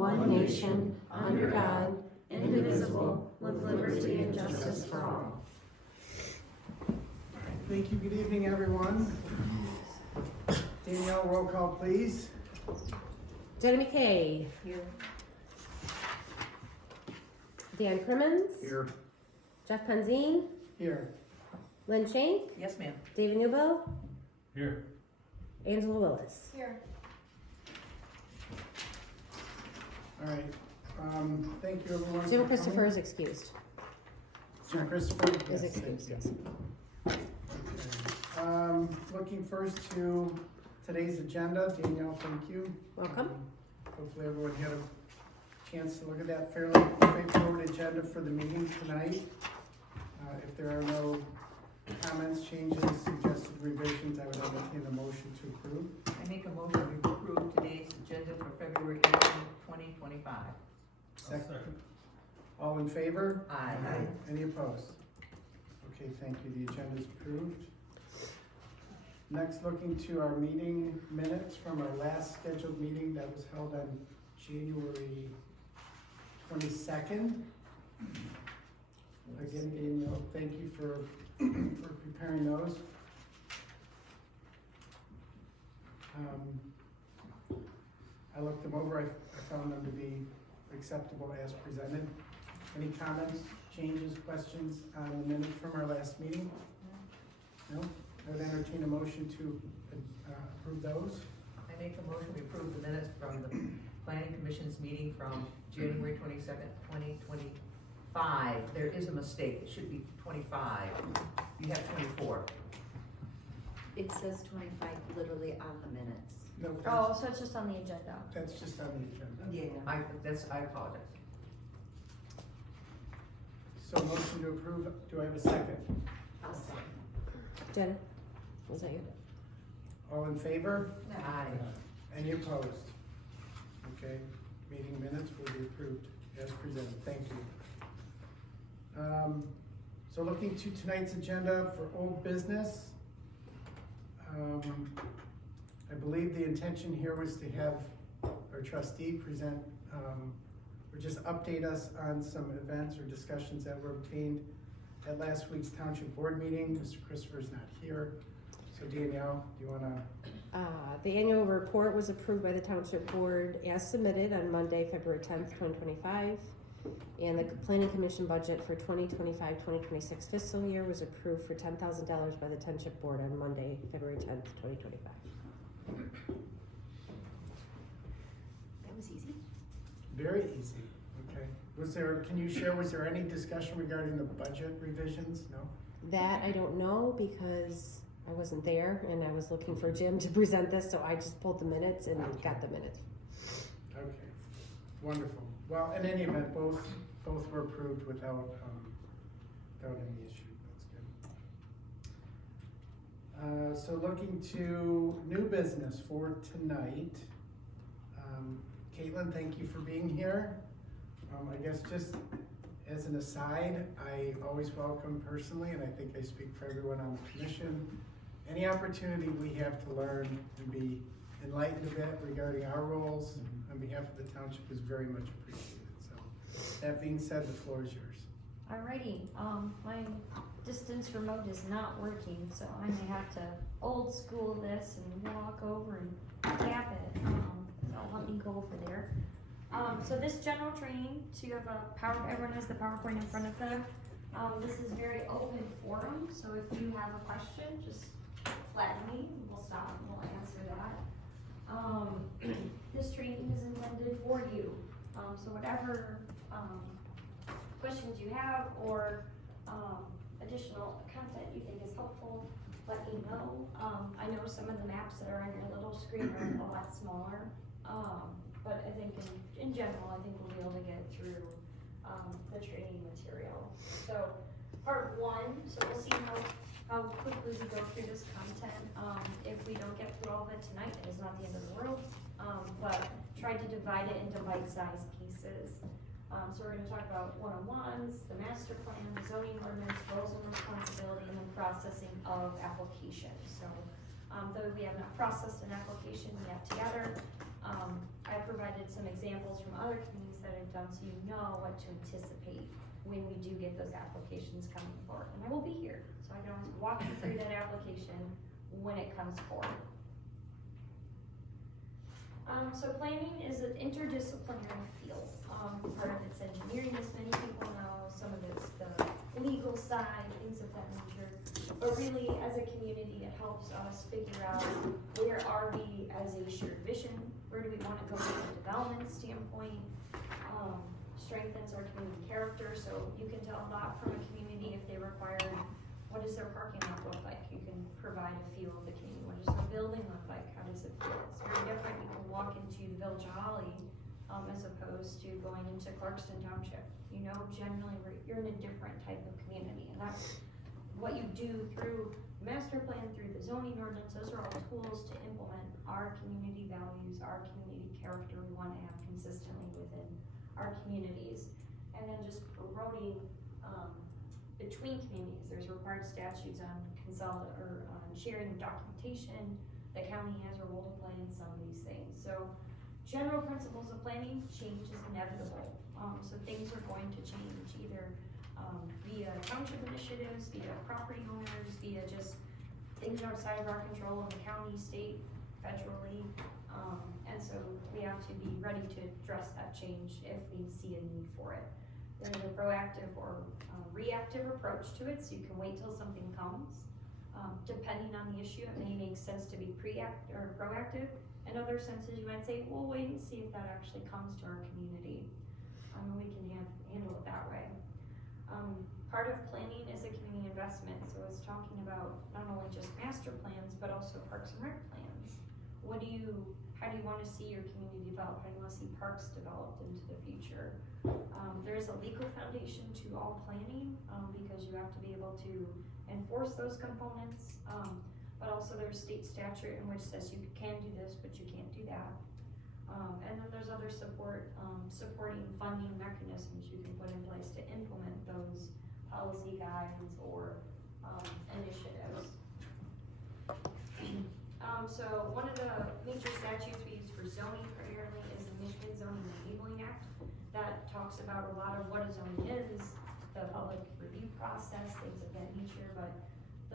one nation, under God, indivisible, with liberty and justice for all. Thank you. Good evening, everyone. Danielle, roll call, please. Jenny McKay. Here. Dan Crimmins. Here. Jeff Penzine. Here. Lynn Shank. Yes, ma'am. David Newbill. Here. Angela Willis. Here. All right. Thank you, everyone. Jim for Christopher coming. is excused. Jim Christopher Is yes, excused, thank yes. you. Okay. Looking first to today's agenda. Danielle, thank you. Welcome. Hopefully everyone had a chance to look at that fairly straightforward agenda for the meeting tonight. If there are no comments, changes, suggested revisions, I would entertain a motion to approve. I make a motion to approve today's agenda for February 18th, 2025. Second. All in favor? Aye. Any opposed? Okay, thank you. The agenda is approved. Next, looking to our meeting minutes from our last scheduled meeting that was held on January 22nd. Again, Danielle, thank you for preparing those. I looked them over. I found them to be acceptable as presented. Any comments, changes, questions on the minutes from our last meeting? No? I would entertain a motion to approve those. I make a motion to approve the minutes from the Planning Commission's meeting from January 22nd, 2025. There is a mistake. It should be 25. You have 24. It says 25 literally on the minutes. No, Oh, so it's just on the agenda. that's just on the agenda. Yeah. I apologize. So motion to approve, do I have a second? I'll second. Jen, was that you? All in favor? Aye. Any opposed? Okay, meeting minutes will be approved as presented. Thank you. So looking to tonight's agenda for old business. I believe the intention here was to have our trustee present, or just update us on some events or discussions that were obtained at last week's township board meeting. Mr. Christopher's not here. So Danielle, do you wanna? The annual report was approved by the Township Board as submitted on Monday, February 10th, 2025. And the Planning Commission budget for 2025-2026 fiscal year was approved for $10,000 by the Township Board on Monday, February 10th, 2025. That was easy. Very easy, okay. Was there any discussion regarding the budget revisions? No? That I don't know because I wasn't there and I was looking for Jim to present this, so I just pulled the minutes and got the minutes. Okay, wonderful. Well, in any event, both were approved without any issue. That's good. So looking to new business for tonight. Caitlin, thank you for being here. I guess just as an aside, I always welcome personally, and I think I speak for everyone on the commission, any opportunity we have to learn and be enlightened a bit regarding our roles on behalf of the township is very much appreciated. So that being said, the floor is yours. Alrighty, my distance remote is not working, so I may have to old school this and walk over and tap it. So let me go over there. So this general training, so you have everyone has the PowerPoint in front of them. This is very open forum, so if you have a question, just flag me, and we'll stop and we'll answer that. This training is intended for you, so whatever questions you have or additional content you think is helpful, let me know. I know some of the maps that are on your little screen are a lot smaller, but I think in general, I think we'll be able to get through the training material. So part one, so we'll see how quickly we go through this content. If we don't get through all of it tonight, it is not the end of the world, but try to divide it into bite-sized pieces. So we're going to talk about one-on-ones, the master plan, the zoning ordinance, roles and responsibility, and then processing of applications. So though we have not processed an application yet together, I provided some examples from other communities that I've done, so you know what to anticipate when we do get those applications coming forward. And I will be here, so I can always walk you through that application when it comes forward. So planning is an interdisciplinary field. Part of it's engineering, as many people know, some of it's the legal side, things of that nature. But really, as a community, it helps us figure out where are we as a shared vision, where do we want to go from a development standpoint, strengthens our community character, so you can tell a lot from a community if they require, what does their parking lot look like? You can provide a feel of the community. What does their building look like? How does it feel? It's very different. You can walk into the Village of Holly as opposed to going into Clarkston Township. You know, generally you're in a different type of community, and that's what you do through the master plan, through the zoning ordinance. Those are all tools to implement our community values, our community character we want to have consistently within our communities. And then just promoting between communities. There's required statutes on sharing documentation. The county has a role to play in some of these things. So general principles of planning, change is inevitable. So things are going to change either via township initiatives, via property owners, via just things outside of our control in the county, state, federally. And so we have to be ready to address that change if we see a need for it. There's a proactive or reactive approach to it, so you can wait till something comes. Depending on the issue, it may make sense to be proactive. In other senses, you might say, we'll wait and see if that actually comes to our community. We can handle it that way. Part of planning is a community investment, so it's talking about not only just master plans, but also parks and rec plans. How do you want to see your community develop? How do you want to see parks developed into the future? There's a legal foundation to all planning, because you have to be able to enforce those components, but also there's state statute in which says you can do this, but you can't do that. And then there's other supporting funding mechanisms you can put in place to implement those policy guides or initiatives. So one of the major statutes we use for zoning primarily is the Michigan Zoning Enabling Act. That talks about a lot of what a zoning is, the public review process, things of that nature, but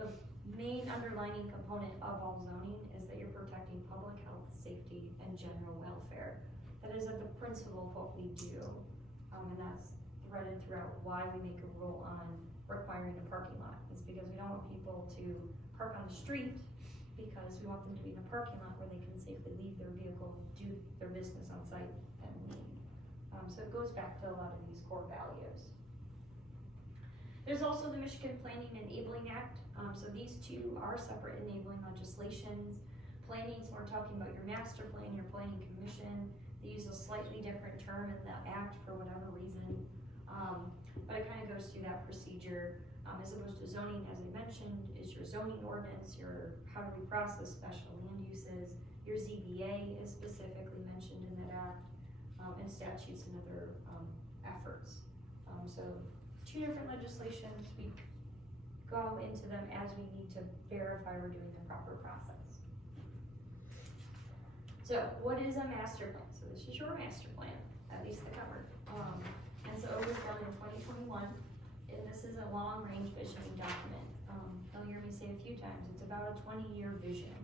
the main underlining component of all zoning is that you're protecting public health, safety, and general welfare. That is at the principle of what we do, and that's threaded throughout why we make a rule on requiring a parking lot. It's because we don't want people to park on the street, because we want them to be in a parking lot where they can safely leave their vehicle, do their business on site, and leave. So it goes back to a lot of these core values. There's also the Michigan Planning Enabling Act. So these two are separate enabling legislations. Planning, so we're talking about your master plan, your planning commission. They use a slightly different term in the act for whatever reason. But it kind of goes through that procedure. As opposed to zoning, as I mentioned, is your zoning ordinance, your how do we process special land uses. Your ZBA is specifically mentioned in that act, and statutes and other efforts. So two different legislations, we go into them as we need to verify we're doing the proper process. So what is a master plan? So this is your master plan, at least the cover. And so it was done in 2021, and this is a long-range visioning document. You'll hear me say a few times, it's about a 20-year vision.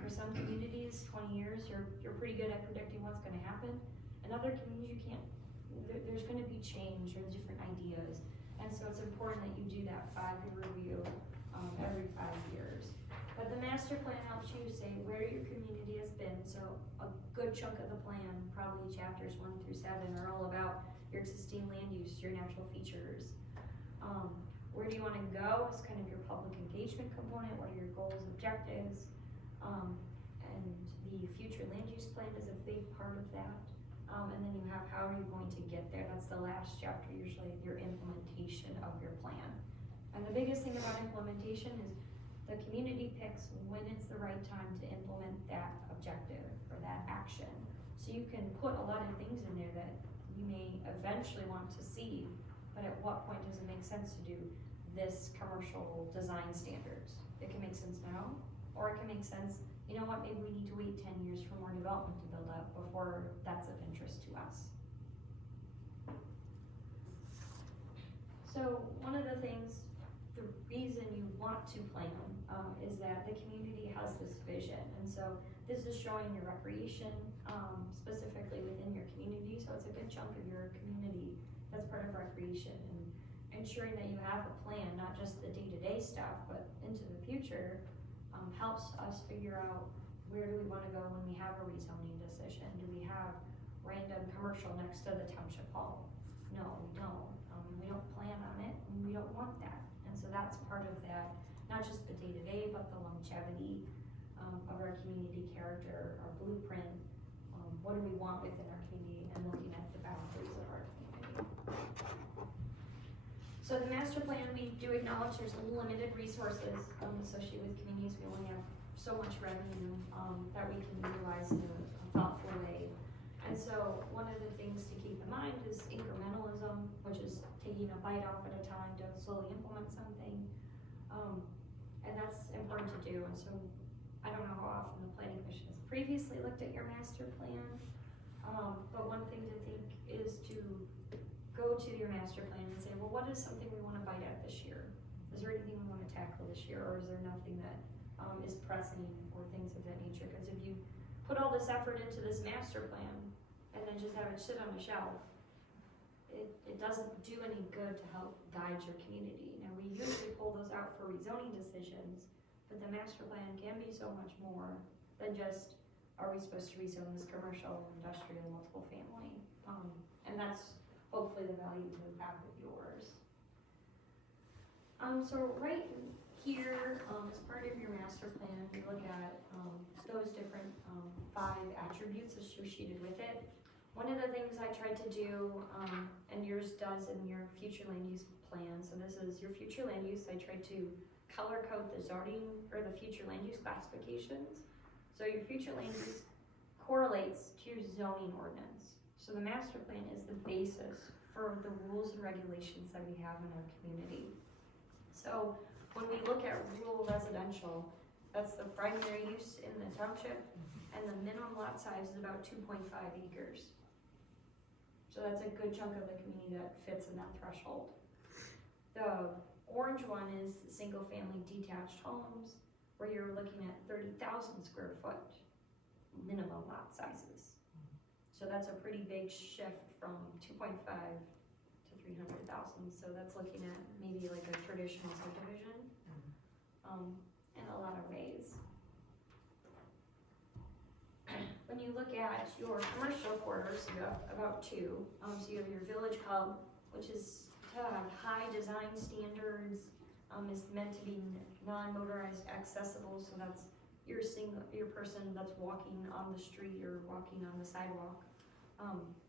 For some communities, 20 years, you're pretty good at predicting what's gonna happen. In other communities, you can't. There's gonna be change or different ideas. And so it's important that you do that 5-year review every 5 years. But the master plan helps you say where your community has been. So a good chunk of the plan, probably chapters 1 through 7, are all about your existing land use, your natural features. Where do you want to go is kind of your public engagement component. What are your goals, objectives? And the future land use plan is a big part of that. And then you have how are you going to get there. That's the last chapter, usually your implementation of your plan. And the biggest thing about implementation is the community picks when it's the right time to implement that objective or that action. So you can put a lot of things in there that you may eventually want to see, but at what point does it make sense to do this commercial design standards? It can make sense now, or it can make sense, you know what, maybe we need to wait 10 years for more development to build up before that's of interest to us. So one of the things, the reason you want to plan, is that the community has this vision. And so this is showing your recreation, specifically within your community. So it's a good chunk of your community that's part of recreation, and ensuring that you have a plan, not just the day-to-day stuff, but into the future, helps us figure out where do we wanna go when we have a rezoning decision. Do we have random commercial next to the township hall? No, we don't. We don't plan on it, and we don't want that. And so that's part of that, not just the day-to-day, but the longevity of our community character, our blueprint. What do we want within our community, and looking at the boundaries of our community. So the master plan, we do acknowledge there's limited resources associated with communities. We only have so much revenue that we can utilize in a thoughtful way. And so one of the things to keep in mind is incrementalism, which is taking a bite off at a time to slowly implement something. And that's important to do. And so I don't know how often the planning commission has previously looked at your master plan. But one thing to think is to go to your master plan and say, well, what is something we want to bite at this year? Is there anything we want to tackle this year, or is there nothing that is pressing, or things of that nature? Because if you put all this effort into this master plan and then just have it sit on a shelf, it doesn't do any good to help guide your community. Now, we usually pull those out for rezoning decisions, but the master plan can be so much more than just, are we supposed to rezone this commercial, industrial, multiple family? And that's hopefully the value to have with yours. So right here, as part of your master plan, we look at those different 5 attributes associated with it. One of the things I tried to do, and yours does in your future land use plan, so this is your future land use, I tried to color code the zoning, or the future land use classifications. So your future land use correlates to your zoning ordinance. So the master plan is the basis for the rules and regulations that we have in our community. So when we look at rural residential, that's the primary use in the township, and the minimum lot size is about 2.5 acres. So that's a good chunk of the community that fits in that threshold. The orange one is single family detached homes, where you're looking at 30,000 square foot minimum lot sizes. So that's a pretty big shift from 2.5 to 300,000. So that's looking at maybe like a traditional subdivision in a lot of ways. When you look at your commercial quarters, you have about 2. So you have your village hub, which is to have high design standards, is meant to be non-motorized accessible. So that's your person that's walking on the street or walking on the sidewalk.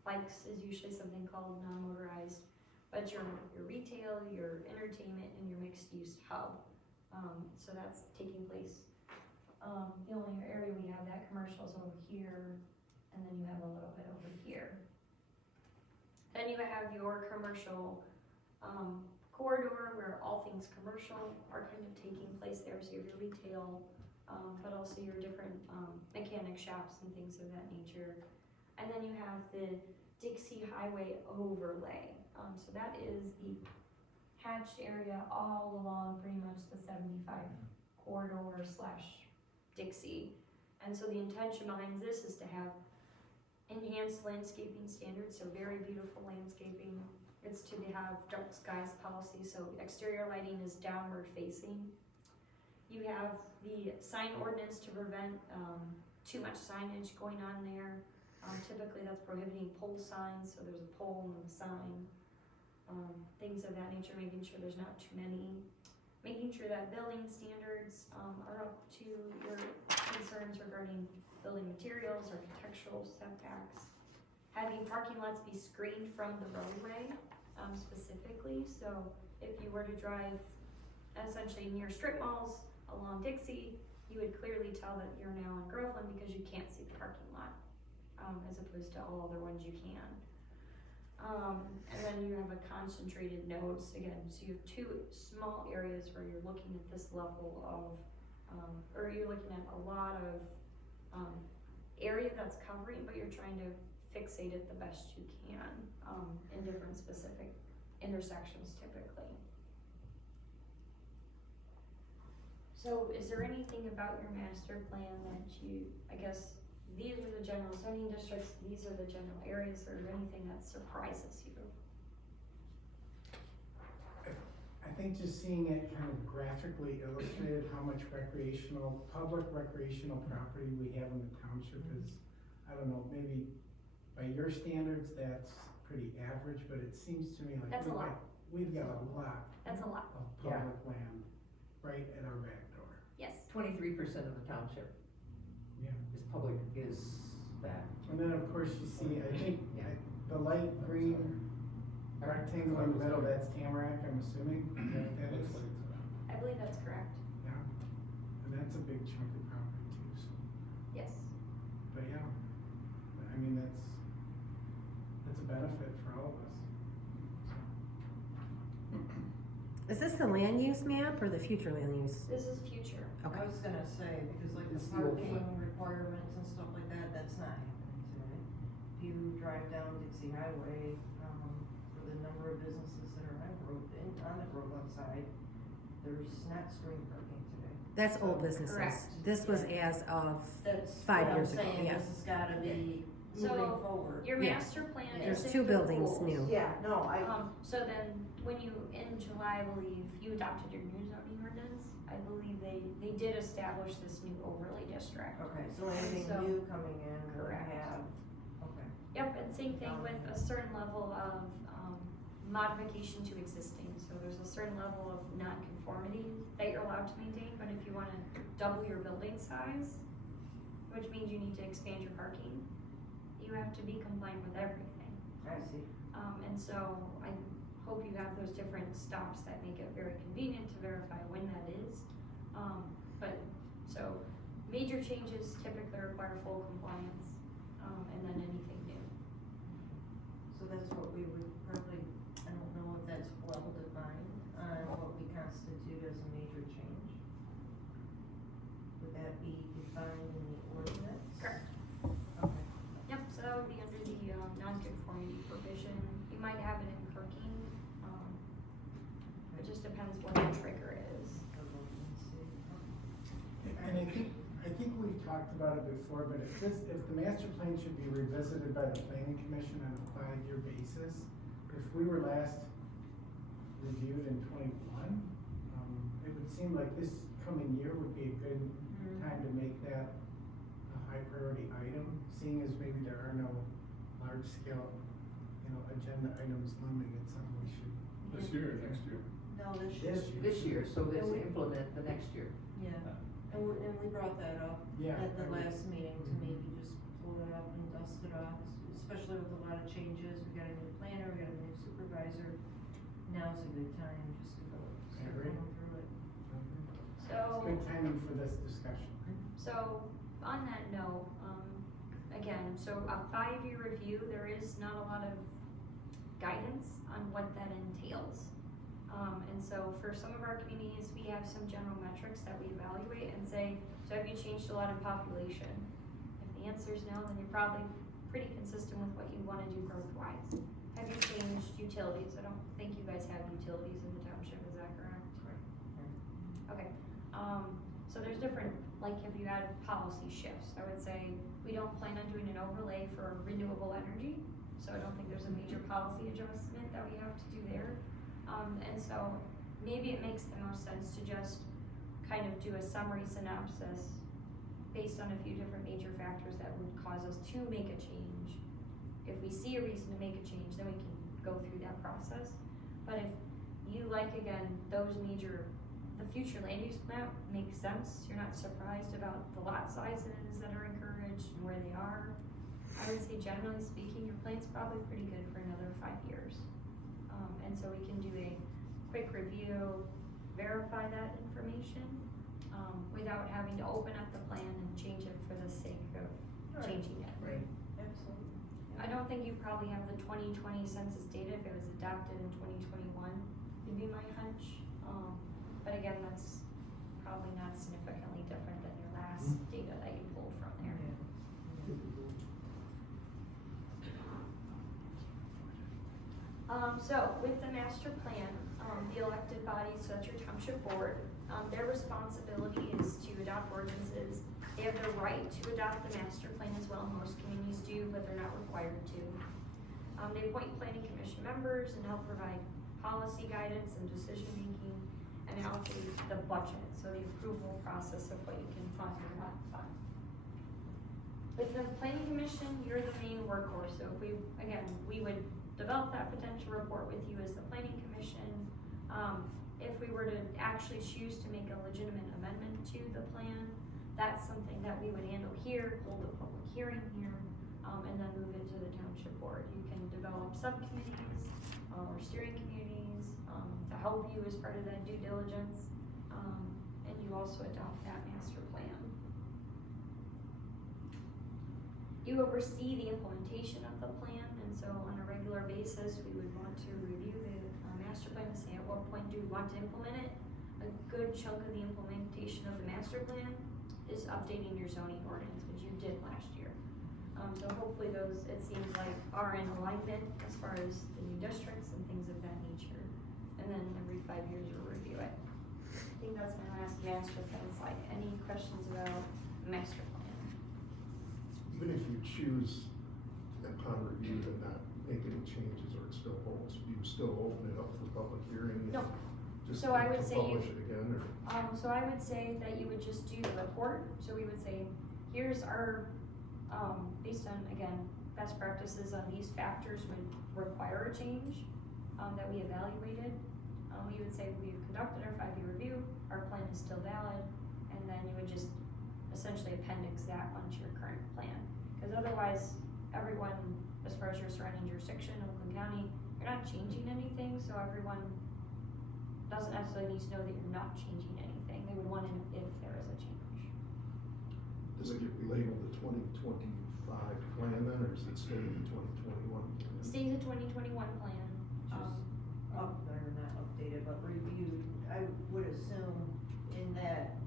Bikes is usually something called non-motorized, but your retail, your entertainment, and your mixed-use hub. So that's taking place. The only area we have that commercial is over here, and then you have a little bit over here. Then you have your commercial corridor, where all things commercial are kind of taking place there. So you have your retail, but also your different mechanic shops and things of that nature. And then you have the Dixie Highway overlay. So that is the hatched area all along pretty much the 75 corridor / Dixie. And so the intention behind this is to have enhanced landscaping standards, so very beautiful landscaping. It's to have dark skies policy, so exterior lighting is downward facing. You have the sign ordinance to prevent too much signage going on there. Typically that's prohibiting pole signs, so there's a pole and a sign. Things of that nature, making sure there's not too many. Making sure that building standards are up to your concerns regarding building materials, architectural setbacks. Having parking lots be screened from the roadway specifically. So if you were to drive essentially near strip malls along Dixie, you would clearly tell that you're now in Groveland because you can't see the parking lot, as opposed to all other ones you can. And then you have a concentrated nodes again, so you have 2 small areas where you're looking at this level of, or you're looking at a lot of area that's covering, but you're trying to fixate it the best you can in different specific intersections typically. So is there anything about your master plan that you, I guess, these are the general zoning districts, these are the general areas, or anything that surprises you? I think just seeing it kind of graphically illustrated how much public recreational property we have in the township is, I don't know, maybe by your standards, that's pretty average, but it seems to me like That's a lot. we've got a lot That's a lot, of public land right at our back door. yes. 23% of the township Yeah. is public, is that. And then, of course, you see, I think, Yeah. the light green rectangle in the middle, that's Tamarack, I'm assuming, is that what that is? I believe that's correct, Yeah, and that's a big chunk of property too, so, yes. but yeah, I mean, that's a benefit for all of us. Is this the land use map or the future land use? This is future. Okay. I was gonna say, because like the It's the old parking requirements and stuff like that, that's not happening today. If you drive down Dixie Highway, for the number of businesses that are on the Groveland side, there's not street parking today. That's old businesses. Correct. This was as of, That's 5 what I'm years ago, saying, yeah. this has gotta be So, moving forward. Your Yeah. master plan there's is 2 in the buildings rules. new. Yeah, no, So then, when you, in July, I believe, you adopted your new zoning ordinance, I believe they did establish this new overlay district. okay, so anything So- new coming in would Correct. have, okay. Yep, and same thing with a certain level of, modification to existing, so there's a certain level of non-conformity that you're allowed to maintain, but if you wanna double your building size, which means you need to expand your parking, you have to be compliant with everything. I see. And so I hope you have those different stops that make it very convenient to verify when that is. So major changes typically require full compliance, and then anything new. So that's what we would probably, I don't know if that's well defined on what we constitute as a major change. Would that be defined in the ordinance? Correct. Okay. Yep, so that would be under the, non-conformity provision. You might have it in parking, it just depends what the trigger is. I'll look and see. And I think we've talked about it before, but if the master plan should be revisited by the planning commission on a 5-year basis, if we were last reviewed in 21, it would seem like this coming year would be a good time to make that a high priority item, seeing as maybe there are no large scale, agenda items looming. It's something we should. This year or next year? No, this year. This year, so it's implement the next year. Yeah, and we brought that up Yeah. at the last meeting to maybe just pull it up and dust it off, especially with a lot of changes. We got a new planner, we got a new supervisor. Now's a good time just to go start agree. going through it. So. Good timing for this discussion. So, on that note, again, so a 5-year review, there is not a lot of guidance on what that entails. And so for some of our communities, we have some general metrics that we evaluate and say, so have you changed a lot of population? If the answer is no, then you're probably pretty consistent with what you wanna do growth-wise. Have you changed utilities? I don't think you guys have utilities in the township, is that correct? Okay, so there's different, like if you had policy shifts, I would say, we don't plan on doing an overlay for renewable energy, so I don't think there's a major policy adjustment that we have to do there. And so maybe it makes the most sense to just kind of do a summary synopsis based on a few different major factors that would cause us to make a change. If we see a reason to make a change, then we can go through that process. But if you like, again, those major, the future land use map makes sense, you're not surprised about the lot sizes that are encouraged and where they are, I would say generally speaking, your plan's probably pretty good for another 5 years. And so we can do a quick review, verify that information, without having to open up the plan and change it for the sake of changing it. Right. Absolutely. I don't think you probably have the 2020 census data if it was adopted in 2021, would be my hunch. But again, that's probably not significantly different than your last data that you pulled from there. So with the master plan, the elected bodies, such as your township board, their responsibility is to adopt ordinances. They have the right to adopt the master plan as well. Most communities do, but they're not required to. They appoint planning commission members and help provide policy guidance and decision making, and also the budget, so the approval process of what you can fund or not fund. With the planning commission, you're the main workhorse, so if we would develop that potential report with you as the planning commission. If we were to actually choose to make a legitimate amendment to the plan, that's something that we would handle here, hold a public hearing here, and then move into the township board. You can develop subcommittees, or steering committees, to help you as part of that due diligence, and you also adopt that master plan. You oversee the implementation of the plan, and so on a regular basis, we would want to review the master plan to say at what point do we want to implement it. A good chunk of the implementation of the master plan is updating your zoning ordinance, which you did last year. So hopefully those, it seems like, are in alignment as far as the new districts and things of that nature. And then every 5 years we'll review it. I think that's my last master plan slide. Any questions about master plan? Even if you choose upon review to not make any changes or it still holds, you still open it up for public hearing? No. Just So I would to say you- publish it again, or? So I would say that you would just do the report. So we would say, here's our, based on, again, best practices on these factors would require a change, that we evaluated. We would say we've conducted our 5-year review, our plan is still valid, and then you would just essentially appendix that onto your current plan. Because otherwise, everyone, as far as your surrounding jurisdiction, Oakland County, you're not changing anything, so everyone doesn't necessarily need to know that you're not changing anything. They would want to know if there is a change. Does it get relabeled the 2025 plan then, or is it stay the 2021 plan? Stays a 2021 plan. Up there, not updated, but reviewed, I would assume in that,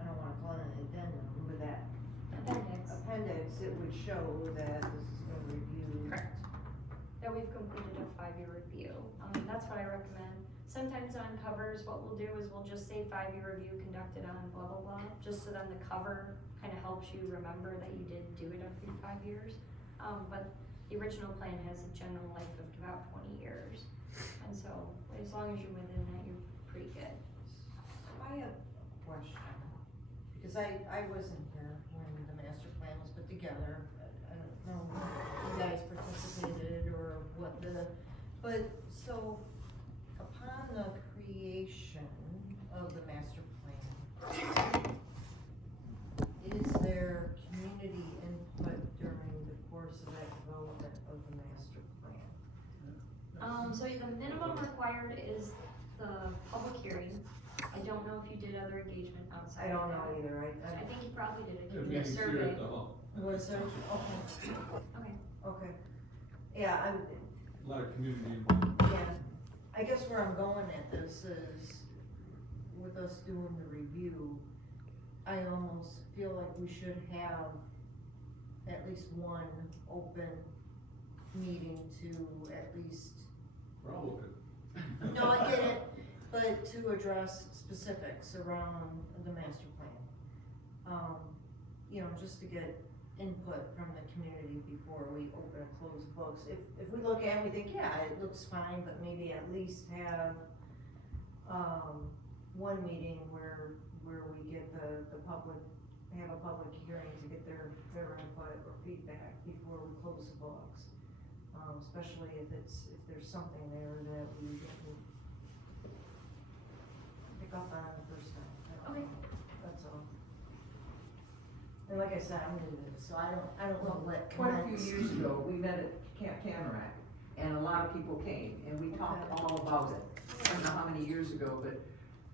I don't wanna call it an addendum, but that appendix, it would show that this is been reviewed. Correct. That we've completed a 5-year review. That's what I recommend. Sometimes on covers, what we'll do is we'll just say 5-year review conducted on blah, blah, blah, just so then the cover kind of helps you remember that you did do it every 5 years. But the original plan has a general life of about 20 years. And so as long as you're within that, you're pretty good. I have a question, because I wasn't here when the master plan was put together. I don't know if you guys participated or what but so upon the creation of the master plan, is there community input during the course of that development of the master plan? So the minimum required is the public hearing. I don't know if you did other engagement outside. I don't know of that. either, I think you probably did a Yeah, community meetings here survey. at the hall. Was there? Okay. Okay. Okay. Yeah, A lot of community involvement. yeah, I guess where I'm going at this is, with us doing the review, I almost feel like we should have at least one open meeting to at least, We're all open. no, I get it, but to address specifics around the master plan. You know, just to get input from the community before we open and close books. If we look at it, we think, yeah, it looks fine, but maybe at least have, one meeting where we get the public, have a public hearing to get their input or feedback before we close the books. Especially if there's something there that we didn't pick up on the first time. I don't know. That's all. And like I said, I'm new to this, so I don't wanna let Quite a comments. few years ago, we met at Camp Tamarack, and a lot of people came, and we talked Okay. all about it. I don't know how many years ago, but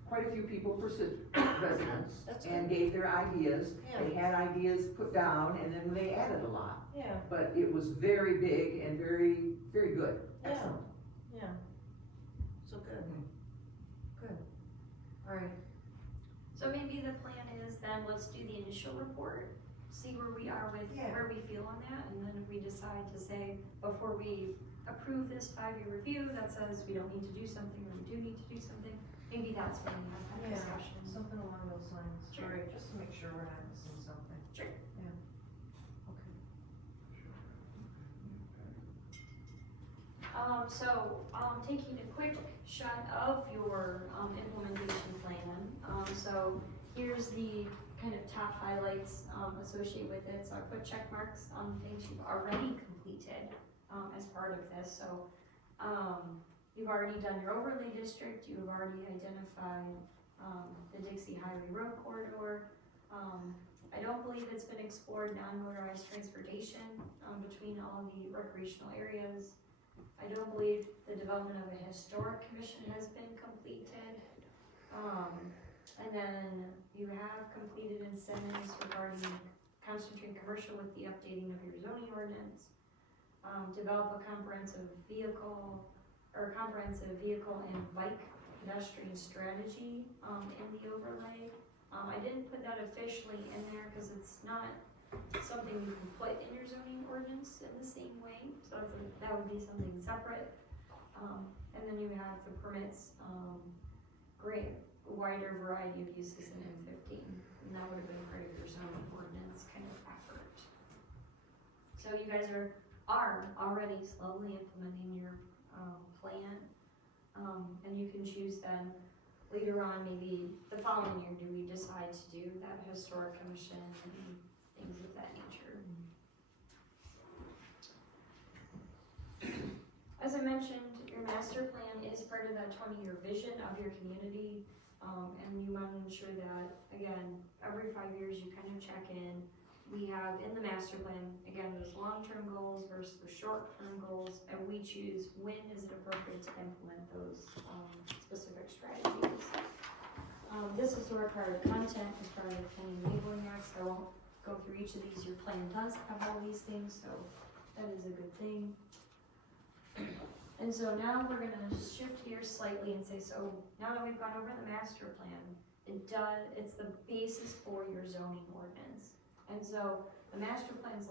quite a few people residents, That's and good. gave their ideas. Yeah. They had ideas put down, and then they added a lot. Yeah, But it was very big and very, very good, Yeah. excellent. yeah. So good. Mhm. Good. Alright. So maybe the plan is then let's do the initial report. see where we are with, Yeah. where we feel on that, and then if we decide to say, before we approve this 5-year review that says we don't need to do something, or we do need to do something, maybe that's when we have that Yeah, discussion. something along those lines, Sure. right, just to make sure we're not missing something. Sure. Yeah. Okay. Taking a quick shot of your, implementation plan, so here's the kind of top highlights, associated with it, so I put check marks on things you've already completed, as part of this, so, you've already done your overlay district, you've already identified, the Dixie Highway Road Corridor, I don't believe it's been explored non-motorized transportation, between all the recreational areas. I don't believe the development of a historic commission has been completed. And then you have completed incentives regarding concentrating commercial with the updating of your zoning ordinance. Develop a comprehensive vehicle and bike pedestrian strategy, in the overlay. I didn't put that officially in there because it's not something you can put in your zoning ordinance in the same way, so that would be something separate. And then you have the permits, great, wider variety of uses in M15, and that would have been part of your zoning ordinance kind of effort. So you guys are already slowly implementing your, plan, and you can choose then later on, maybe the following year, do we decide to do that historic commission and things of that nature. As I mentioned, your master plan is part of that 20-year vision of your community, and you want to ensure that, again, every 5 years you kind of check in. We have in the master plan, again, those long-term goals versus the short-term goals, and we choose when is it appropriate to implement those specific strategies. This is required content as part of the Planning Enabling Act, so I won't go through each of these. Your plan does have all these things, so that is a good thing. And so now we're gonna shift gears slightly and say, so now that we've gone over the master plan, it's the basis for your zoning ordinance. And so the master plan's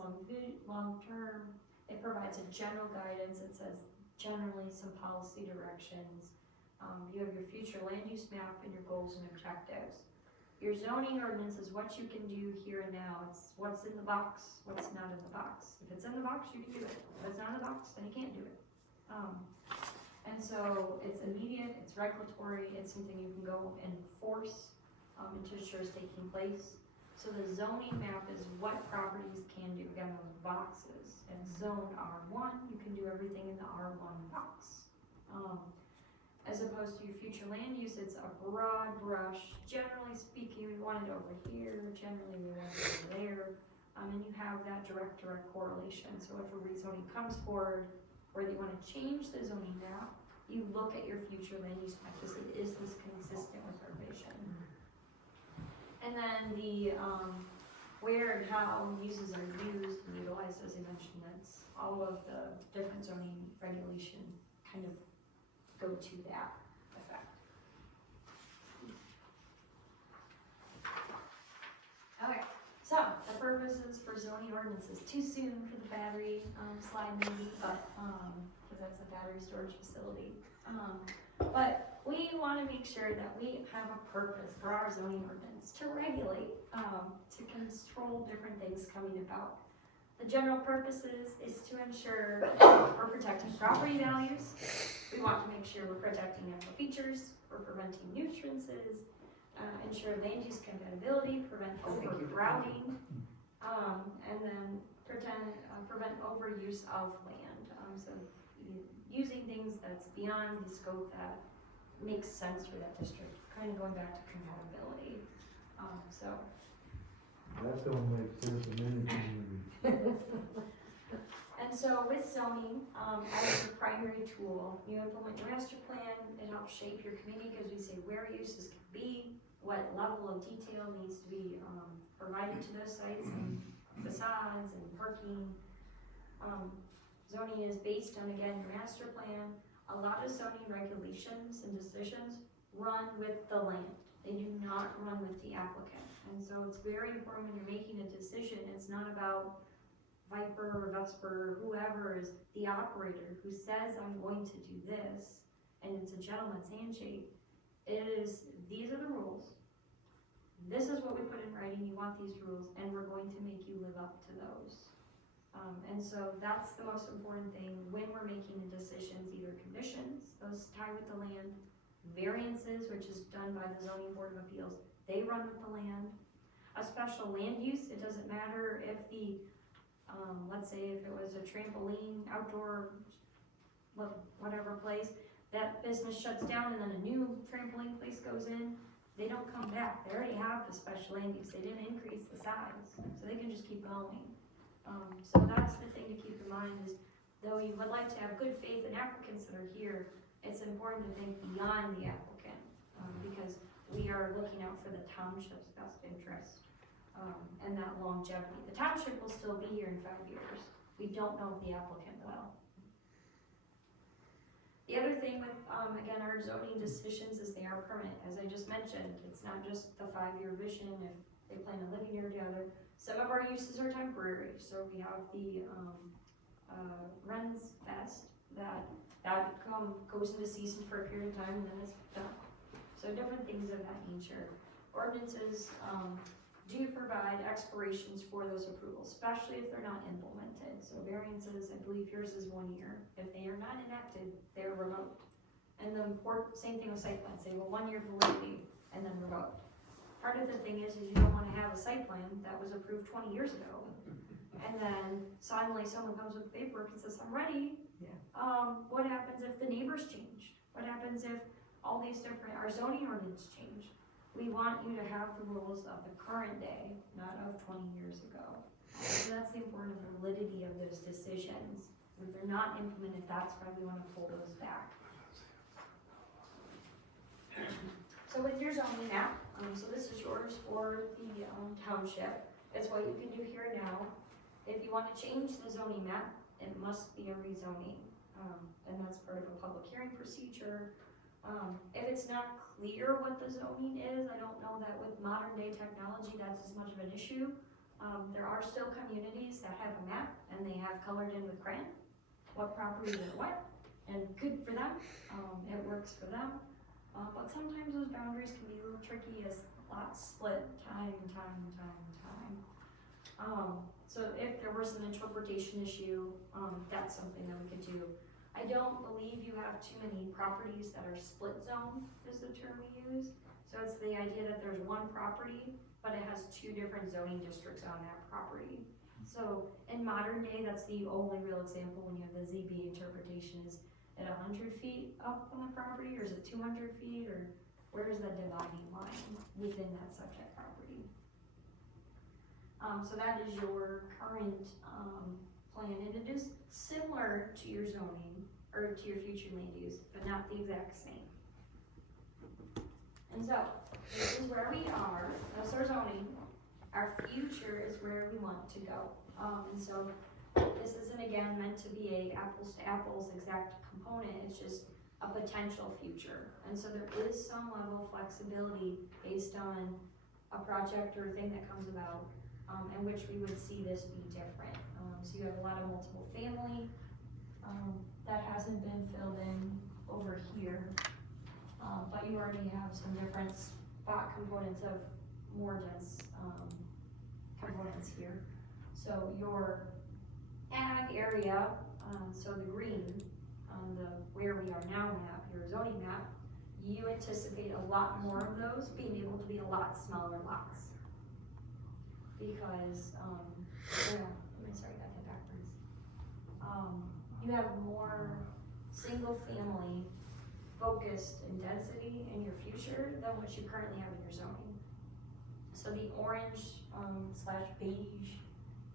long-term, it provides a general guidance, it says generally some policy directions. You have your future land use map and your goals and objectives. Your zoning ordinance is what you can do here and now. It's what's in the box, what's not in the box. If it's in the box, you can do it. If it's not in the box, then you can't do it. And so it's immediate, it's regulatory, it's something you can go and enforce, and to ensure is taking place. So the zoning map is what properties can do, again, those boxes. And zone R1, you can do everything in the R1 box. As opposed to your future land use, it's a broad brush. Generally speaking, we want it over here, generally we want it over there. And you have that direct correlation. So if a rezoning comes forward, where you want to change the zoning map, you look at your future land use map to say, is this consistent with our vision? And then the where and how uses are used and utilized, as I mentioned, that's all of the different zoning regulation kind of go to that effect. Okay, so the purposes for zoning ordinances. Too soon for the battery slide maybe, but because that's a battery storage facility. But we want to make sure that we have a purpose for our zoning ordinance to regulate, to control different things coming about. The general purposes is to ensure we're protecting property values. We want to make sure we're protecting natural features, we're preventing nuisances, ensure land use compatibility, prevent overcrowding, and then prevent overuse of land. So using things that's beyond the scope that makes sense for that district, kind of going back to compatibility. That don't make sense in any community. And so with zoning, as the primary tool, you implement your master plan, it helps shape your community because we say where uses can be, what level of detail needs to be provided to those sites, and facades and parking. Zoning is based on, again, your master plan. A lot of zoning regulations and decisions run with the land. They do not run with the applicant. And so it's very important when you're making a decision, it's not about Viper or Vesper or whoever is the operator who says, I'm going to do this, and it's a gentleman's handshake. It is, these are the rules. This is what we put in writing, you want these rules, and we're going to make you live up to those. And so that's the most important thing when we're making decisions, either conditions, those tie with the land, variances, which is done by the zoning board of appeals, they run with the land. A special land use, it doesn't matter if the, let's say if it was a trampoline, outdoor, whatever place, that business shuts down and then a new trampoline place goes in, they don't come back, they already have the special land use, they didn't increase the size, so they can just keep going. So that's the thing to keep in mind is, though you would like to have good faith in applicants that are here, it's important to think beyond the applicant, because we are looking out for the township's best interest, and that longevity. The township will still be here in 5 years. We don't know if the applicant will. The other thing with, again, our zoning decisions is they are permanent. As I just mentioned, it's not just the 5-year vision if they plan on living here together. Some of our uses are temporary, so we have the Wren's Fest that goes into season for a period of time and then it's done. So different things of that nature. Ordinances do provide expirations for those approvals, especially if they're not implemented. So variances, I believe yours is 1 year. If they are not enacted, they're revoked. And the same thing with site plans, they will 1 year validity and then revoked. Part of the thing is you don't want to have a site plan that was approved 20 years ago. And then suddenly someone comes with paperwork and says, I'm ready. Yeah. What happens if the neighbors change? What happens if all these different, our zoning ordinance change? We want you to have the rules of the current day, not of 20 years ago. So that's the important validity of those decisions. If they're not implemented, that's why we want to pull those back. So with your zoning map, so this is yours for the township. It's what you can do here now. If you want to change the zoning map, it must be a rezoning. And that's part of a public hearing procedure. If it's not clear what the zoning is, I don't know that with modern day technology that's as much of an issue. There are still communities that have a map and they have colored in with crayon what properties are what, and good for them. It works for them. But sometimes those boundaries can be a little tricky as lots split time and time and time and time. So if there was an interpretation issue, that's something that we could do. I don't believe you have too many properties that are split zone, is the term we use. So it's the idea that there's one property, but it has 2 different zoning districts on that property. So in modern day, that's the only real example when you have the ZB interpretation is at 100 feet up on the property, or is it 200 feet, or where is that dividing line within that subject property? So that is your current plan, and it is similar to your zoning, or to your future land use, but not the exact same. And so, this is where we are, that's our zoning. Our future is where we want to go. And so, this isn't again meant to be a apples to apples exact component, it's just a potential future. And so there is some level of flexibility based on a project or a thing that comes about, in which we would see this be different. So you have a lot of multiple family, that hasn't been filled in over here, but you already have some different spot components of more dense components here. So your ag area, so the green on the where we are now map, your zoning map, you anticipate a lot more of those being able to be a lot smaller lots. Because, sorry, got that backwards. You have more single family focused in density in your future than what you currently have in your zoning. So the orange slash beige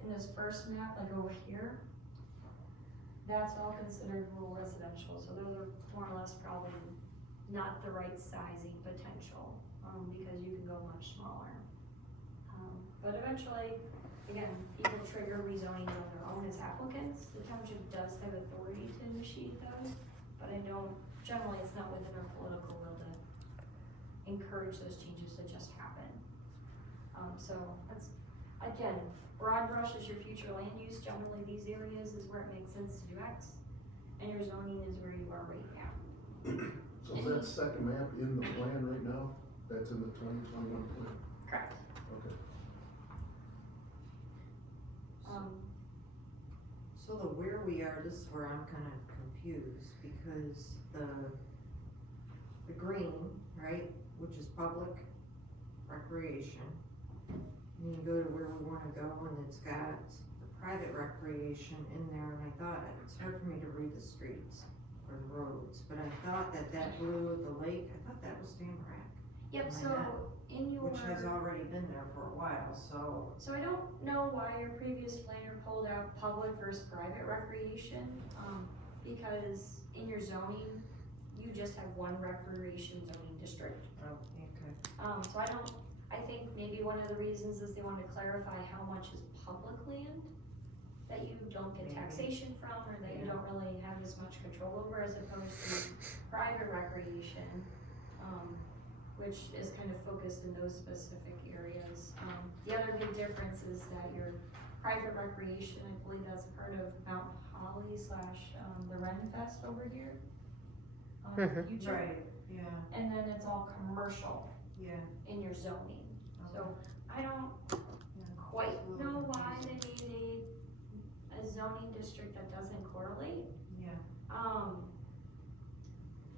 in this first map, like over here, that's all considered rural residential. So those are more or less probably not the right sizing potential, because you can go much smaller. But eventually, again, people trigger rezoning on their own as applicants. The township does have authority to initiate those, but I don't, generally it's not within our political will to encourage those changes to just happen. So that's, again, broad brush is your future land use. Generally, these areas is where it makes sense to do X, and your zoning is where you are right now. So is that second map in the plan right now? That's in the 2021 plan? Correct. Okay. So the where we are, this is where I'm kind of confused, because the green, right, which is public recreation, and you go to where we wanna go, and it's got the private recreation in there, and I thought, it's hard for me to read the streets or the roads, but I thought that blue, the lake, I thought that was Tamarack. Yep, Am I so not? in your. Which has already been there for a while, so. So I don't know why your previous planner pulled out public versus private recreation, because in your zoning, you just have one recreation zoning district. Oh, okay. So I think maybe one of the reasons is they wanted to clarify how much is public land that you don't get Maybe. taxation from, or that you Yeah. don't really have as much control over, as opposed to private recreation, which is kind of focused in those specific areas. The other big difference is that your private recreation, I believe that's part of Mount Holly slash the Ren Fest over here. Future. Right, yeah, And then it's all commercial yeah. in your zoning. So Okay. I don't quite know why they need a zoning district that doesn't correlate. Yeah.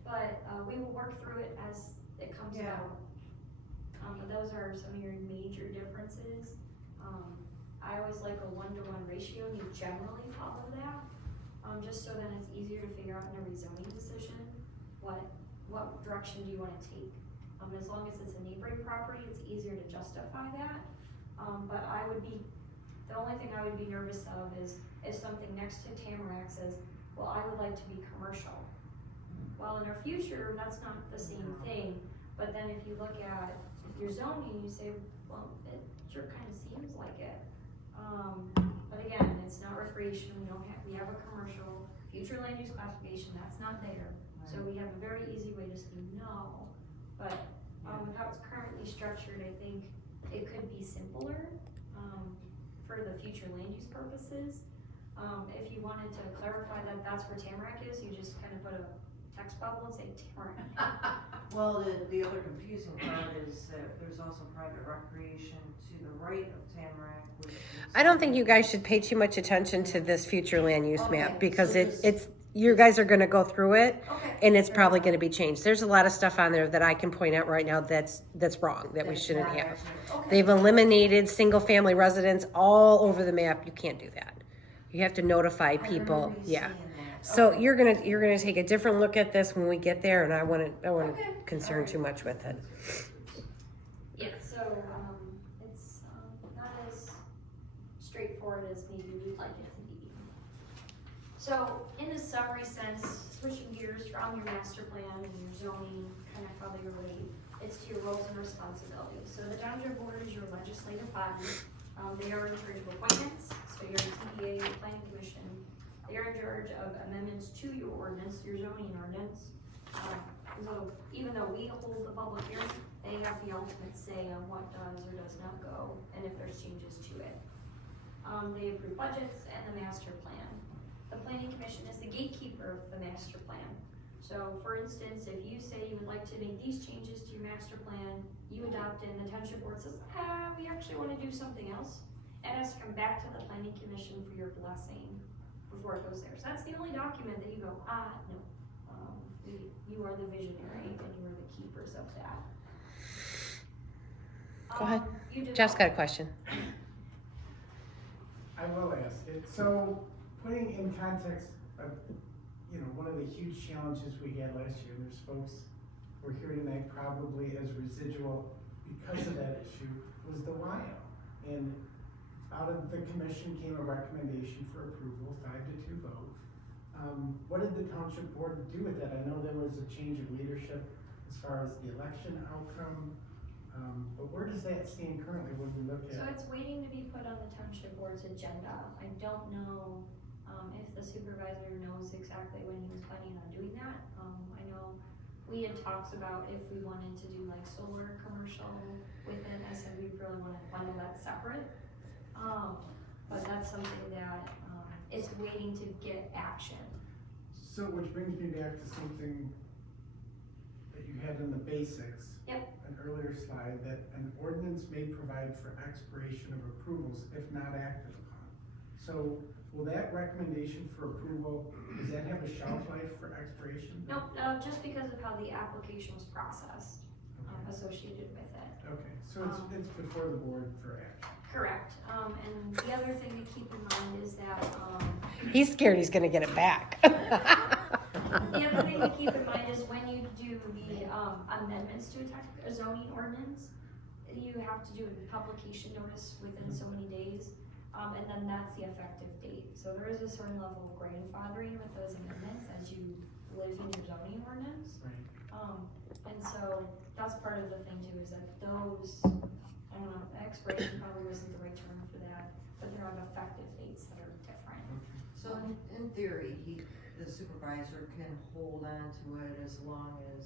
But we will work through it as it comes Yeah. out. But those are some of your major differences. I always like a 1-to-1 ratio, and you generally follow that, just so then it's easier to figure out in a rezoning decision, what direction do you wanna take? As long as it's a neighboring property, it's easier to justify that. But the only thing I would be nervous of is if something next to Tamarack says, well, I would like to be commercial. Well, in our future, that's not the same thing, but then if you look at your zoning, you say, well, it sure kinda seems like it. But again, it's not recreation, we have a commercial, future land use classification, that's not there. So we have a very easy way to say no, but, with how it's currently structured, I think it could be simpler, for the future land use purposes. If you wanted to clarify that that's where Tamarack is, you just kind of put a text bubble and say Tamarack. Well, the other confusing part is that there's also private recreation to the right of Tamarack, which is. I don't think you guys should pay too much attention to this future land use Okay, map, because so this- it's, you guys are gonna go through it, Okay. and it's probably gonna be changed. There's a lot of stuff on there that I can point out right now that's wrong, that we That's shouldn't not have. actually- Okay. They've eliminated single-family residence all over the map. You can't do that. You have to notify I people, remember you yeah. saying that. So Okay. you're gonna take a different look at this when we get there, and I wouldn't Okay. concern too much with it. Yeah, so, it's, not as straightforward as maybe we'd like it to be. So, in a summary sense, switching gears from your master plan and your zoning, kind of how they relate, it's to your roles and responsibilities. So the township board is your legislative body, they are in charge of appointments, so your TDA, your planning commission, they are in charge of amendments to your ordinance, your zoning ordinance. So even though we hold the public hearing, they have the ultimate say on what does or does not go, and if there's changes to it. They approve budgets and the master plan. The planning commission is the gatekeeper of the master plan. So for instance, if you say you would like to make these changes to your master plan, you adopt it, and the township board says, we actually wanna do something else, it has to come back to the planning commission for your blessing before it goes there. So that's the only document that you go, no. You are the visionary and you are the keepers of that. Go ahead. You did Jeff's not- got a question. I will ask it. So, putting in context of, one of the huge challenges we had last year, and there's folks who are here tonight probably as residual because of that issue, was the WIO. And out of the commission came a recommendation for approval, 5-2 vote. What did the township board do with that? I know there was a change of leadership as far as the election outcome, but where does that stand currently when we look So at? it's waiting to be put on the township board's agenda. I don't know, if the supervisor knows exactly when he was planning on doing that. I know we had talks about if we wanted to do like solar commercial with it. I said we really wanna bundle that separate. But that's something that, is waiting to get action. So, which brings me back to something that you had in the basics. Yep. An earlier slide, that an ordinance may provide for expiration of approvals if not acted upon. So, will that recommendation for approval, does that have a shelf life for expiration? Nope, just because of how the application was processed, Okay. associated with it. Okay, so it's before the board for action. Correct, and the other thing to keep in mind is that, He's scared he's gonna get it back. the other thing to keep in mind is when you do the, amendments to a zoning ordinance, you have to do a publication notice within so many days, and then that's the effective date. So there is a certain level of grandfathering with those amendments as you live in your zoning ordinance. Right. And so that's part of the thing too, is that those, I don't know, expiration probably wasn't the right term for that, but there are effective dates that are different. So in theory, the supervisor can hold on to it as long as,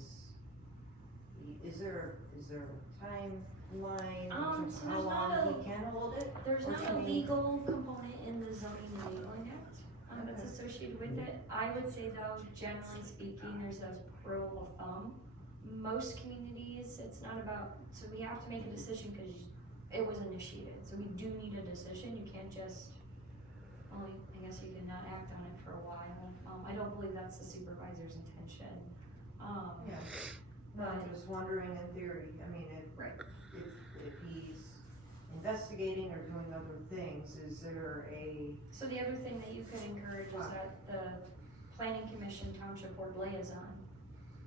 is there a timeline? So How there's not long a- he can hold it? There's Or not a can he- legal component in the zoning enabling act, that's associated with it. I would say though, generally speaking, there's a rule of thumb. Most communities, it's not about, so we have to make a decision because it was initiated, so we do need a decision, you can't just, well, I guess you can not act on it for a while. I don't believe that's the supervisor's intention. Yeah, no, I'm just wondering in theory, I mean, Right. if he's investigating or doing other things, is there a, So the other thing that you could encourage is that the planning commission township board liaison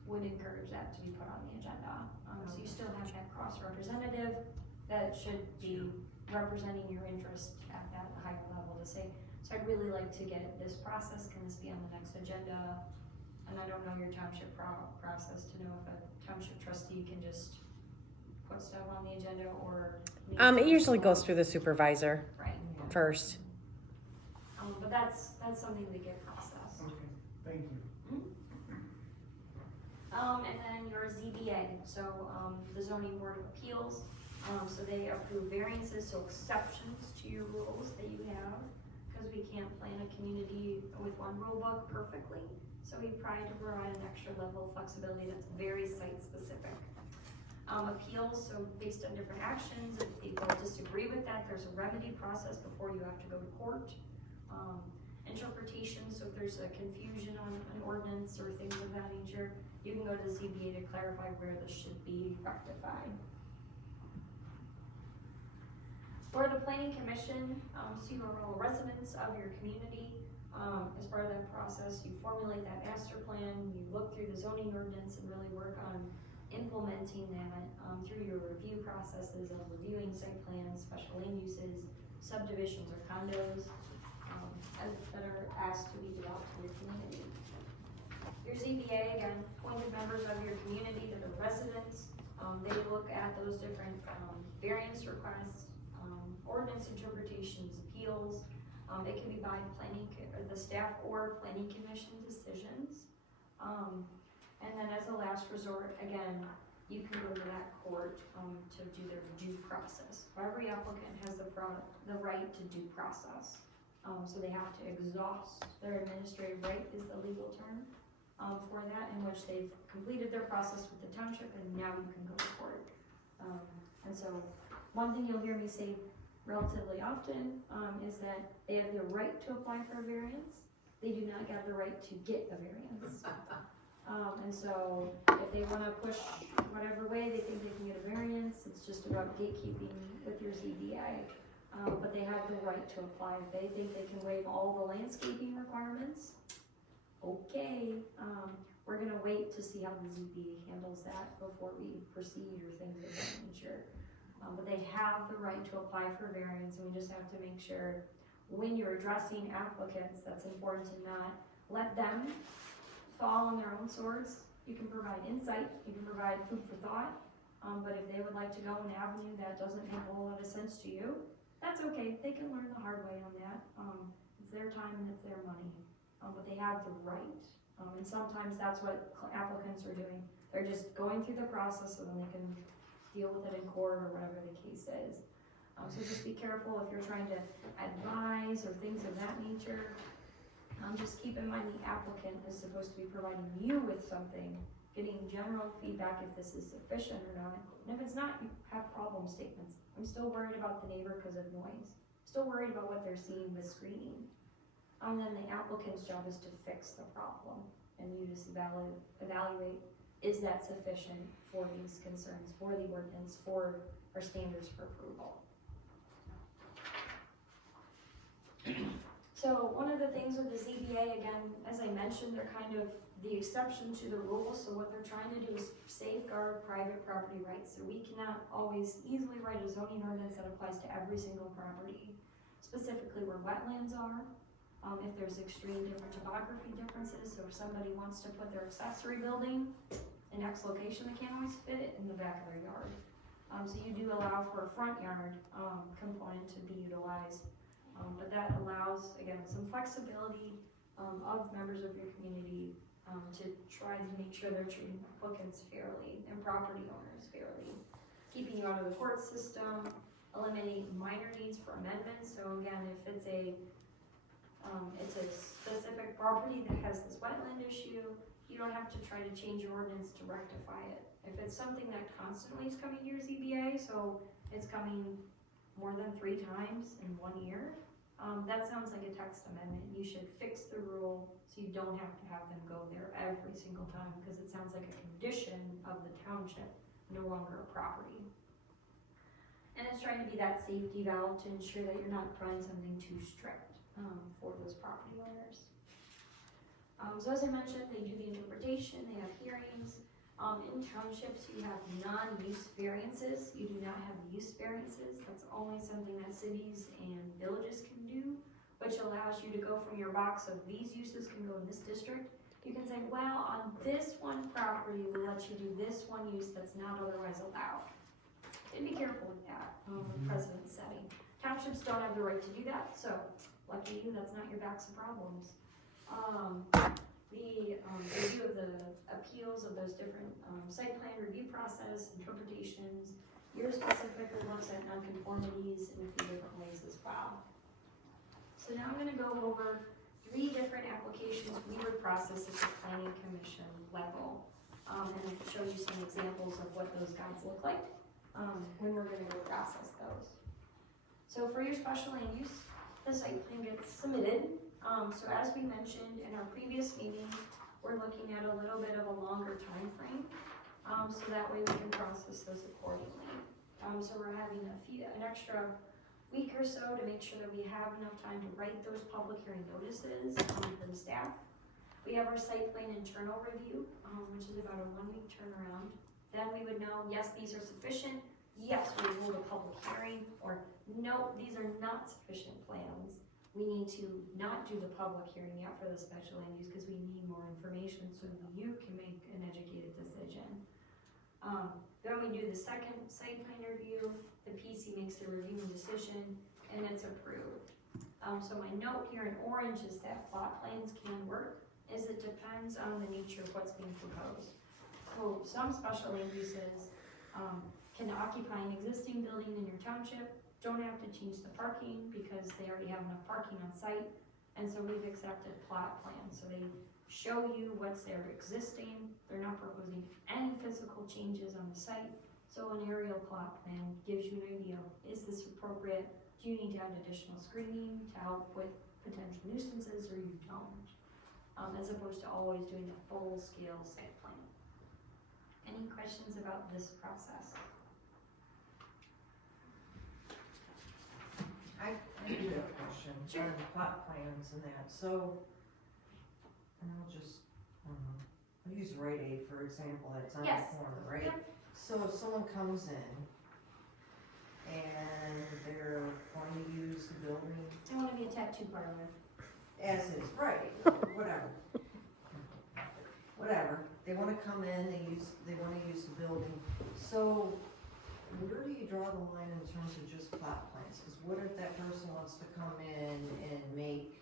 would encourage that to be put on the agenda. So you still have that cross representative that should be representing your interest at that higher level to say, so I'd really like to get this process, can this be on the next agenda? And I don't know your township process to know if a township trustee can just put stuff on the agenda or. It usually goes through the supervisor Right, first. but that's something to get processed. Okay, thank you. And then your ZBA, so, the zoning board of appeals, so they approve variances, so exceptions to your rules that you have, because we can't plan a community with one rule book perfectly, so we try to provide an extra level of flexibility that's very site specific. Appeals, so based on different actions, if people disagree with that, there's a remedy process before you have to go to court. Interpretation, so if there's a confusion on an ordinance or things of that nature, you can go to the ZBA to clarify where this should be rectified. For the planning commission, so you are all residents of your community. As part of that process, you formulate that master plan, you look through the zoning ordinance and really work on implementing that through your review processes of reviewing site plans, special land uses, subdivisions or condos that are asked to be developed in your community. Your ZBA, again, appointed members of your community that are residents, they look at those different variance requests, ordinance interpretations, appeals. It can be by the staff or planning commission decisions. And then as a last resort, again, you can go to that court to do their due process. Every applicant has the right to due process. So they have to exhaust their administrative right is the legal term for that, in which they've completed their process with the township and now you can go to court. And so one thing you'll hear me say relatively often is that they have the right to apply for a variance. They do not have the right to get a variance. And so if they want to push whatever way they think they can get a variance, it's just about gatekeeping with your ZBA. But they have the right to apply. If they think they can waive all the landscaping requirements, okay. We're gonna wait to see how the ZBA handles that before we proceed or things of that nature. But they have the right to apply for variance, and we just have to make sure when you're addressing applicants, that's important to not let them fall on their own swords. You can provide insight, you can provide food for thought, but if they would like to go an avenue that doesn't make a whole lot of sense to you, that's okay, they can learn the hard way on that. It's their time and it's their money, but they have the right. And sometimes that's what applicants are doing. They're just going through the process so then they can deal with it in court or whatever the case is. So just be careful if you're trying to advise or things of that nature. Just keep in mind the applicant is supposed to be providing you with something, getting general feedback if this is sufficient or not. And if it's not, you have problem statements. I'm still worried about the neighbor because of noise. Still worried about what they're seeing with screening. And then the applicant's job is to fix the problem. And you just evaluate, is that sufficient for these concerns, for the ordinance, for our standards for approval. So one of the things with the ZBA, again, as I mentioned, they're kind of the exception to the rule. So what they're trying to do is safeguard private property rights. So we cannot always easily write a zoning ordinance that applies to every single property, specifically where wetlands are. If there's extreme different topography differences, so if somebody wants to put their accessory building in X location, they can't always fit it in the back of their yard. So you do allow for a front yard component to be utilized. But that allows, again, some flexibility of members of your community to try to make sure they're treating applicants fairly and property owners fairly. Keeping you out of the court system, eliminating minor needs for amendments. So again, if it's a specific property that has this wetland issue, you don't have to try to change your ordinance to rectify it. If it's something that constantly is coming to your ZBA, so it's coming more than 3 times in 1 year, that sounds like a text amendment. You should fix the rule so you don't have to have them go there every single time, because it sounds like a condition of the township, no longer a property. And it's trying to be that safety valve to ensure that you're not trying something too strict for those property owners. So as I mentioned, they do the interpretation, they have hearings. In townships, you have non-use variances. You do not have use variances. That's only something that cities and villages can do, which allows you to go from your box of these uses can go in this district. You can say, well, on this one property, we'll let you do this one use that's not otherwise allowed. And be careful with that, with precedent setting. Townships don't have the right to do that, so lucky you, that's not your box of problems. The review of the appeals of those different site plan review process, interpretations, your specifically looks at nonconformities in a few different ways as well. So now I'm going to go over 3 different applications we would process at the planning commission level, and show you some examples of what those guides look like when we're going to go process those. So for your special land use, the site plan gets submitted. So as we mentioned in our previous meeting, we're looking at a little bit of a longer time frame, so that way we can process those accordingly. So we're having an extra week or so to make sure that we have enough time to write those public hearing notices from staff. We have our site plan internal review, which is about a 1-week turnaround. Then we would know, yes, these are sufficient. Yes, we hold a public hearing, or no, these are not sufficient plans. We need to not do the public hearing yet for the special land use because we need more information so you can make an educated decision. Then we do the second site plan review, the PC makes the review and decision, and it's approved. So my note here in orange is that plot plans can work, is it depends on the nature of what's being proposed. So some special land uses can occupy an existing building in your township, don't have to change the parking because they already have enough parking on site. And so we've accepted plot plans. So they show you what's there existing. They're not proposing any physical changes on the site. So an aerial plot plan gives you an idea of, is this appropriate? Do you need to add additional screening to help with potential nuisances, or you don't? As opposed to always doing a full scale site plan. Any questions about this process? I do have a question on plot plans and that, so, and I'll just, I'll use Rite Aid for example, that's on Yes. the corner, right? Yep. So if someone comes in and they're going to use the building I want to be a tattoo parlor. as is, right, whatever. Whatever, they wanna come in, they wanna use the building, so where do you draw the line in terms of just plot plans? Cause what if that person wants to come in and make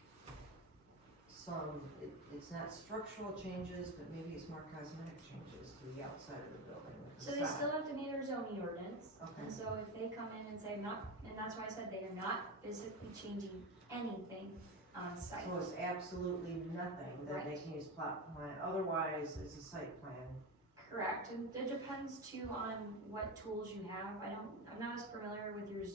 it's not structural changes, but maybe it's more cosmetic changes to the outside of the building. with the So they facade. still have to meet our zoning ordinance, Okay. and so if they come in and say not, and that's why I said they are not physically changing anything on site. So it's absolutely nothing that they Right. can use plot plan, otherwise it's a site plan. Correct, and it depends too on what tools you have. I'm not as familiar with your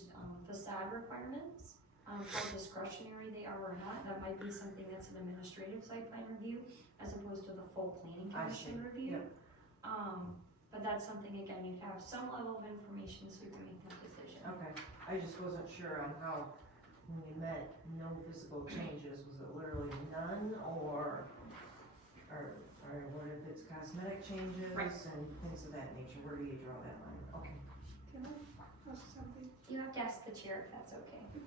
facade requirements, how discretionary they are or not. That might be something that's an administrative site plan review as opposed to the full planning I see, commission review. yep. But that's something, again, you have some level of information so you can make that decision. Okay, I just wasn't sure on how, when you meant no physical changes, was it literally none, or what if it's cosmetic changes Right. and things of that nature, where do you draw that line? Okay. Can I ask something? You have to ask the chair if that's okay.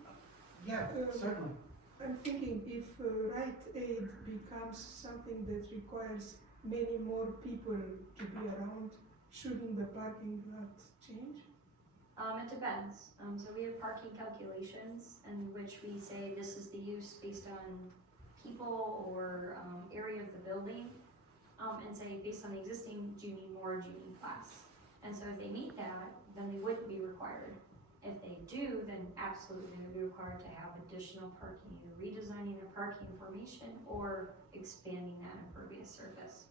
Yeah, certainly. I'm thinking if right aid becomes something that requires many more people to be around, shouldn't the parking lot change? It depends. So we have parking calculations in which we say this is the use based on people or area of the building. And say based on the existing, do you need more, do you need less? And so if they meet that, then they wouldn't be required. If they do, then absolutely they would be required to have additional parking, either redesigning the parking formation or expanding that impervious surface.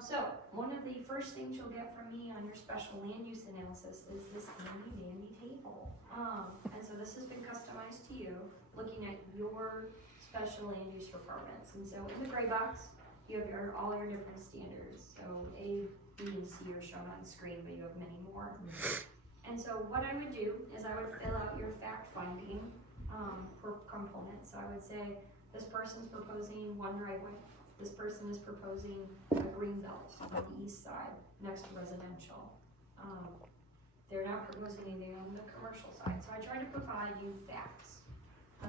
So one of the first things you'll get from me on your special land use analysis is this handy dandy table. And so this has been customized to you, looking at your special land use requirements. And so in the gray box, you have all your different standards. So A, B, and C are shown on screen, but you have many more. And so what I would do is I would fill out your fact finding per component. So I would say this person's proposing one driveway. This person is proposing a green belt on the east side next to residential. They're not proposing anything on the commercial side. So I try to provide you facts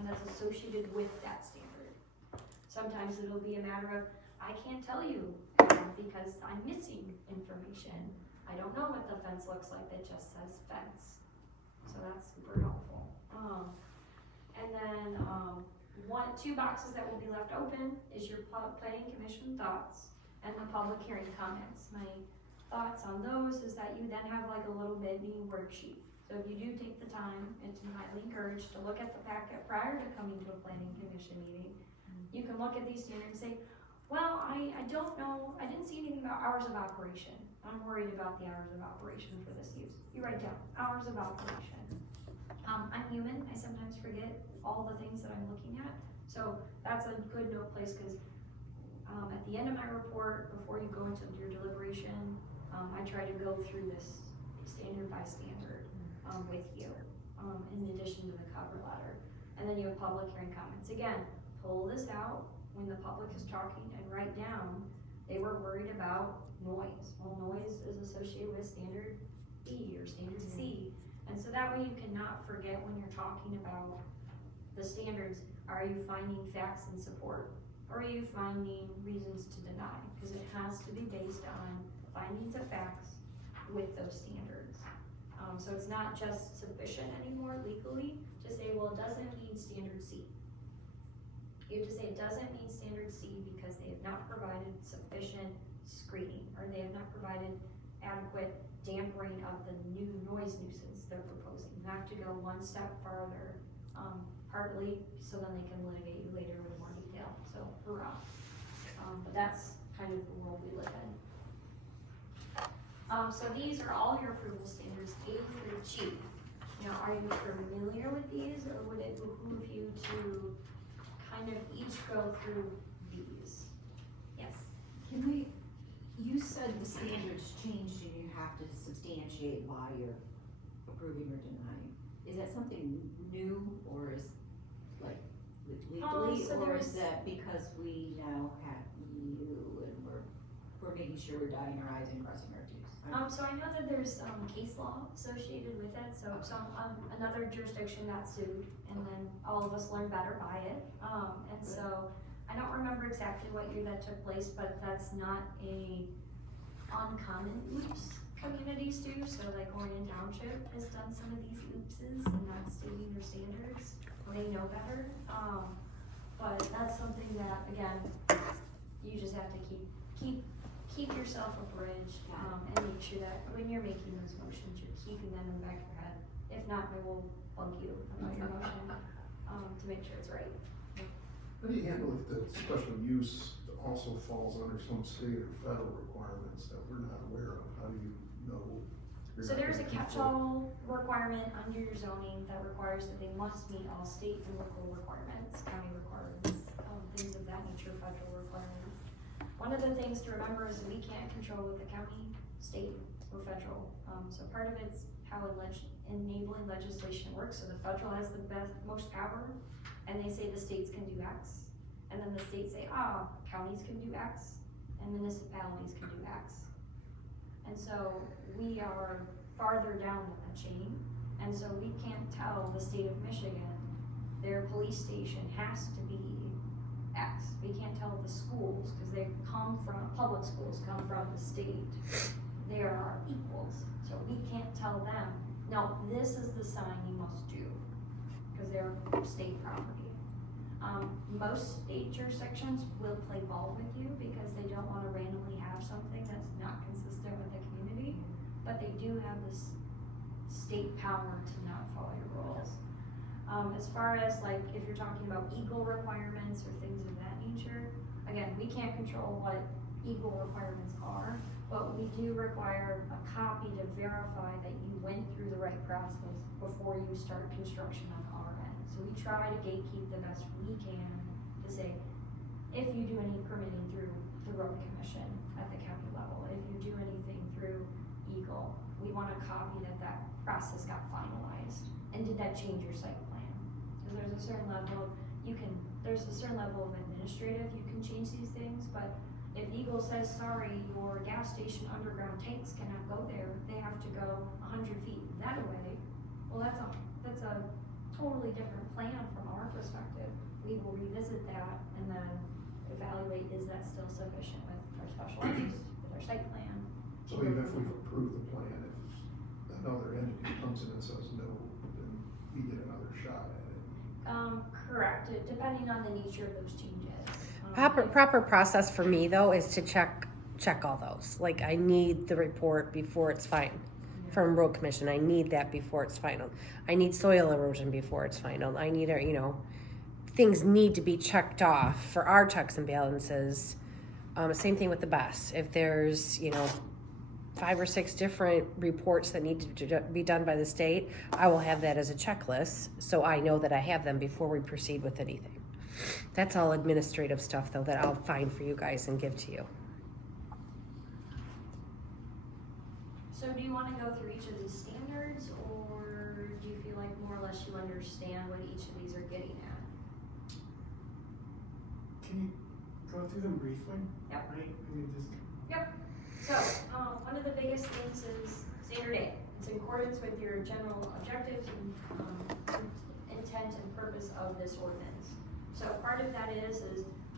that's associated with that standard. Sometimes it'll be a matter of, I can't tell you because I'm missing information. I don't know what the fence looks like that just says fence. So that's super helpful. And then two boxes that will be left open is your planning commission thoughts and the public hearing comments. My thoughts on those is that you then have like a little mini worksheet. So if you do take the time, it's highly encouraged to look at the packet prior to coming to a planning commission meeting. You can look at these standards and say, well, I don't know, I didn't see anything about hours of operation. I'm worried about the hours of operation for this use. You write down hours of operation. I'm human, I sometimes forget all the things that I'm looking at. So that's a good note place because at the end of my report, before you go into your deliberation, I try to go through this standard by standard with you, in addition to the cover letter. And then you have public hearing comments. Again, pull this out when the public is talking and write down, they were worried about noise. Well, noise is associated with standard B or standard C. And so that way you cannot forget when you're talking about the standards, are you finding facts in support? Or are you finding reasons to deny? Because it has to be based on findings of facts with those standards. So it's not just sufficient anymore legally to say, well, it doesn't meet standard C. You have to say it doesn't meet standard C because they have not provided sufficient screening or they have not provided adequate dampering of the new noise nuisance they're proposing. You have to go one step farther, partly so then they can litigate you later with more detail. So hurrah. But that's kind of the world we live in. So these are all your approval standards, A through G. Now, are you familiar with these or would it behoove you to kind of each go through these? Yes. Can we, you said the standards changed and you have to substantiate why you're approving or denying. Is that something new or is like legally So or is there's- that because we now have you and we're making sure we're dotting our i's and crossing our t's? So I know that there's case law associated with it. So another jurisdiction got sued, and then all of us learned better by it. And so I don't remember exactly what year that took place, but that's not a uncommon oops communities do, so like Orion Township has done some of these oopses and not stating their standards, they know better, but that's something that, again, you just have to keep yourself abridged, and make sure that when you're making those motions, you're keeping them in the back of your head. If not, I will bug you about your motion, to make sure it's right. How do you handle if the special use also falls under some state or federal requirements that we're not aware of? How do you know? you're So not there's a gonna conflict? catch-all requirement under your zoning that requires that they must meet all state and local requirements, county requirements, things of that nature, federal requirements. One of the things to remember is we can't control what the county, state, or federal, so part of it's how enabling legislation works, so the federal has the most power, and they say the states can do X, and then the states say, counties can do X, and municipalities can do X. And so we are farther down the chain, and so we can't tell the state of Michigan, their police station has to be X. We can't tell the schools, because they come from, public schools come from the state. They are our equals, so we can't tell them, no, this is the sign you must do, because they're state property. Most state jurisdictions will play ball with you because they don't want to randomly have something that's not consistent with the community, but they do have this state power to not follow your rules. As far as like, if you're talking about eagle requirements or things of that nature, again, we can't control what eagle requirements are, but we do require a copy to verify that you went through the right process before you start construction on our end. So we try to gatekeep the best we can to say, if you do any permitting through the road commission at the county level, if you do anything through Eagle, we want a copy that that process got finalized. And did that change your site plan? Because there's a certain level, there's a certain level of administrative, you can change these things, but if Eagle says, sorry, your gas station underground tanks cannot go there, they have to go 100 feet that away, well, that's a totally different plan from our perspective. We will revisit that and then evaluate, is that still sufficient with our special use, with our site plan? So even if we've approved the plan, if another entity comes in and says no, then we get another shot at it. Correct, depending on the nature of those changes. Proper process for me though is to check all those. Like I need the report before it's fine from road commission. I need that before it's final. I need soil erosion before it's final. I need things need to be checked off for our checks and balances. Same thing with the bus. If there's 5 or 6 different reports that need to be done by the state, I will have that as a checklist so I know that I have them before we proceed with anything. That's all administrative stuff though that I'll find for you guys and give to you. So do you want to go through each of these standards, or do you feel like more or less you understand what each of these are getting at? Can you go through them briefly? Yep. Right? I mean, just. So, one of the biggest things is standard A. It's in accordance with your general objectives and intent and purpose of this ordinance. So part of that is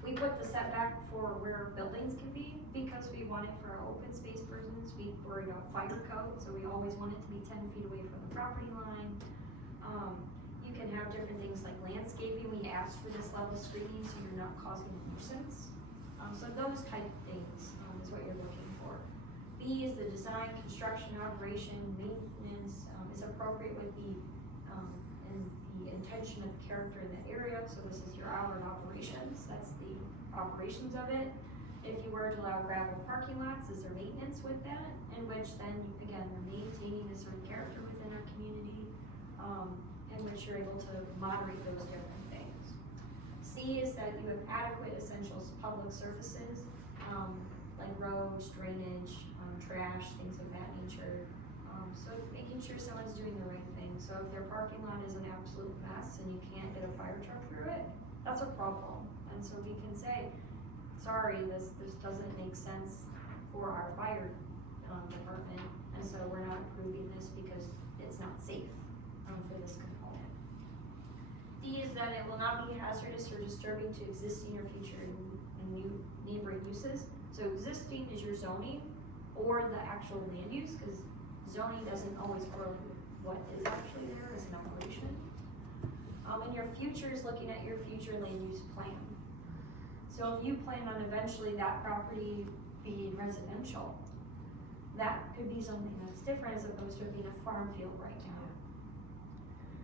we put the setback for where buildings can be because we want it for our open space persons. We worry about fire code, so we always want it to be 10 feet away from the property line. You can have different things like landscaping. We asked for this level screening so you're not causing a nuisance. So those type of things is what you're looking for. B is the design, construction, operation, maintenance is appropriate with the intention of character in the area. So this is your hour of operations. That's the operations of it. If you were to allow gravel parking lots, is there maintenance with that? In which then, again, we're maintaining a certain character within our community, in which you're able to moderate those different things. C is that you have adequate essential public services, like roads, drainage, trash, things of that nature. So making sure someone's doing the right thing. So if their parking lot is an absolute mess and you can't get a fire truck through it, that's a problem. And so we can say, sorry, this doesn't make sense for our fire department, and so we're not approving this because it's not safe for this component. D is that it will not be hazardous or disturbing to existing or future and new neighboring uses. So existing is your zoning, or the actual land use, cause zoning doesn't always correlate with what is actually there as an operation. And your future is looking at your future land use plan. So if you plan on eventually that property being residential, that could be something that's different as opposed to it being a farm field right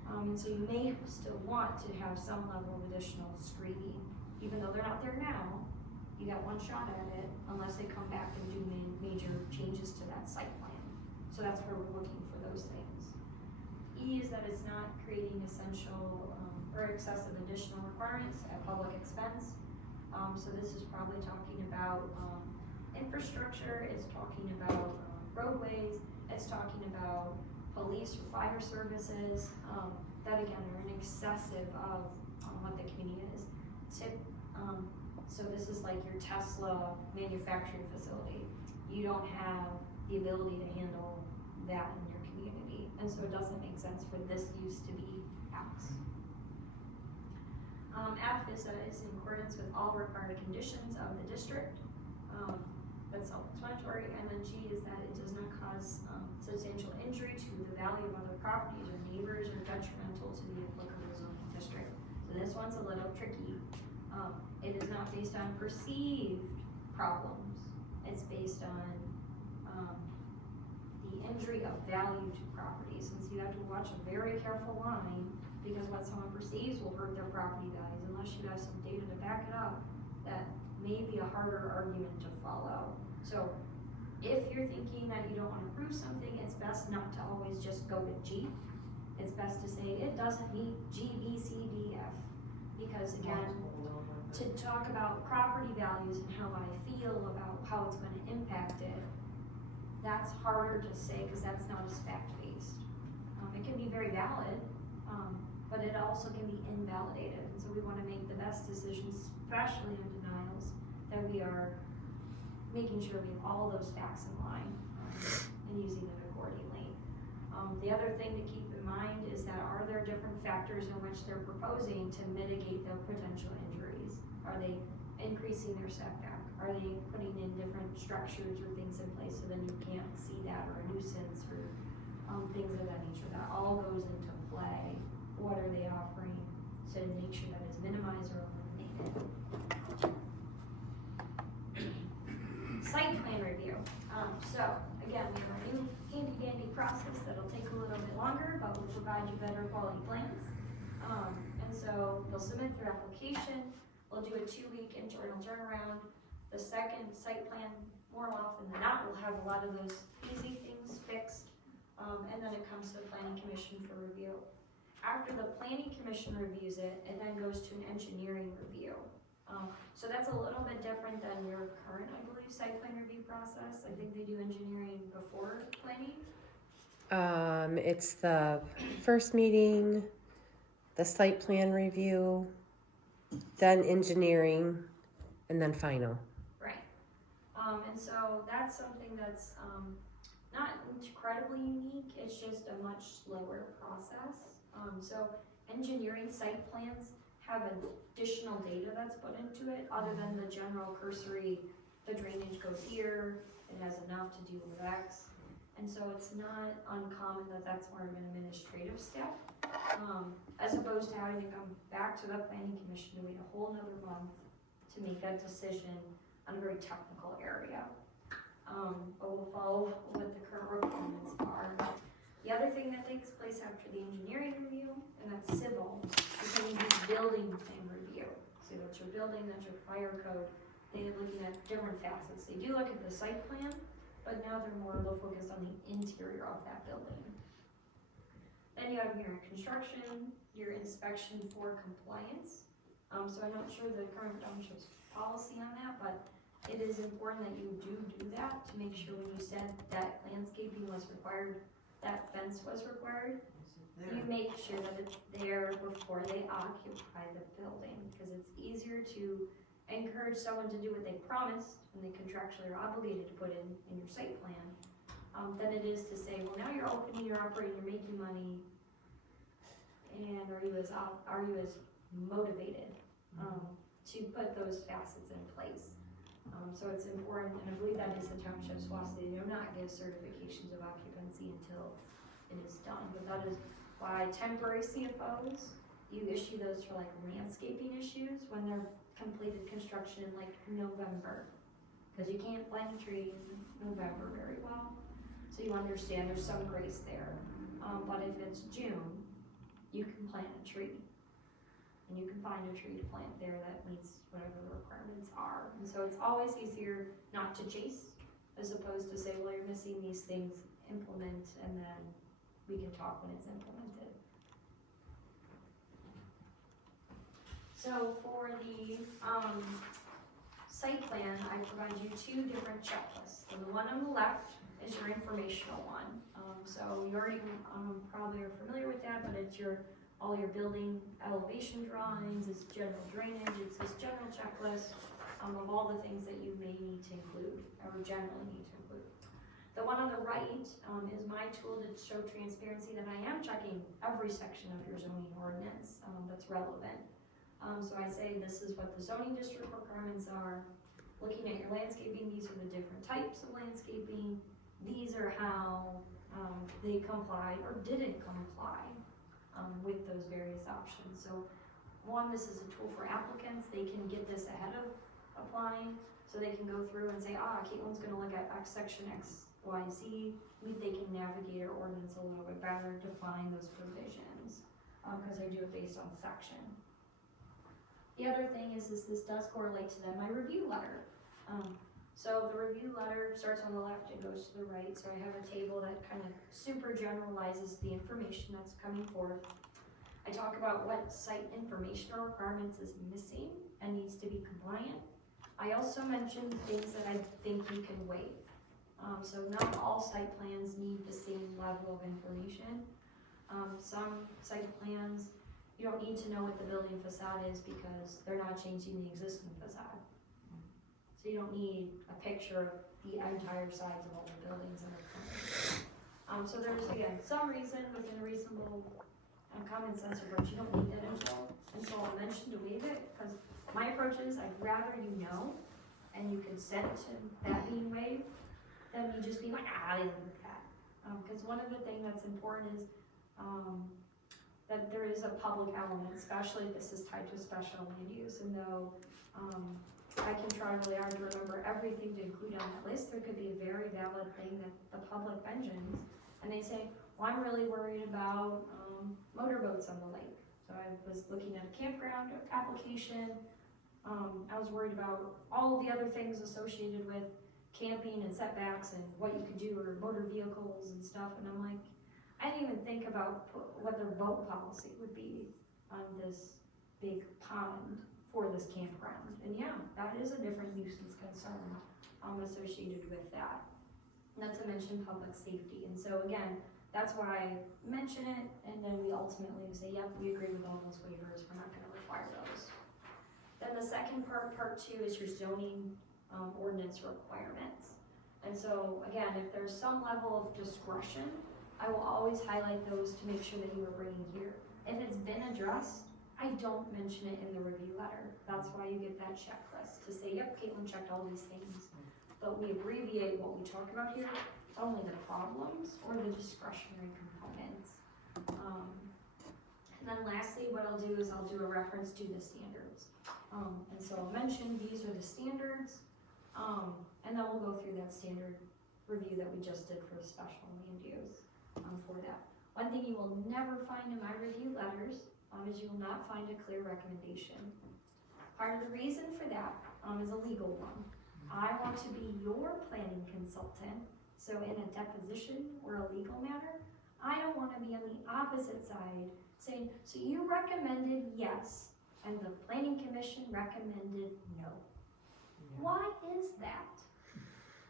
now. And so you may still want to have some level of additional screening, even though they're not there now. You got one shot at it unless they come back and do major changes to that site plan. So that's where we're looking for those things. E is that it's not creating essential or excessive additional requirements at public expense. So this is probably talking about infrastructure, it's talking about roadways, it's talking about police or fire services, that again are in excessive of what the community is. So this is like your Tesla manufacturing facility. You don't have the ability to handle that in your community, and so it doesn't make sense for this use to be X. F is that it's in accordance with all required conditions of the district. That's self-explanatory. And then G is that it does not cause substantial injury to the value of other properties or neighbors or detrimental to the applicable zoning district. So this one's a little tricky. It is not based on perceived problems. It's based on the injury of value to properties. And so you have to watch a very careful line, because what someone perceives will hurt their property values unless you have some data to back it up. That may be a harder argument to follow. So if you're thinking that you don't want to prove something, it's best not to always just go with G. It's best to say it doesn't meet G, B, C, D, F. Because again, to talk about property values and how I feel about how it's going to impact it, that's harder to say because that's not as fact-based. It can be very valid, but it also can be invalidated. And so we want to make the best decisions, especially in denials, that we are making sure we have all those facts in line and using it accordingly. The other thing to keep in mind is that are there different factors in which they're proposing to mitigate the potential injuries? Are they increasing their setback? Are they putting in different structures or things in place so then you can't see that, or a nuisance, or things of that nature? That all goes into play. What are they offering to make sure that it's minimized or eliminated? Site plan review. So again, we have a new handy dandy process that'll take a little bit longer, but will provide you better quality plans. And so they'll submit their application. We'll do a 2-week internal turnaround. The second site plan, more often than not, will have a lot of those easy things fixed. And then it comes to the planning commission for review. After the planning commission reviews it, it then goes to an engineering review. So that's a little bit different than your current, I believe, site plan review process. I think they do engineering before planning. It's the first meeting, the site plan review, then engineering, and then final. Right. And so that's something that's not incredibly unique. It's just a much slower process. So engineering site plans have additional data that's put into it other than the general cursory, the drainage goes here, it has enough to do with X. And so it's not uncommon that that's more of an administrative step, as opposed to having to come back to the planning commission to wait a whole nother month to make that decision on a very technical area. But we'll follow what the current requirements are. The other thing that takes place after the engineering review, and that's civil, is when you do building plan review. So that's your building, that's your fire code. They're looking at different facets. They do look at the site plan, but now they're more focused on the interior of that building. Then you have your construction, your inspection for compliance. So I'm not sure the current township's policy on that, but it is important that you do that to make sure when you said that landscaping was required, that fence was required, you make sure that it's there before they occupy the building, because it's easier to encourage someone to do what they promised and they contractually are obligated to put in your site plan, than it is to say, well, now you're opening, you're operating, you're making money, and are you as motivated to put those facets in place? So it's important, and I believe that is the township's philosophy, they do not give certifications of occupancy until it is done, but that is why temporary CFOs, you issue those for like landscaping issues when they're completed construction in like November. Cause you can't plant a tree in November very well, so you understand there's some grace there. But if it's June, you can plant a tree. And you can find a tree to plant there that meets whatever the requirements are. And so it's always easier not to chase, as opposed to say, well, you're missing these things, implement, and then we can talk when it's implemented. So for the site plan, I provide you 2 different checklists. So the one on the left is your informational one. So you already probably are familiar with that, but it's all your building elevation drawings, it's general drainage, it's this general checklist of all the things that you may need to include, or generally need to include. The one on the right is my tool to show transparency that I am checking every section of your zoning ordinance that's relevant. So I say this is what the zoning district requirements are. Looking at your landscaping, these are the different types of landscaping. These are how they complied or didn't comply with those various options. So one, this is a tool for applicants. They can get this ahead of applying, so they can go through and say, Caitlin's gonna look at X section, X, Y, Z. They can navigate our ordinance a little bit better, define those provisions, because I do it based on section. The other thing is this does correlate to then my review letter. So the review letter starts on the left, it goes to the right, so I have a table that kind of super generalizes the information that's coming forth. I talk about what site informational requirements is missing and needs to be compliant. I also mention things that I think you can waive. So not all site plans need the same level of information. Some site plans, you don't need to know what the building facade is because they're not changing the existing facade. So you don't need a picture of the entire sides of all the buildings that are coming. So there's, again, some reason within a reasonable common sense approach, you don't need that info. And so I'll mention to waive it, because my approach is I'd rather you know, and you consent to that being waived, than you just be like, I didn't do that. Because one of the things that's important is that there is a public element, especially if this is tied to a special land use. And though I can try really hard to remember everything to include on that list, there could be a very valid thing that the public mentions, and they say, well, I'm really worried about motorboats on the lake. So I was looking at a campground application. I was worried about all the other things associated with camping and setbacks and what you could do, or motor vehicles and stuff, and I'm like, I didn't even think about what their boat policy would be on this big pond for this campground. And yeah, that is a different nuisance concern associated with that. Not to mention public safety. And so again, that's why I mention it, and then we ultimately say, yep, we agree with all those waivers, we're not gonna require those. Then the second part 2, is your zoning ordinance requirements. And so again, if there's some level of discretion, I will always highlight those to make sure that you are bringing here. If it's been addressed, I don't mention it in the review letter. That's why you get that checklist to say, yep, Caitlin checked all these things. But we abbreviate what we talk about here, only the problems or the discretionary components. And then lastly, what I'll do is I'll do a reference to the standards. And so I'll mention these are the standards, and then we'll go through that standard review that we just did for the special land use for that. One thing you will never find in my review letters is you will not find a clear recommendation. Part of the reason for that is a legal one. I want to be your planning consultant, so in a deposition or a legal matter, I don't want to be on the opposite side saying, so you recommended yes, and the planning commission recommended no. Why is that?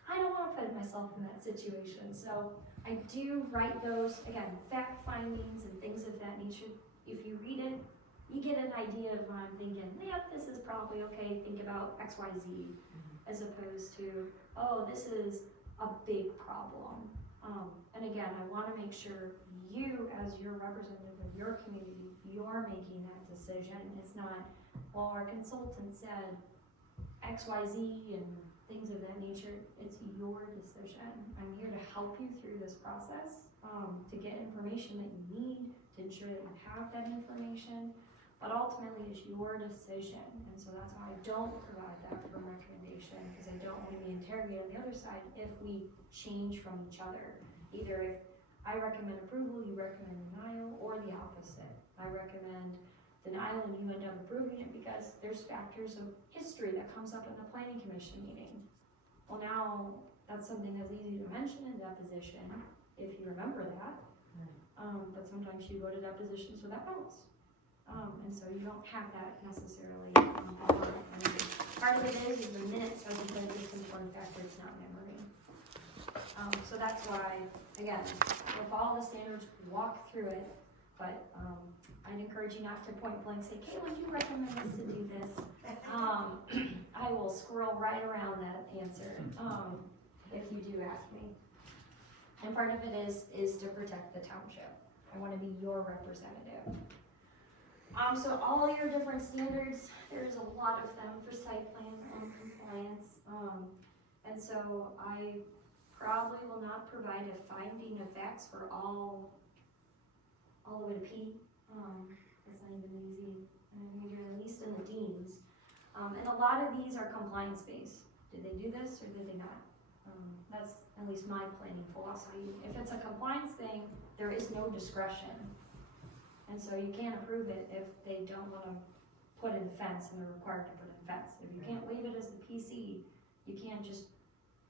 I don't want to put myself in that situation, so I do write those, again, fact findings and things of that nature. If you read it, you get an idea of what I'm thinking. Yep, this is probably okay, think about X, Y, Z, as opposed to, oh, this is a big problem. And again, I want to make sure you, as your representative of your community, you're making that decision. It's not, well, our consultant said XYZ and things of that nature, it's your decision. I'm here to help you through this process, to get information that you need, to ensure that you have that information, but ultimately it's your decision. And so that's why I don't provide that for recommendation, because I don't want to be interrogated on the other side if we change from each other. Either if I recommend approval, you recommend denial, or the opposite. I recommend denial and you end up approving it because there's factors of history that comes up in the planning commission meeting. Well, now that's something that's easy to mention in deposition, if you remember that. But sometimes you go to depositions without notes. And so you don't have that necessarily. Part of it is the minutes are the biggest important factor, it's not memory. So that's why, again, we'll follow the standards, walk through it, but I'd encourage you not to point blank say, Caitlin, you recommend us to do this. I will squirrel right around that answer if you do ask me. And part of it is to protect the township. I want to be your representative. So all your different standards, there's a lot of them for site plan compliance. And so I probably will not provide a finding of facts for all the way to P. That's not even easy. Maybe at least in the deans. And a lot of these are compliance based. Did they do this or did they not? That's at least my planning philosophy. If it's a compliance thing, there is no discretion. And so you can't approve it if they don't want to put in fence and they're required to put in fence. If you can't waive it as the PC, you can't just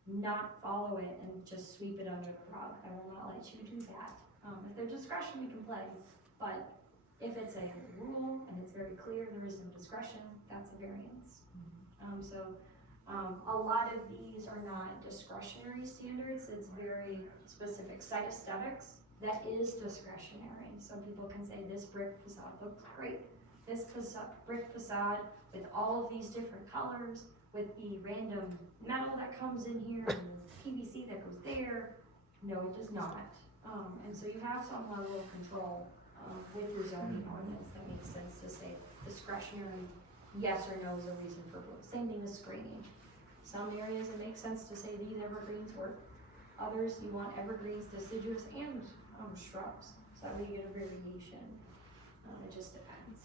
not follow it and just sweep it under the rug. I will not let you do that. If there's discretion, we can play. But if it's a rule and it's very clear there is no discretion, that's a variance. A lot of these are not discretionary standards. It's very specific. Site aesthetics, that is discretionary. Some people can say this brick facade looks great. This brick facade with all of these different colors, with the random metal that comes in here and the PVC that goes there, no, it does not. And so you have some level of control with your zoning ordinance that makes sense to say discretionary, yes or no is a reason for approval. Same thing as screening. Some areas it makes sense to say these evergreens work. Others you want evergreens, deciduous, and shrubs. So that way you get a variation. It just depends.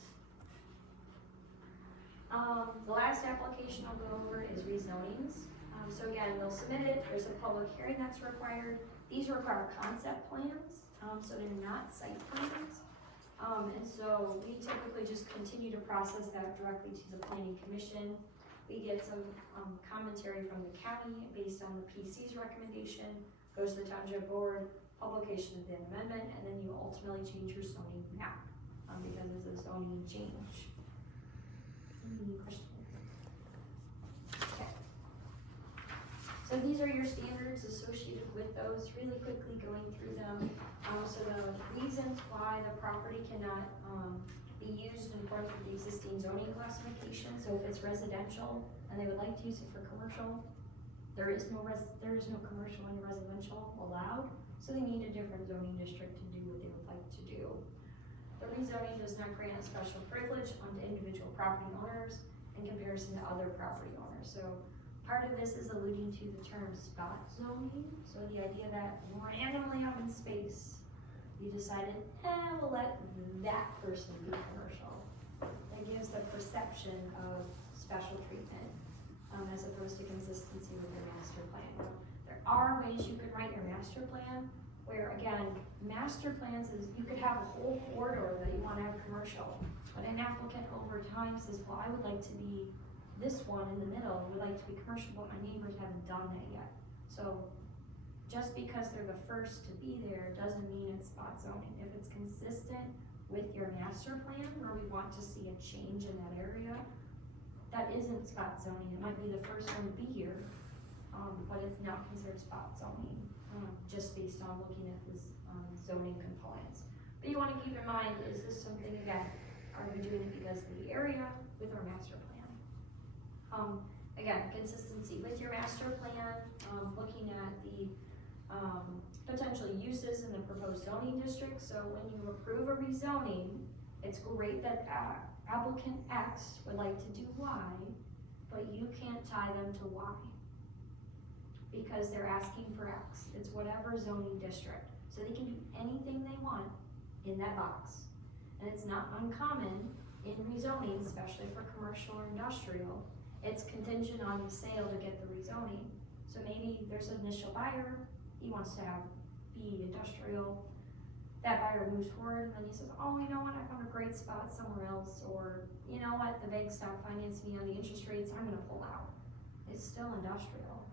The last application I'll go over is rezonings. So again, they'll submit it. There's a public hearing that's required. These require concept plans, so they're not site plans. And so we typically just continue to process that directly to the planning commission. We get some commentary from the county based on the PC's recommendation, goes to the township board, publication of the amendment, and then you ultimately change your zoning map because it's a zoning change. Any questions? Okay. So these are your standards associated with those, really quickly going through them. So the reasons why the property cannot be used in accordance with the existing zoning classification. So if it's residential and they would like to use it for commercial, there is no commercial and residential allowed. So they need a different zoning district to do what they would like to do. The rezoning does not grant a special privilege onto individual property owners in comparison to other property owners. So part of this is alluding to the term spot zoning. So the idea that randomly out in space, you decided, we'll let that person be commercial. That gives the perception of special treatment as opposed to consistency with your master plan. There are ways you could write your master plan where, again, master plans is you could have a whole corridor that you want to have commercial, but an applicant over time says, well, I would like to be this one in the middle, would like to be commercial, but my neighbors haven't done that yet. So just because they're the first to be there doesn't mean it's spot zoning. If it's consistent with your master plan where we want to see a change in that area, that isn't spot zoning. It might be the first one to be here, but it's not considered spot zoning, just based on looking at this zoning compliance. But you want to keep in mind, is this something, again, are we doing it because of the area with our master plan? Again, consistency with your master plan, looking at the potential uses in the proposed zoning district. So when you approve a rezoning, it's great that applicant X would like to do Y, but you can't tie them to Y. Because they're asking for X, it's whatever zoning district, so they can do anything they want in that box. And it's not uncommon in rezoning, especially for commercial or industrial, it's contingent on the sale to get the rezoning. So maybe there's an initial buyer, he wants to have be industrial, that buyer moves forward and then he says, oh, you know what, I found a great spot somewhere else, or you know what, the bank stopped financing me on the interest rates, I'm gonna pull out. It's still industrial.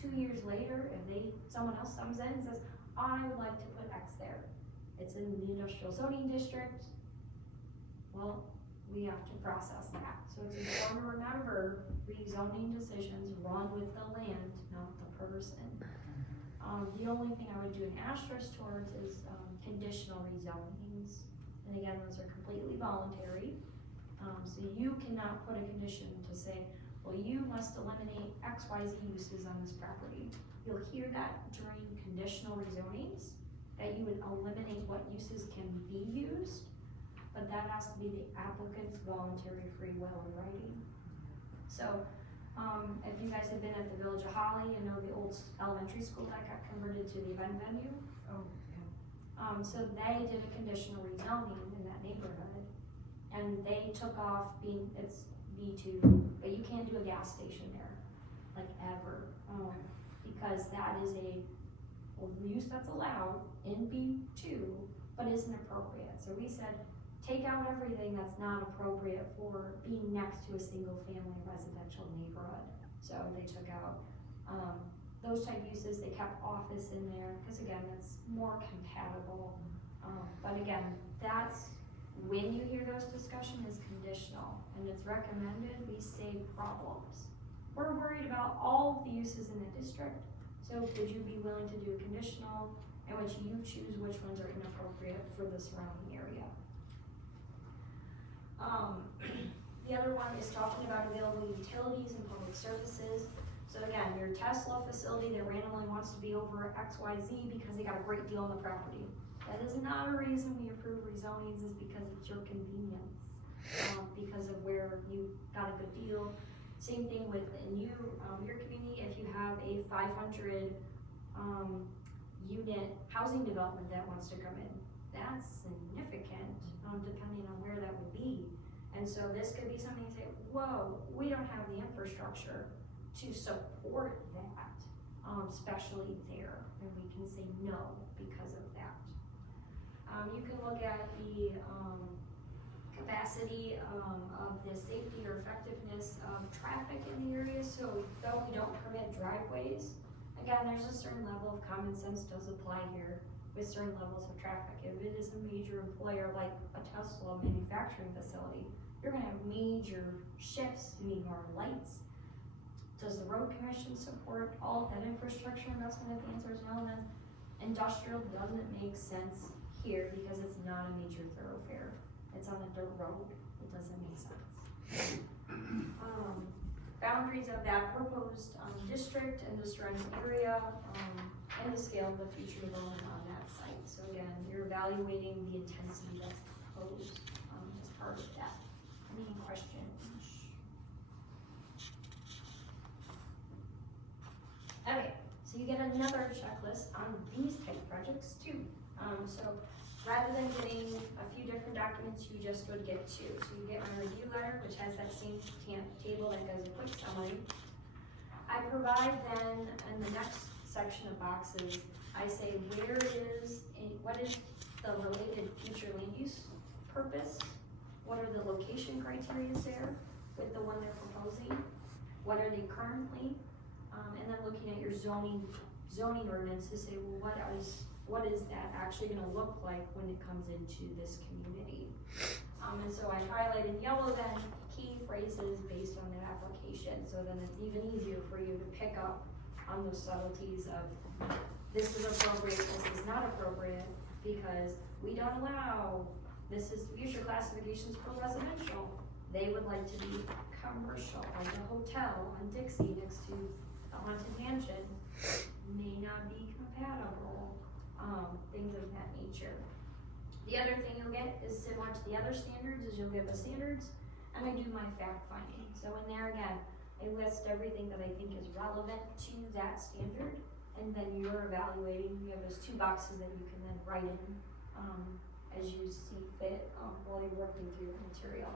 2 years later, if someone else comes in and says, I would like to put X there, it's in the industrial zoning district, well, we have to process that. So it's important to remember, rezoning decisions run with the land, not the person. The only thing I would do an asterisk towards is conditional rezonings. And again, those are completely voluntary. So you cannot put a condition to say, well, you must eliminate XYZ uses on this property. You'll hear that during conditional rezonings, that you would eliminate what uses can be used, but that has to be the applicant's voluntary free will in writing. So, if you guys have been at the Village of Holly, you know the old elementary school that got converted to the event venue. Oh, yeah. So they did a conditional rezoning in that neighborhood, and they took off it's B2, but you can't do a gas station there, like ever, because that is a use that's allowed in B2, but isn't appropriate. So we said, take out everything that's not appropriate for being next to a single family residential neighborhood. So they took out those type uses, they kept office in there, because again, that's more compatible. But again, that's when you hear those discussions is conditional, and it's recommended we save problems. We're worried about all the uses in the district, so would you be willing to do a conditional in which you choose which ones are inappropriate for the surrounding area? The other one is talking about available utilities and public services. So again, your Tesla facility that randomly wants to be over XYZ because they got a great deal on the property. That is not a reason we approve rezonings, is because it's your convenience, because of where you got a good deal. Same thing with your community, if you have a 500 unit housing development that wants to come in, that's significant, depending on where that would be. And so this could be something you say, whoa, we don't have the infrastructure to support that, especially there, and we can say no because of that. You can look at the capacity of the safety or effectiveness of traffic in the area. So though we don't permit driveways, again, there's a certain level of common sense does apply here with certain levels of traffic. If it is a major employer like a Tesla manufacturing facility, you're gonna have major shifts, you need more lights. Does the road commission support all of that infrastructure investment? If the answer is no, then industrial doesn't make sense here because it's not a major thoroughfare. It's on a dirt road, it doesn't make sense. Boundaries of that proposed district and the surrounding area, and the scale of the future development on that site. So again, you're evaluating the intensity that's proposed as part of that. Any questions? Okay, so you get another checklist on these type projects too. So rather than getting a few different documents, you just would get two. So you get my review letter, which has that same table that does a quick summary. I provide then in the next section of boxes, I say what is the related future land use purpose? What are the location criteria there with the one they're proposing? What are they currently? And then looking at your zoning ordinance to say, well, what is that actually gonna look like when it comes into this community? And so I highlighted yellow then key phrases based on that application, so then it's even easier for you to pick up on those subtleties of this is appropriate, this is not appropriate, because we don't allow, this is future classifications for residential. They would like to be commercial, like a hotel on Dixie next to the Haunted Mansion may not be compatible, things of that nature. The other thing you'll get is similar to the other standards, is you'll get the standards, and I do my fact finding. So in there again, I list everything that I think is relevant to that standard, and then you're evaluating, you have those 2 boxes that you can then write in, as you see fit, while you're working through the material.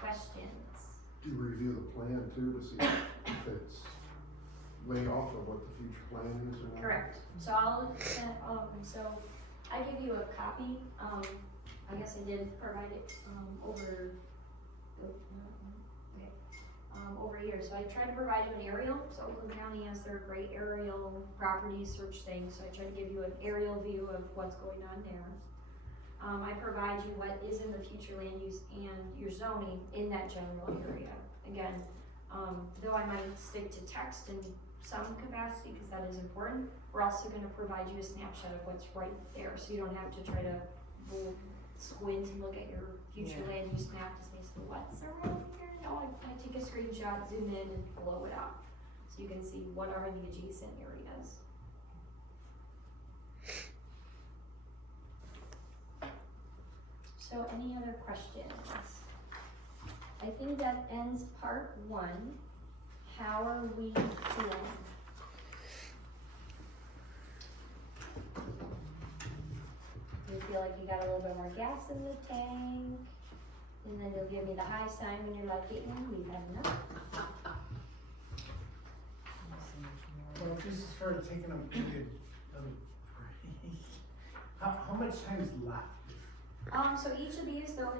Questions? Do you review the plan too to see if it's way off of what the future plan is or not? Correct. So so I give you a copy, I guess I did provide it, over here. So I tried to provide you an aerial, so Oakland County has their great aerial property search thing, so I try to give you an aerial view of what's going on there. I provide you what is in the future land use and your zoning in that general area. Again, though I might stick to text in some capacity, because that is important, we're also gonna provide you a snapshot of what's right there, so you don't have to try to squint and look at your future land use map to say, so what's around here? No, I take a screenshot, zoom in, and blow it up, so you can see what are the adjacent areas. So any other questions? I think that ends part 1. How are we feeling? You feel like you got a little bit more gas in the tank, and then you'll give me the high sign when you're like, we've had enough. Well, this is for taking a break. How much time is left? So each of these, though,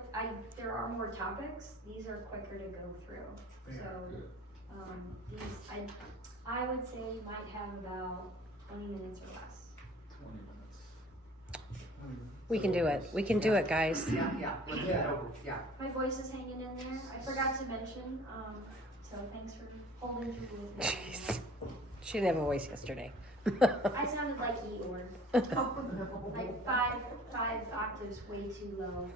there are more topics. These are quicker to go through. They So, are. these, I would say might have about 20 minutes or less. 20 minutes. We can do it. We can do it, guys. Yeah, let's get it over, yeah. My voice is hanging in there. I forgot to mention, so thanks for holding through with me. Jeez. She didn't have a voice yesterday. I sounded like Eeyore. Like five octaves way too low.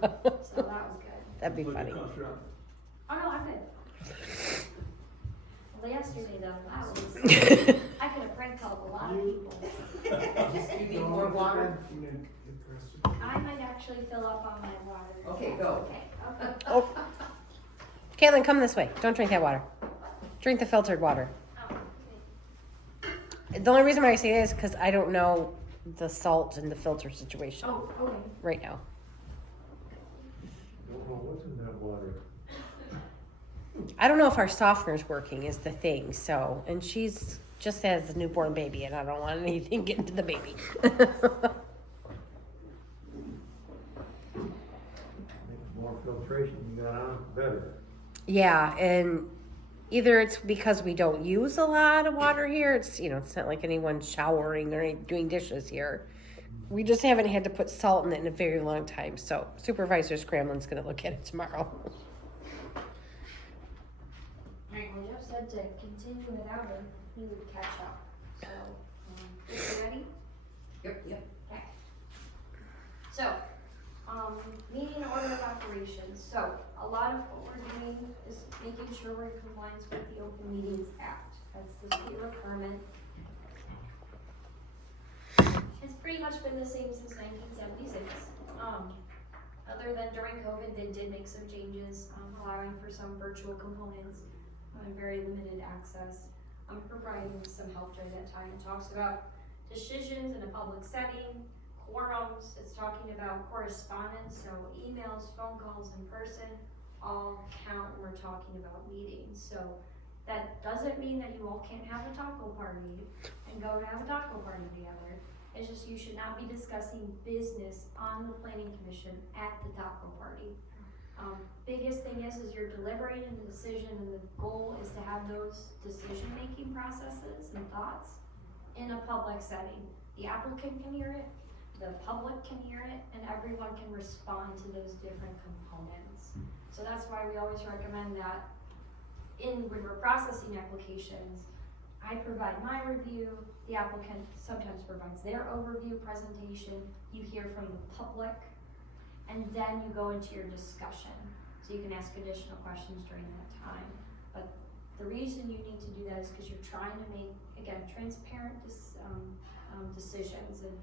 So that was good. That'd be Look funny. across your eye. Oh no, I'm good. Well, yesterday though, I could have prank called a lot of people. You need more water? I might actually fill up on my water. Okay, go. Okay. Oh. Caitlin, come this way. Don't drink that water. Drink the filtered water. Oh, okay. The only reason why I say that is because I don't know the salt and the filter situation Oh, okay. right now. Don't know what's in that water. I don't know if our softener's working is the thing, so, and she's just has a newborn baby and I don't want anything getting to the baby. More filtration you got on, better. Yeah, and either it's because we don't use a lot of water here, it's, it's not like anyone's showering or doing dishes here. We just haven't had to put salt in it in a very long time, so Supervisor Scramlin's gonna look at it tomorrow. Alright, well Jeff said to continue without her, he would catch up. So, is you ready? Yep. Okay. So, meeting order of operations. So, a lot of what we're doing is making sure we're in compliance with the Open Meetings Act. That's the state requirement. It's pretty much been the same since 1976. Other than during COVID, they did make some changes, allowing for some virtual components and very limited access. I'm providing some help during that time. It talks about decisions in a public setting, quorums, it's talking about correspondence, so emails, phone calls, in person, all count when we're talking about meetings. So that doesn't mean that you all can't have a taco party and go to have a taco party together. It's just you should not be discussing business on the planning commission at the taco party. Biggest thing is you're deliberating a decision, and the goal is to have those decision-making processes and thoughts in a public setting. The applicant can hear it, the public can hear it, and everyone can respond to those different components. So that's why we always recommend that when we're processing applications, I provide my review, the applicant sometimes provides their overview presentation, you hear from the public, and then you go into your discussion. So you can ask additional questions during that time. But the reason you need to do that is because you're trying to make, again, transparent decisions, and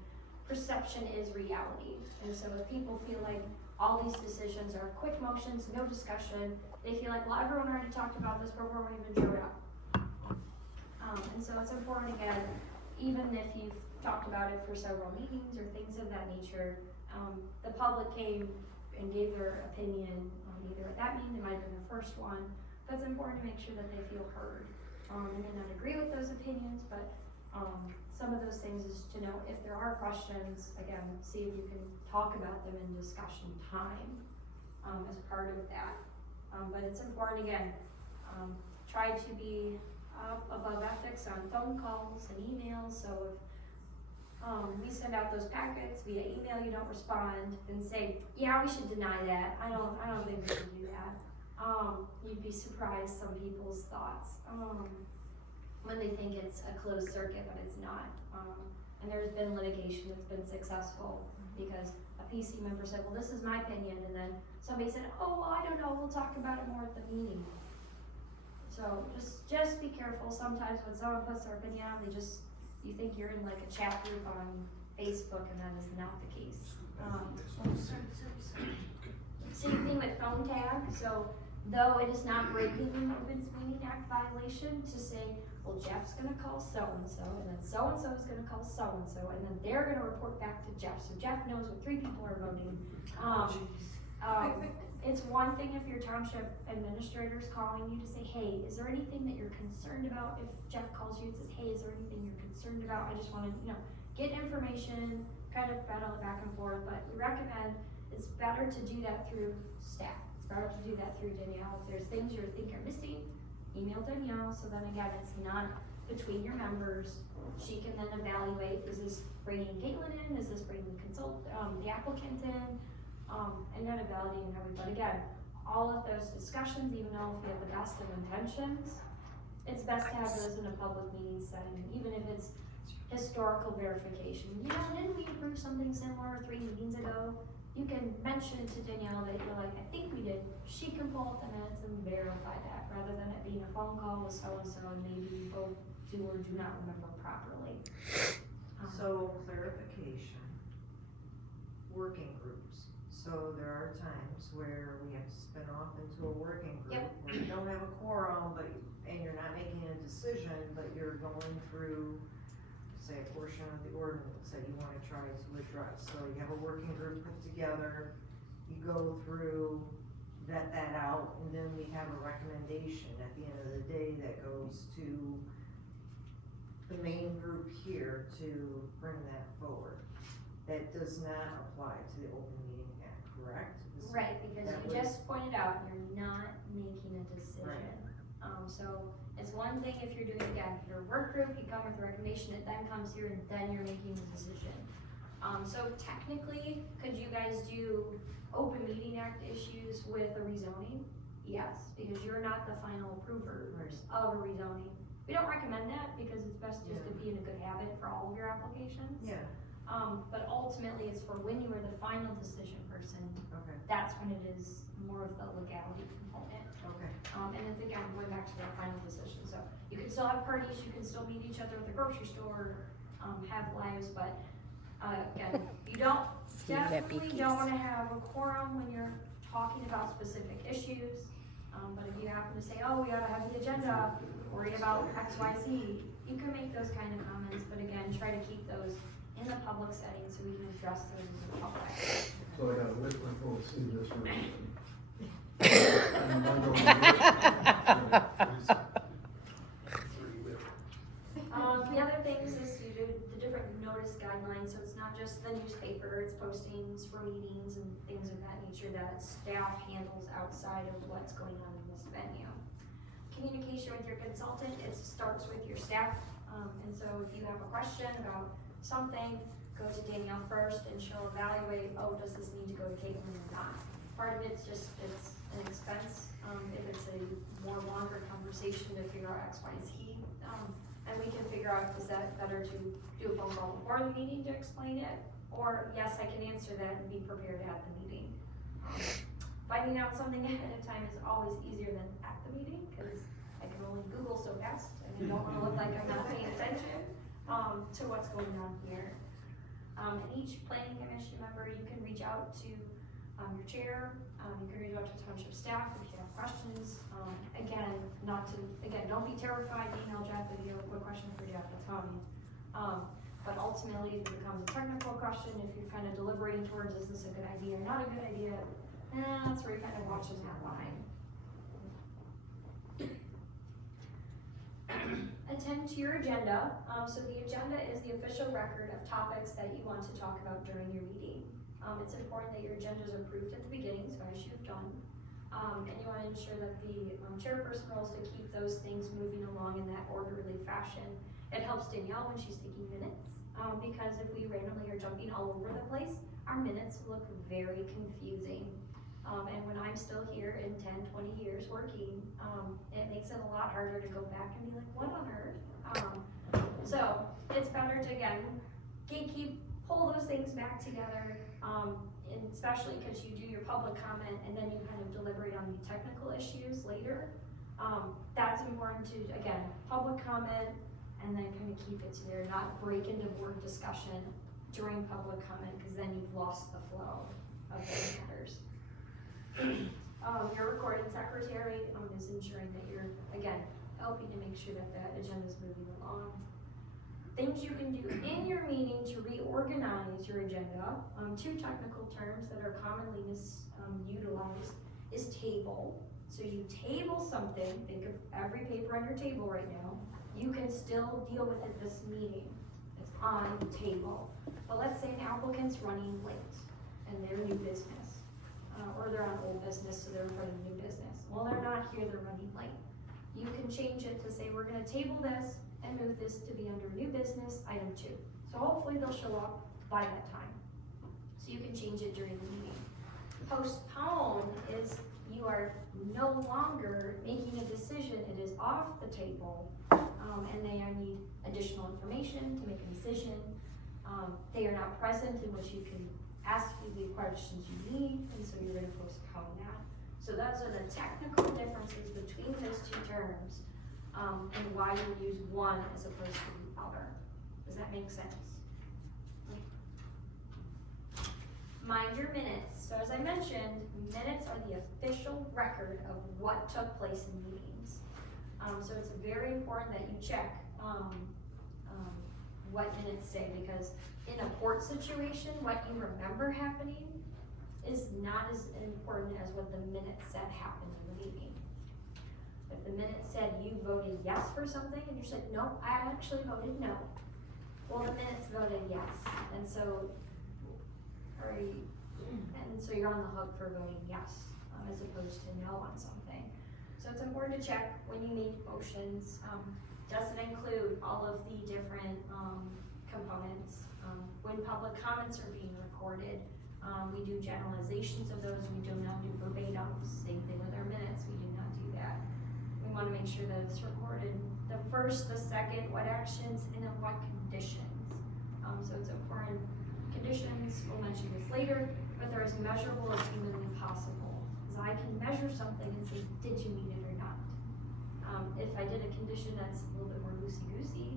perception is reality. And so if people feel like all these decisions are quick motions, no discussion. They feel like, well, everyone already talked about this before we even drew it up. And so it's important again, even if you've talked about it for several meetings or things of that nature, the public came and gave their opinion either at that meeting, it might have been the first one, but it's important to make sure that they feel heard. They may not agree with those opinions, but some of those things is to know if there are questions, again, see if you can talk about them in discussion time as part of that. But it's important, again, try to be above ethics on phone calls and emails. So if we send out those packets via email, you don't respond and say, yeah, we should deny that. I don't think we should do that. You'd be surprised some people's thoughts when they think it's a closed circuit, but it's not. And there's been litigation that's been successful because a PC member said, well, this is my opinion, and then somebody said, oh, well, I don't know, we'll talk about it more at the meeting. So just be careful. Sometimes when someone puts their opinion out, you think you're in like a chat group on Facebook, and that is not the case. Same thing with phone tag. So though it is not breaking an Open Meeting Act violation to say, well, Jeff's gonna call so-and-so, and then so-and-so is gonna call so-and-so, and then they're gonna report back to Jeff, so Jeff knows what 3 people are voting. It's one thing if your township administrator's calling you to say, hey, is there anything that you're concerned about? If Jeff calls you and says, hey, is there anything you're concerned about? I just wanna, get information, kind of battle it back and forth, but we recommend it's better to do that through staff. It's better to do that through Danielle. If there's things you think are missing, email Danielle, so then again, it's not between your members. She can then evaluate, is this bringing Caitlin in, is this bringing the applicant in, and then validating everybody. But again, all of those discussions, even though if we have the best of intentions, it's best to have those in a public meeting setting, even if it's historical verification. Didn't we approve something similar 3 meetings ago? You can mention to Danielle that you're like, I think we did. She can pull up the minutes and verify that, rather than it being a phone call with so-and-so and maybe you both do or do not remember properly. So clarification, working groups. So there are times where we have to spin off into a working group where you don't have a quorum, and you're not making a decision, but you're going through, say, a portion of the ordinance that you wanna try to address. So you have a working group put together, you go through, vet that out, and then we have a recommendation at the end of the day that goes to the main group here to bring that forward. That does not apply to the Open Meeting Act, correct? Right, because you just pointed out you're not making a decision. Right. So it's one thing if you're doing, again, your work group, you come with a recommendation, it then comes here and then you're making the decision. So technically, could you guys do Open Meeting Act issues with a rezoning? Yes, because you're not the final approvers of a rezoning. We don't recommend that because it's best just to be in a good habit for all of your applications. Yeah. But ultimately, it's for when you are the final decision person. Okay. That's when it is more of the legality component. Okay. And it's again, going back to that final decision. So you can still have parties, you can still meet each other at the grocery store, have lives, but again, you definitely don't wanna have a quorum when you're talking about specific issues. But if you happen to say, oh, we ought to have the agenda, worry about X, Y, Z, you can make those kind of comments, but again, try to keep those in the public setting so we can address those in the public. So I gotta wait my phone to see this one. The other things is you do the different notice guidelines, so it's not just the newspaper, it's postings for meetings and things of that nature that staff handles outside of what's going on in this venue. Communication with your consultant, it starts with your staff, and so if you have a question about something, go to Danielle first and she'll evaluate, oh, does this need to go to Caitlin or not? Part of it's just, it's an expense, if it's a more longer conversation to figure out X, Y, Z, and we can figure out, is that better to do a phone call before the meeting to explain it? Or, yes, I can answer that and be prepared at the meeting. Finding out something ahead of time is always easier than at the meeting, because I can only Google so fast, and I don't wanna look like I'm not paying attention to what's going on here. And each planning commission member, you can reach out to your chair. You can reach out to township staff if you have questions. Again, don't be terrified, email Jeff if you have a quick question for Jeff, that's fine. But ultimately, if it becomes a technical question, if you're kind of deliberating towards, is this a good idea or not a good idea, that's where you're kind of watching that line. Attend to your agenda. So the agenda is the official record of topics that you want to talk about during your meeting. It's important that your agenda is approved at the beginning, so as you've done. And you want to ensure that the chairperson roles to keep those things moving along in that orderly fashion. It helps Danielle when she's taking minutes, because if we randomly are jumping all over the place, our minutes look very confusing. And when I'm still here in 10, 20 years working, it makes it a lot harder to go back and be like, what on earth? So it's better to, again, pull those things back together, and especially because you do your public comment and then you kind of deliberate on the technical issues later. That's important to, again, public comment, and then kind of keep it to there, not break into board discussion during public comment, because then you've lost the flow of those matters. Your recording secretary is ensuring that you're, again, helping to make sure that that agenda is moving along. Things you can do in your meeting to reorganize your agenda. Two technical terms that are commonly utilized is table. So you table something, think of every paper on your table right now. You can still deal with it this meeting. It's on the table. But let's say an applicant's running late and they're new business. Or they're on old business, so they're in front of new business. Well, they're not here, they're running late. You can change it to say, we're gonna table this and move this to be under new business, item 2. So hopefully they'll show up by that time. So you can change it during the meeting. Postpone is you are no longer making a decision, it is off the table, and they need additional information to make a decision. They are not present, in which you can ask you the questions you need, and so you're gonna postpone that. So those are the technical differences between those two terms, and why you use one as opposed to the other. Does that make sense? Mind your minutes. So as I mentioned, minutes are the official record of what took place in meetings. So it's very important that you check what minutes say, because in a court situation, what you remember happening is not as important as what the minutes said happened in the meeting. If the minutes said you voted yes for something and you said, no, I actually voted no. Well, the minutes voted yes, and so you're on the hook for voting yes, as opposed to no on something. So it's important to check when you make motions. Does it include all of the different components? When public comments are being recorded, we do generalizations of those. We do not do verbatims. Same thing with our minutes. We do not do that. We want to make sure that it's recorded. The first, the second, what actions, and then what conditions. So it's important. Conditions, we'll mention this later, but they're as measurable as humanly possible. Because I can measure something and say, did you meet it or not? If I did a condition that's a little bit more loosey-goosey,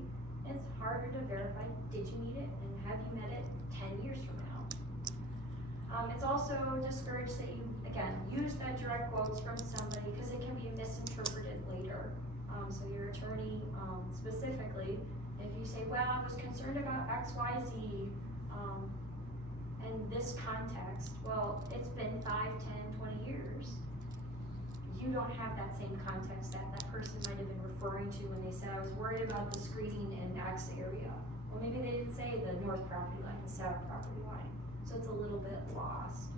it's harder to verify, did you meet it, and have you met it 10 years from now? It's also discouraged that you, again, use that direct quotes from somebody, because it can be misinterpreted later. So your attorney, specifically, if you say, well, I was concerned about X, Y, Z, in this context, well, it's been 5, 10, 20 years. You don't have that same context that that person might have been referring to when they said, I was worried about the screening in X area. Well, maybe they didn't say the north property line, the south property line. So it's a little bit lost.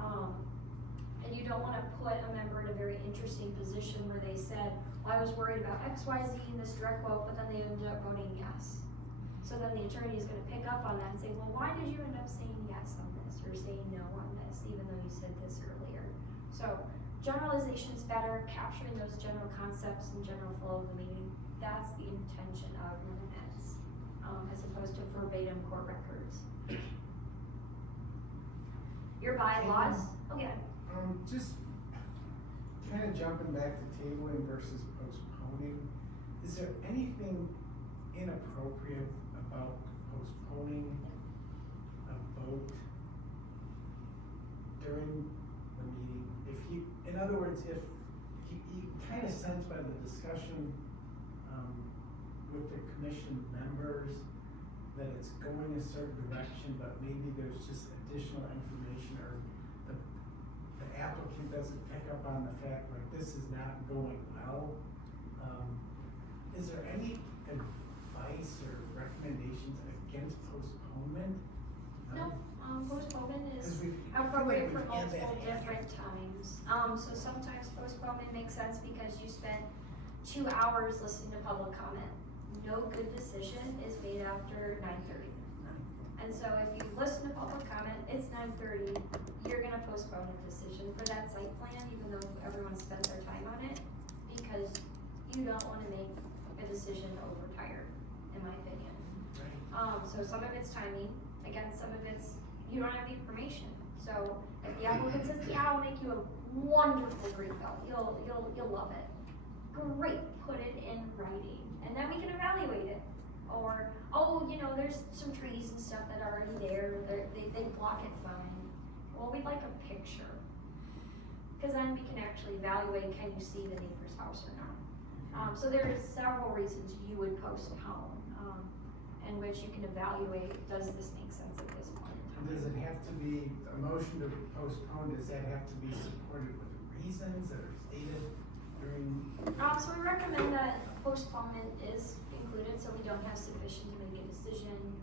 And you don't want to put a member in a very interesting position where they said, well, I was worried about X, Y, Z in this direct quote, but then they ended up voting yes. So then the attorney is going to pick up on that and say, well, why did you end up saying yes on this or saying no on this, even though you said this earlier? So generalization's better, capturing those general concepts and general flow of the meeting. That's the intention of your minutes, as opposed to verbatim court records. Your bylaws, okay. Just kind of jumping back to tabling versus postponing, is there anything inappropriate about postponing a vote? during the meeting, if you, in other words, if you kind of sense by the discussion, with the commission members that it's going a certain direction, but maybe there's just additional information or the applicant doesn't pick up on the fact like this is not going well. Is there any advice or recommendations against postponement? No, postponement is 'Cause we- appropriate for we've had that multiple different times. So sometimes postponement makes sense because you spent 2 hours listening to public comment. No good decision is made after 9:30. And so if you listen to public comment, it's 9:30, you're gonna postpone a decision for that site plan, even though everyone spent their time on it, because you don't wanna make a decision overtired, in my opinion. So some of it's timing, again, some of it's, you don't have the information. So if the applicant says, yeah, I'll make you a wonderful green belt, you'll love it. Great, put it in writing, and then we can evaluate it. Or, oh, you know, there's some trees and stuff that are already there, they block it fine. Well, we'd like a picture. Cause then we can actually evaluate, can you see the neighbor's house or not? So there are several reasons you would postpone, in which you can evaluate, does this make sense at this point in time? Does it have to be, a motion to postpone, does that have to be supported with reasons that are stated during? So we recommend that postponement is included, so we don't have sufficient to make a decision.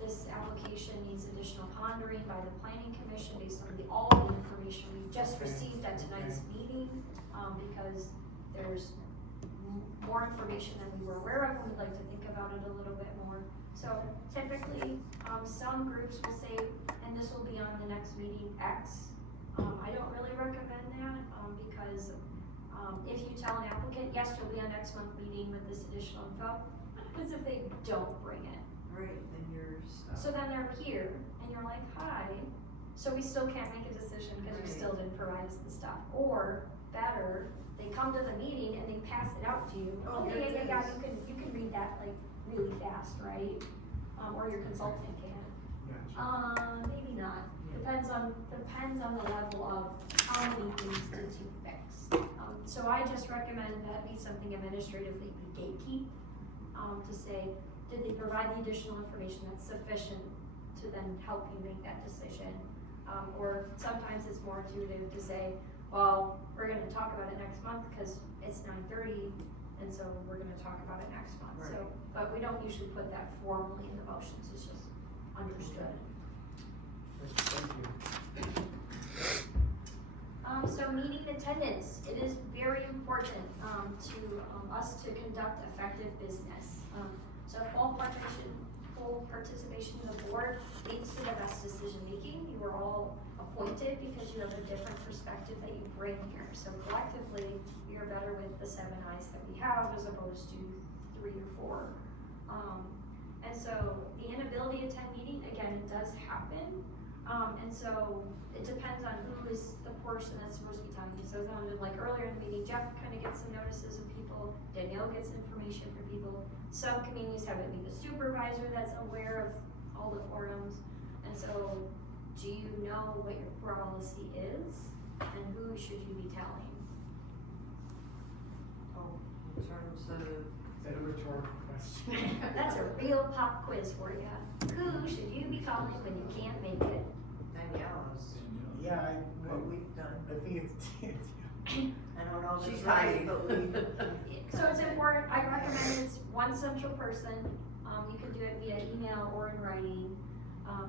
This application needs additional pondering by the planning commission based on all the information we've just received at tonight's meeting, because there's more information than we were aware of, and we'd like to think about it a little bit more. So typically, some groups will say, and this will be on the next meeting, X. I don't really recommend that, because if you tell an applicant, yes, you'll be on next month meeting with this additional info, what happens if they don't bring it? Right, then you're stuck. So then they're here, and you're like, hi, so we still can't make a decision because you Right. still didn't provide us the stuff. Or, better, they come to the meeting and they pass it out to you. Oh, Okay, here it yeah, is. you can read that like really fast, right? Or your consultant can. Gotcha. Maybe not. Depends on the level of how many things did you fix. So I just recommend that be something administratively we gatekeep, to say, did they provide the additional information that's sufficient to then help you make that decision? Or sometimes it's more intuitive to say, well, we're gonna talk about it next month because it's 9:30, and so we're gonna talk about it next month. So, Right. but we don't usually put that formally in the motions, it's just understood. Thank you. So meeting attendance, it is very important, to, us to conduct effective business. So full participation in the board leads to the best decision making. You are all appointed because you have a different perspective that you bring here. So collectively, we are better with the 7 eyes that we have as opposed to 3 or 4. And so the inability to attend meeting, again, it does happen. And so it depends on who is the person that's supposed to be telling you. So like earlier in the meeting, Jeff kind of gets some notices of people, Danielle gets information for people. Some communities have it be the supervisor that's aware of all the forums. And so, do you know what your policy is? And who should you be telling? Oh, in terms of, Is that a rhetorical question? That's a real pop quiz for you. Who should you be calling when you can't make it? Danielle's, Yeah, what we've done. I think it's I don't know if She's it's right, hiding. but we. So it's important, I recommend it's one central person, you can do it via email or in writing,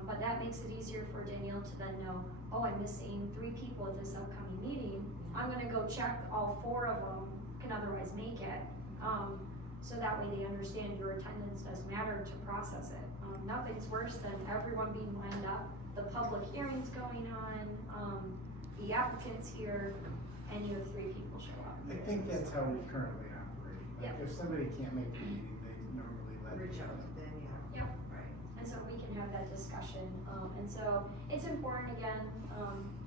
but that makes it easier for Danielle to then know, oh, I'm missing 3 people at this upcoming meeting, I'm gonna go check all 4 of them can otherwise make it, so that way they understand your attendance does matter to process it. Nothing's worse than everyone being lined up, the public hearings going on, the applicants here, and you have 3 people show up. I think that's how we currently operate. Like if somebody can't make the meeting, they normally let Reach me out know. to Danielle. Yep. Right. And so we can have that discussion, and so it's important again,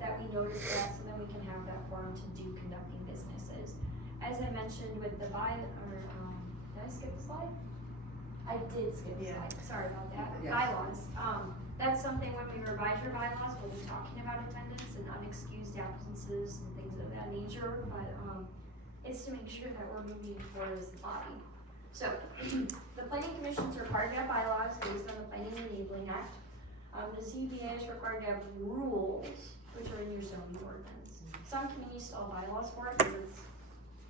that we notice that, so then we can have that forum to do conducting businesses. As I mentioned with the did I skip a slide? I did skip a Yeah. slide, sorry about that, Yes. bylaws. That's something when we revise your bylaws, we'll be talking about attendance and unexcused absences and things of that nature, but, it's to make sure that we're moving forward as a body. So, the planning commission's required to have bylaws based on the Planning and Enabling Act. The ZBA is required to have rules, which are in your zoning ordinance. Some communities still have bylaws for it, but it's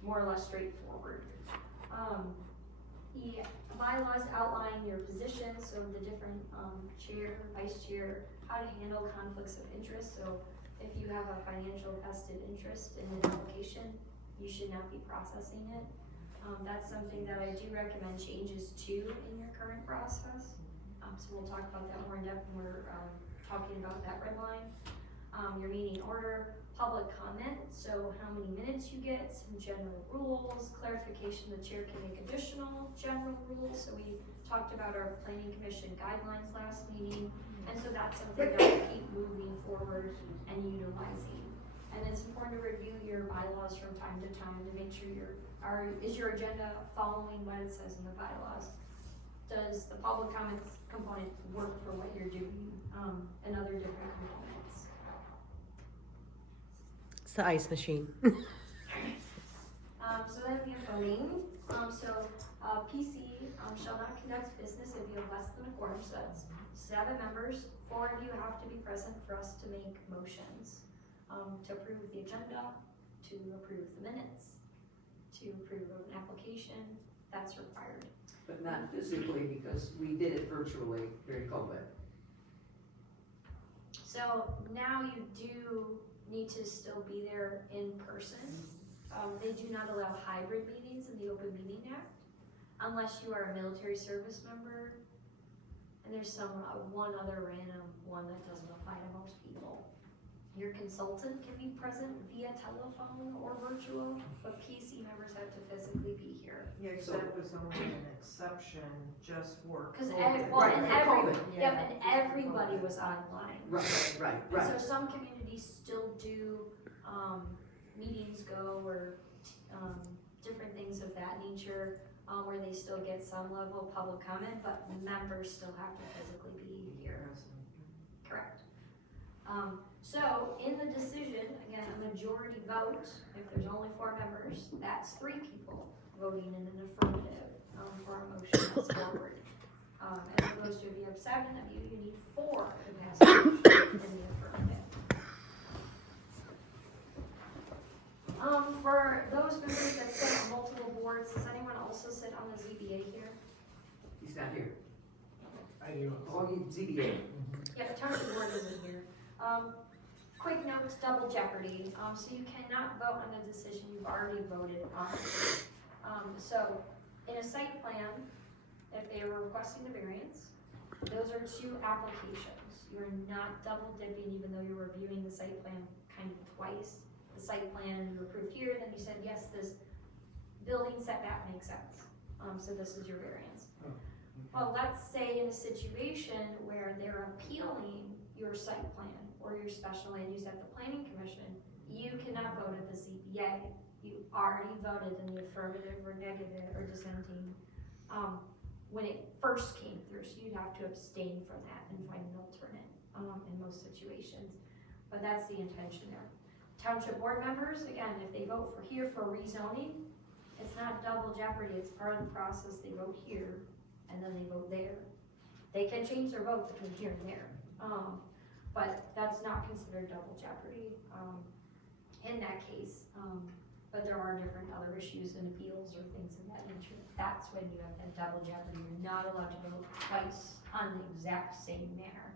more or less straightforward. The bylaws outline your positions, so the different, chair, vice chair, how to handle conflicts of interest. So if you have a financial vested interest in an application, you should not be processing it. That's something that I do recommend changes to in your current process. So we'll talk about that more in depth when we're, talking about that red line. Your meeting order, public comment, so how many minutes you get, some general rules, clarification, the chair can make additional general rules. So we talked about our planning commission guidelines last meeting, and so that's something that we keep moving forward and utilizing. And it's important to review your bylaws from time to time to make sure is your agenda following what it says in the bylaws? Does the public comments component work for what you're doing, and other different components? It's the ice machine. So then we have voting. PC shall not conduct business if you have less than a quorum, so that's 7 members. 4 of you have to be present for us to make motions. To approve the agenda, to approve the minutes, to approve an application, that's required. But not physically, because we did it virtually during COVID. So now you do need to still be there in person. They do not allow hybrid meetings in the Open Meeting Act, unless you are a military service member. And there's one other random one that doesn't apply to most people. Your consultant can be present via telephone or virtual, but PC members have to physically be here. Yeah, 'cause that was only an exception just for Cause COVID. and everybody was online. Right. So some communities still do, meetings go or, different things of that nature, where they still get some level of public comment, but members still have to physically be here. Correct. So in the decision, again, a majority vote, if there's only 4 members, that's 3 people voting in an affirmative, for a motion that's forward. As opposed to if you have 7 of you, you need 4 to pass a motion in the affirmative. For those members that sit on multiple boards, does anyone also sit on the ZBA here? He's not here. I do. Oh, ZBA. Yeah, the township board isn't here. Quick note, double jeopardy. So you cannot vote on a decision you've already voted on. So in a site plan, if they were requesting a variance, those are 2 applications. You're not double dipping, even though you're reviewing the site plan kind of twice. The site plan you approved here, then you said, yes, this building setback makes sense. So this is your variance. Well, let's say in a situation where they're appealing your site plan or your special land use at the planning commission, you cannot vote at the ZBA. You already voted in the affirmative or negative or dissenting, when it first came through, so you'd have to abstain from that and find an alternate, in most situations. But that's the intention there. Township board members, again, if they vote for rezoning, it's not double jeopardy, it's part of the process. They vote here and then they vote there. They can change their vote between here and there, but that's not considered double jeopardy, in that case. But there are different other issues and appeals or things of that nature. That's when you have that double jeopardy. You're not allowed to vote twice on the exact same manner.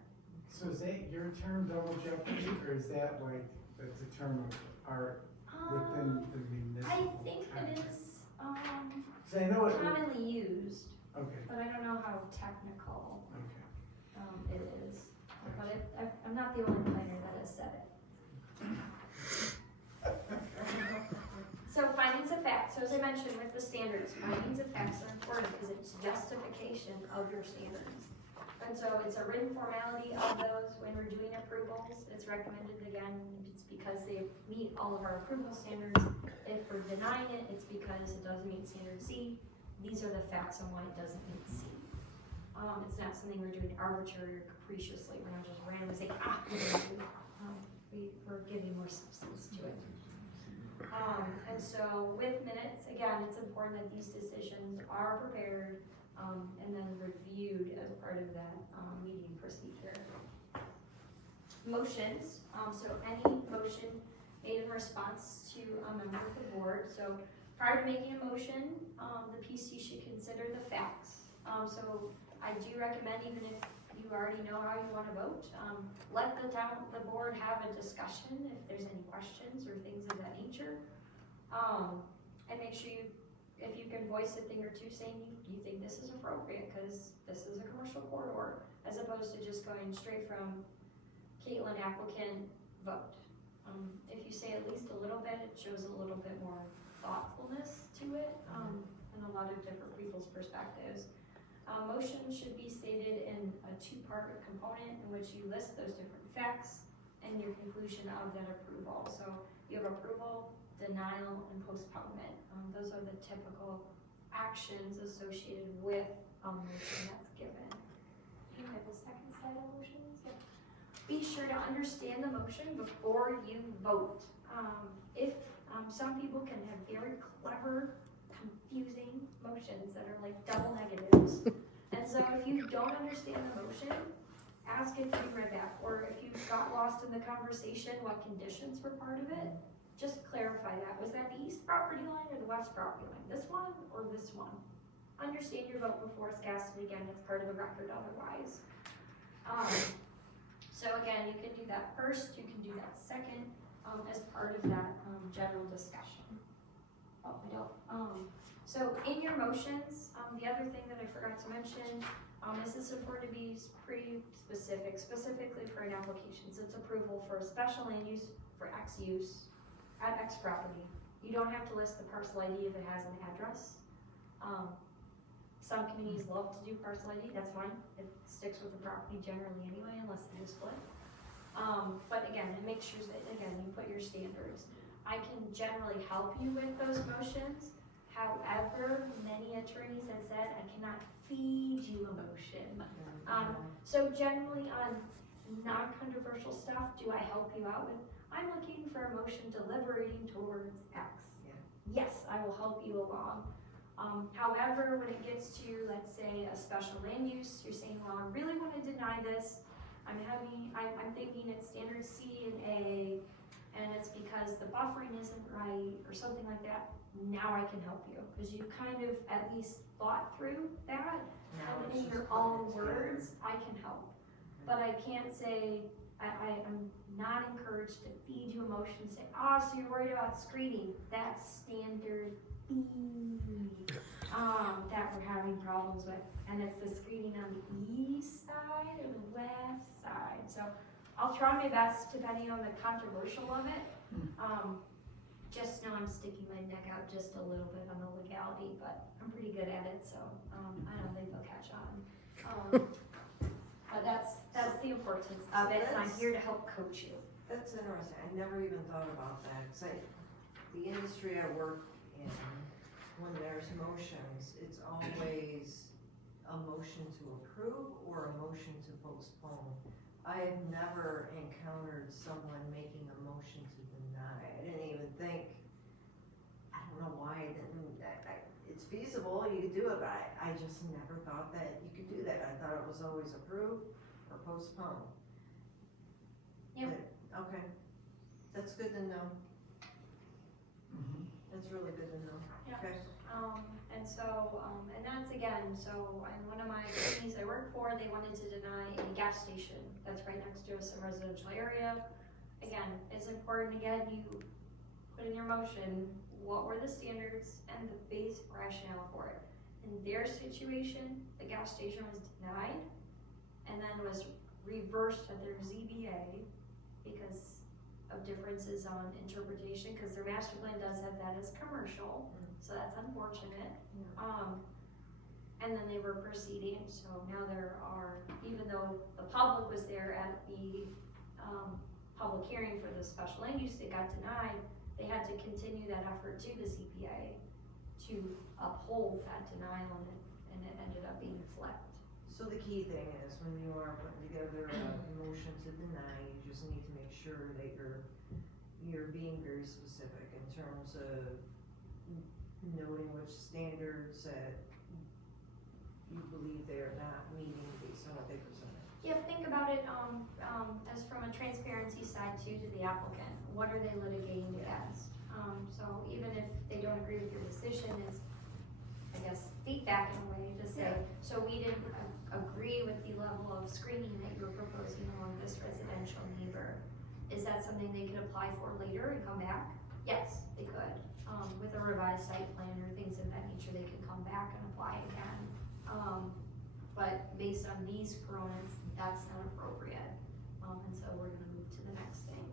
So is that your term, double jeopardy, or is that like, that's a term of art within the municipal? I think it is, 'Cause I know it. commonly used, Okay, but I don't know how technical, okay. it is. But I'm not the only planner that has said it. So findings of fact, so as I mentioned with the standards, findings of facts are important because it's justification of your standards. And so it's a written formality of those when we're doing approvals. It's recommended again, it's because they meet all of our approval standards. If we're denying it, it's because it doesn't meet standard C. These are the facts on why it doesn't meet C. It's not something we're doing arbitrarily or capriciously, we're not just randomly saying, we're giving more substance to it. And so with minutes, again, it's important that these decisions are prepared, and then reviewed as part of that, meeting procedure. Motions, so any motion made in response to a member of the board, so prior to making a motion, the PC should consider the facts. So I do recommend, even if you already know how you wanna vote, let the board have a discussion if there's any questions or things of that nature. And make sure if you can voice a thing or two saying you think this is appropriate, cause this is a commercial corridor, as opposed to just going straight from Caitlin applicant vote. If you say at least a little bit, it shows a little bit more thoughtfulness to it, and a lot of different people's perspectives. Motion should be stated in a two-part component in which you list those different facts and your conclusion of that approval. So you have approval, denial, and postponement. Those are the typical actions associated with a motion that's given. You have the second slide of motions. Yep. Be sure to understand the motion before you vote. If some people can have very clever, confusing motions that are like double negatives. And so if you don't understand the motion, ask if you read that, or if you got lost in the conversation, what conditions were part of it, just clarify that. Was that the east property line or the west property line? This one or this one? Understand your vote before it's casted. Again, it's part of the record otherwise. So again, you can do that first, you can do that second, as part of that general discussion. Oh, we don't. So in your motions, the other thing that I forgot to mention is this important to be pretty specific, specifically for an application. So it's approval for a special land use for X use at X property. You don't have to list the parcel ID if it has an address. Some communities love to do parcel ID, that's fine. It sticks with the property generally anyway, unless it is split. But again, it makes sure that, again, you put your standards. I can generally help you with those motions. However, many attorneys have said, I cannot feed you a motion. So generally on non-controversial stuff, do I help you out with, I'm looking for a motion deliberating towards X. Yeah. Yes, I will help you along. However, when it gets to, let's say, a special land use, you're saying, well, I really want to deny this. I'm thinking it's standard C and A, and it's because the buffering isn't right, or something like that. Now I can help you, because you kind of at least thought through that, and in your own words, I can help. But I can't say, I'm not encouraged to feed you emotions, say, so you're worried about screening. That's standard B, that we're having problems with. And it's the screening on the east side or the west side. So I'll try my best depending on the controversial of it. Just know I'm sticking my neck out just a little bit on the legality, but I'm pretty good at it, so I don't think they'll catch on. But that's the importance of it, and I'm here to help coach you. That's interesting, I never even thought about that, cause the industry I work in, when there's motions, it's always a motion to approve or a motion to postpone. I have never encountered someone making a motion to deny. I didn't even think, I don't know why I didn't, it's feasible, you could do it, but I just never thought that you could do that. I thought it was always approve or postpone. Yep. Okay, that's good to know. That's really good to know. Yep. Okay. And so, and that's again, so in one of my companies I work for, they wanted to deny a gas station that's right next to us in a residential area. Again, it's important, again, you put in your motion, what were the standards and the base rationale for it. In their situation, the gas station was denied and then was reversed at their ZBA because of differences on interpretation, because their master plan does have that as commercial, so that's unfortunate. And then they were proceeding, so now there are, even though the public was there at the public hearing for the special land use, they got denied, they had to continue that effort to the CPA to uphold that denial, and it ended up being flipped. So the key thing is when you are putting together a motion to deny, you just need to make sure that you're being very specific in terms of noting which standards that you believe they are not meeting based on what they presented. Yeah, think about it, as from a transparency side too to the applicant. What are they litigating against? So even if they don't agree with your decision, it's, I guess, feedback in a way to say, so we didn't agree with the level of screening that you were proposing along this residential neighbor. Is that something they could apply for later and come back? Yes, they could. With a revised site plan or things of that nature, they can come back and apply again. But based on these components, that's not appropriate. And so we're gonna move to the next thing.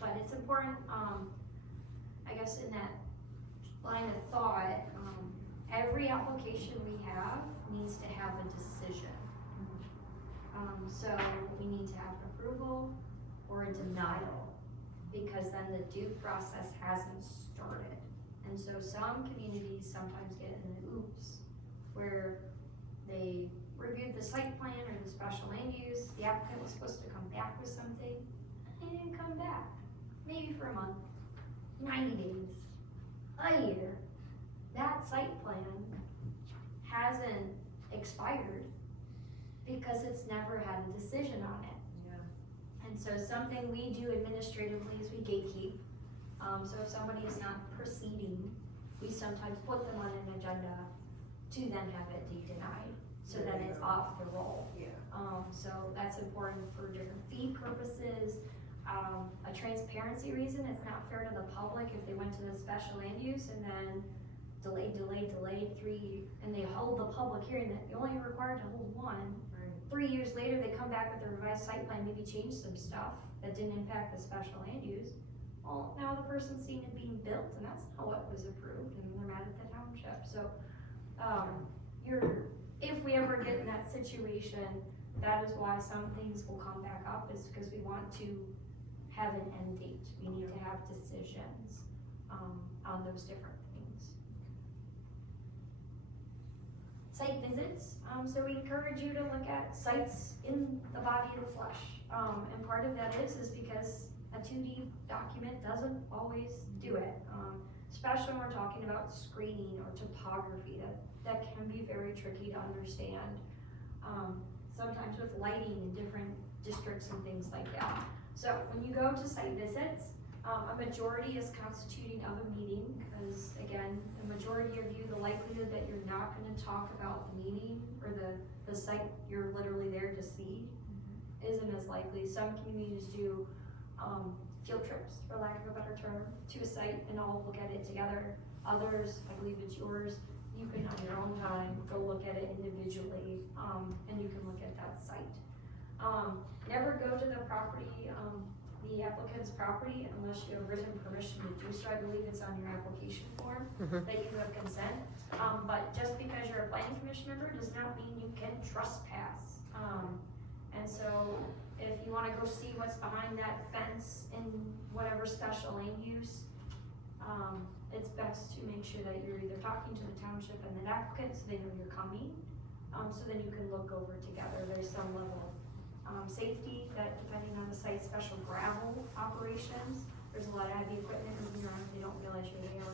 But it's important, I guess in that line of thought, every application we have needs to have a decision. So we need to have an approval or a denial, because then the due process hasn't started. And so some communities sometimes get in the oops, where they reviewed the site plan or the special land use, the applicant was supposed to come back with something, and they didn't come back. Maybe for a month, 90 days, a year. That site plan hasn't expired because it's never had a decision on it. Yeah. And so something we do administratively is we gatekeep. So if somebody is not proceeding, we sometimes put them on an agenda to then have it denied, so There that you it's go. off the roll. Yeah. So that's important for different fee purposes. A transparency reason, it's not fair to the public if they went to the special land use and then delayed 3, and they hold the public hearing that you're only required to hold one. Right. 3 years later, they come back with a revised site plan, maybe change some stuff that didn't impact the special land use. Well, now the person's seen it being built, and that's not what was approved, and they're mad at the township. So, if we ever get in that situation, that is why some things will come back up, is because we want to have an end date. We need to have decisions, on those different things. Site visits, so we encourage you to look at sites in the body of the flesh. And part of that is because a 2D document doesn't always do it. Especially when we're talking about screening or topography, that can be very tricky to understand. Sometimes with lighting in different districts and things like that. So when you go to site visits, a majority is constituting of a meeting, because again, the majority of you, the likelihood that you're not gonna talk about the meeting or the site you're literally there to see isn't as likely. Some communities do field trips, for lack of a better term, to a site and all look at it together. Others, I believe it's yours, you can on your own time go look at it individually, and you can look at that site. Never go to the property, the applicant's property unless you have written permission to do so. I believe it's on your application form that you have consent. But just because you're a planning commission member does not mean you can trespass. And so if you wanna go see what's behind that fence in whatever special land use, it's best to make sure that you're either talking to the township and the applicant so they know you're coming, so then you can look over together. There's some level of safety that depending on the site, special gravel operations, there's a lot of heavy equipment moving around, they don't realize you're there.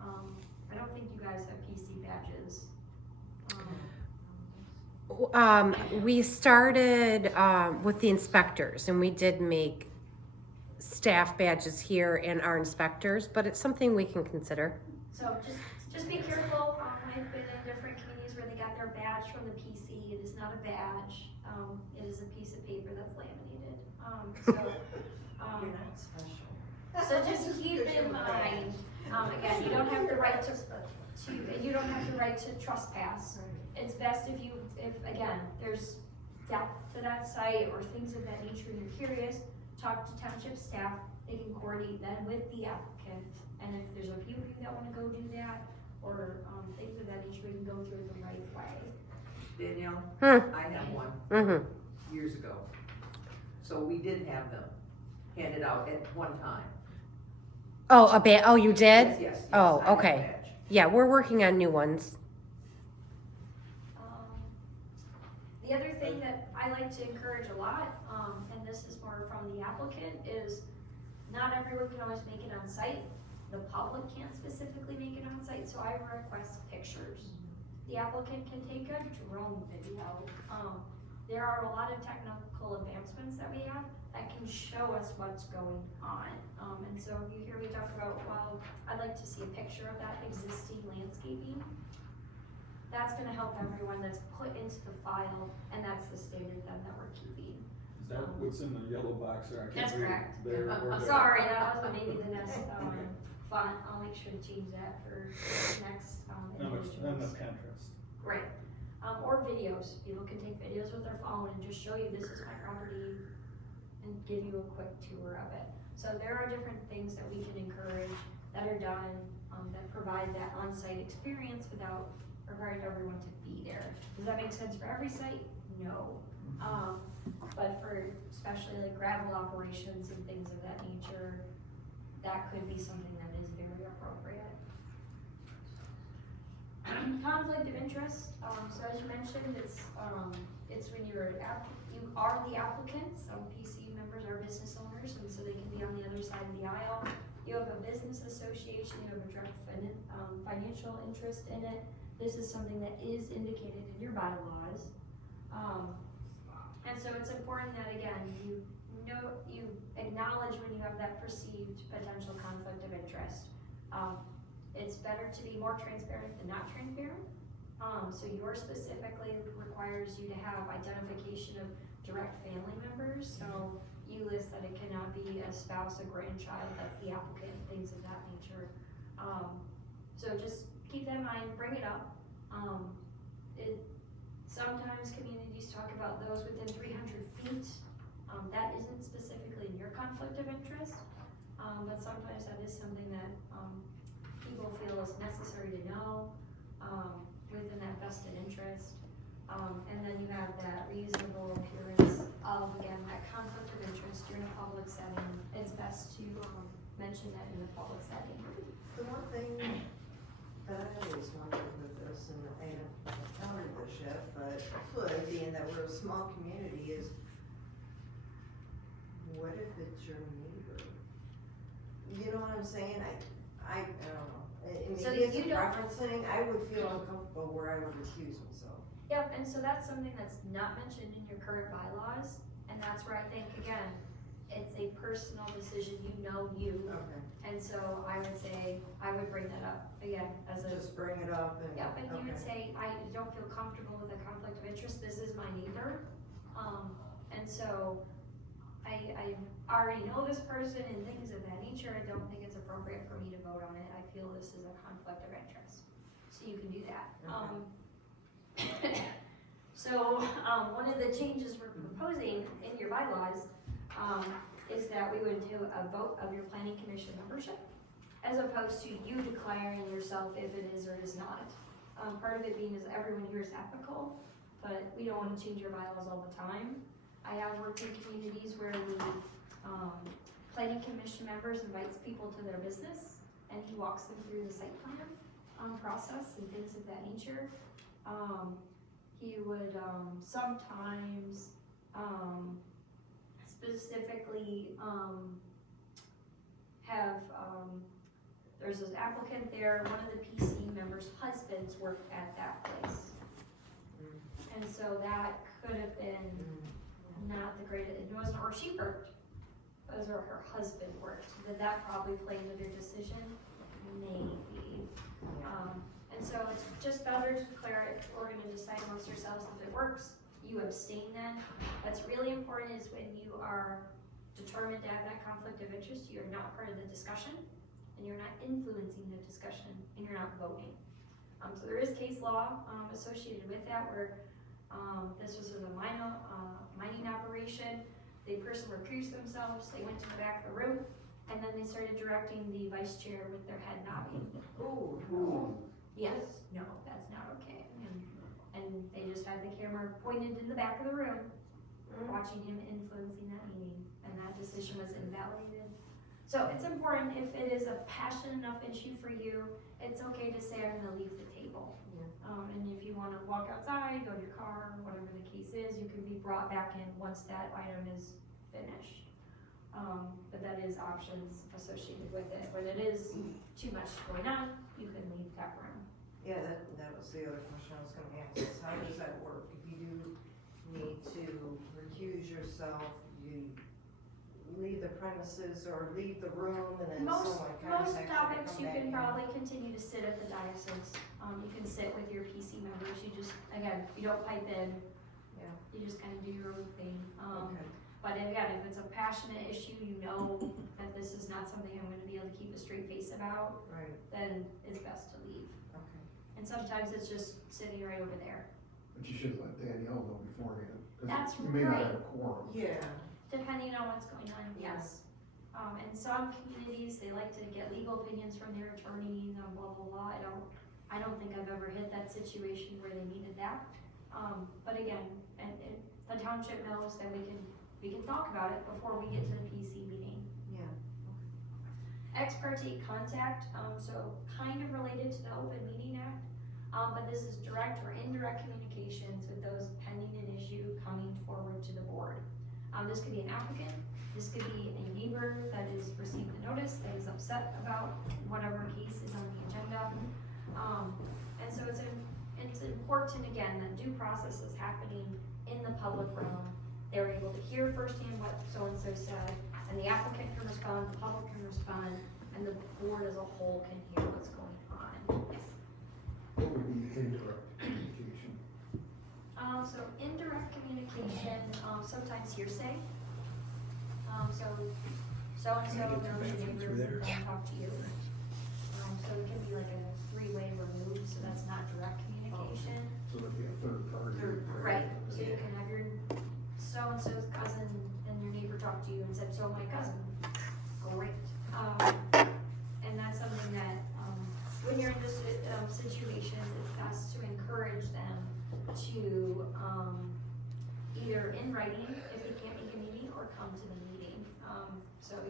I don't think you guys have PC badges. We started with the inspectors, and we did make staff badges here and our inspectors, but it's something we can consider. So just be careful. I've been in different communities where they got their badge from the PC. It is not a badge. It is a piece of paper that's laminated. You're not special. So just keep in mind, again, you don't have the right to you don't have the right to trespass. It's best if again, there's depth to that site or things of that nature and you're curious, talk to township staff. They can coordinate then with the applicant. And if there's a few of you that wanna go do that, or things of that nature, we can go through it the right way. Danielle, Hmm. I have one Mm-hmm. years ago. So we did have them handed out at one time. Oh, oh, you did? Yes, yes. Oh, I have a okay. badge. Yeah, we're working on new ones. The other thing that I like to encourage a lot, and this is more from the applicant, is not everyone can always make it on site. The public can't specifically make it on site, so I request pictures. The applicant can take a drone video. There are a lot of technical advancements that we have that can show us what's going on. And so if you hear me talk about, well, I'd like to see a picture of that existing landscaping, that's gonna help everyone that's put into the file, and that's the standard then that we're keeping. Is that what's in the yellow box there? I can't That's read it. correct. There, I'm where the- sorry, that was maybe the next, font, I'll make sure to change that for next, Not much, not individuals. enough contrast. Right, or videos, people can take videos with their phone and just show you, this is my property, and give you a quick tour of it. So there are different things that we can encourage that are done, that provide that on-site experience without requiring everyone to be there. Does that make sense for every site? No. But for especially like gravel operations and things of that nature, that could be something that is very appropriate. Conflict of interest, so as you mentioned, it's when you are the applicant, some PC members are business owners, and so they can be on the other side of the aisle. You have a business association, you have a direct financial interest in it. This is something that is indicated in your bylaws. And so it's important that, again, you acknowledge when you have that perceived potential conflict of interest. It's better to be more transparent than not transparent. So yours specifically requires you to have identification of direct family members. So you list that it cannot be a spouse, a grandchild, that's the applicant, things of that nature. So just keep that in mind, bring it up. Sometimes communities talk about those within 300 feet. That isn't specifically in your conflict of interest, but sometimes that is something that people feel is necessary to know within that vested interest. And then you have that reasonable appearance of, again, that conflict of interest during a public setting. It's best to mention that in a public setting. The one thing that I always wondered with this, and I haven't encountered this yet, but could, being that we're a small community, is what if it's your neighbor? You know what I'm saying? I don't know. So Maybe it's a you don't- preference thing. I would feel uncomfortable where I would recuse myself. Yep, and so that's something that's not mentioned in your current bylaws, and that's where I think, again, it's a personal decision, you know you. Okay. And so I would say, I would bring that up, again, as a. Just bring it up and. Yep, and you would okay. say, I don't feel comfortable with a conflict of interest, this is my neighbor. And so, I already know this person and things of that nature, I don't think it's appropriate for me to vote on it, I feel this is a conflict of interest. So you can do that. So, one of the changes we're proposing in your bylaws, is that we would do a vote of your planning commission membership, as opposed to you declaring yourself if it is or is not. Part of it being is everyone here is ethical, but we don't wanna change your bylaws all the time. I have worked in communities where the, planning commission members invites people to their business, and he walks them through the site plan, process and things of that nature. He would, sometimes, specifically, have, there's this applicant there, one of the PC members' husbands worked at that place. And so that could have been not the greatest, it wasn't where she worked, it was where her husband worked. Did that probably play into their decision? Maybe. And so it's just better to declare it, we're gonna decide amongst ourselves if it works, you abstain then. What's really important is when you are determined to have that conflict of interest, you're not part of the discussion, and you're not influencing the discussion, and you're not voting. So there is case law, associated with that, where, this was a mining operation, the person recused themselves, they went to the back of the room, and then they started directing the vice chair with their head nodding. Ooh. Yes, no, that's not okay, and they just had the camera pointed in the back of the room, watching him influencing that meeting, and that decision was invalidated. So it's important, if it is a passionate enough issue for you, it's okay to say, I'm gonna leave the table. And if you wanna walk outside, go to your car, whatever the case is, you can be brought back in once that item is finished. But that is options associated with it. When it is too much going on, you can leave that room. Yeah, that was the other question I was gonna ask, is how does that work? If you do need to recuse yourself, you leave the premises or leave the room and then Most someone contacts most you to topics, come you back can in? probably continue to sit at the diocese. You can sit with your PC members, you just, again, you don't pipe in. Yeah. You just kind of do your own thing. Okay. But again, if it's a passionate issue, you know that this is not something I'm gonna be able to keep a straight face about, Right, then it's best to leave. okay. And sometimes it's just sitting right over there, But you should let Danielle know beforehand, That's cause you may not right. have a quorum. Yeah. depending on what's going on, yes. And some communities, they like to get legal opinions from their attorney, and blah, blah, blah. I don't think I've ever hit that situation where they needed that. But again, and the township knows that we can talk about it before we get to the PC meeting. Yeah. Ex parte contact, so kind of related to the Open Meeting Act, but this is direct or indirect communications with those pending an issue coming forward to the board. This could be an applicant, this could be a neighbor that is received the notice, that is upset about whatever case is on the agenda. And so it's important, again, that due process is happening in the public realm. They're able to hear firsthand what so-and-so said, and the applicant can respond, the public can respond, and the board as a whole can hear what's going on. What would be indirect communication? So indirect communication, sometimes hearsay. So so-and-so knows your neighbor, don't talk to you. So it can be like a three-way remove, so that's not direct communication. So that'd be a third party. Right, so you can have your so-and-so's cousin and your neighbor talk to you and said, so my cousin, great. And that's something that, when you're in this, situation, it's best to encourage them to, either in writing, if you can't make a meeting, or come to the meeting. So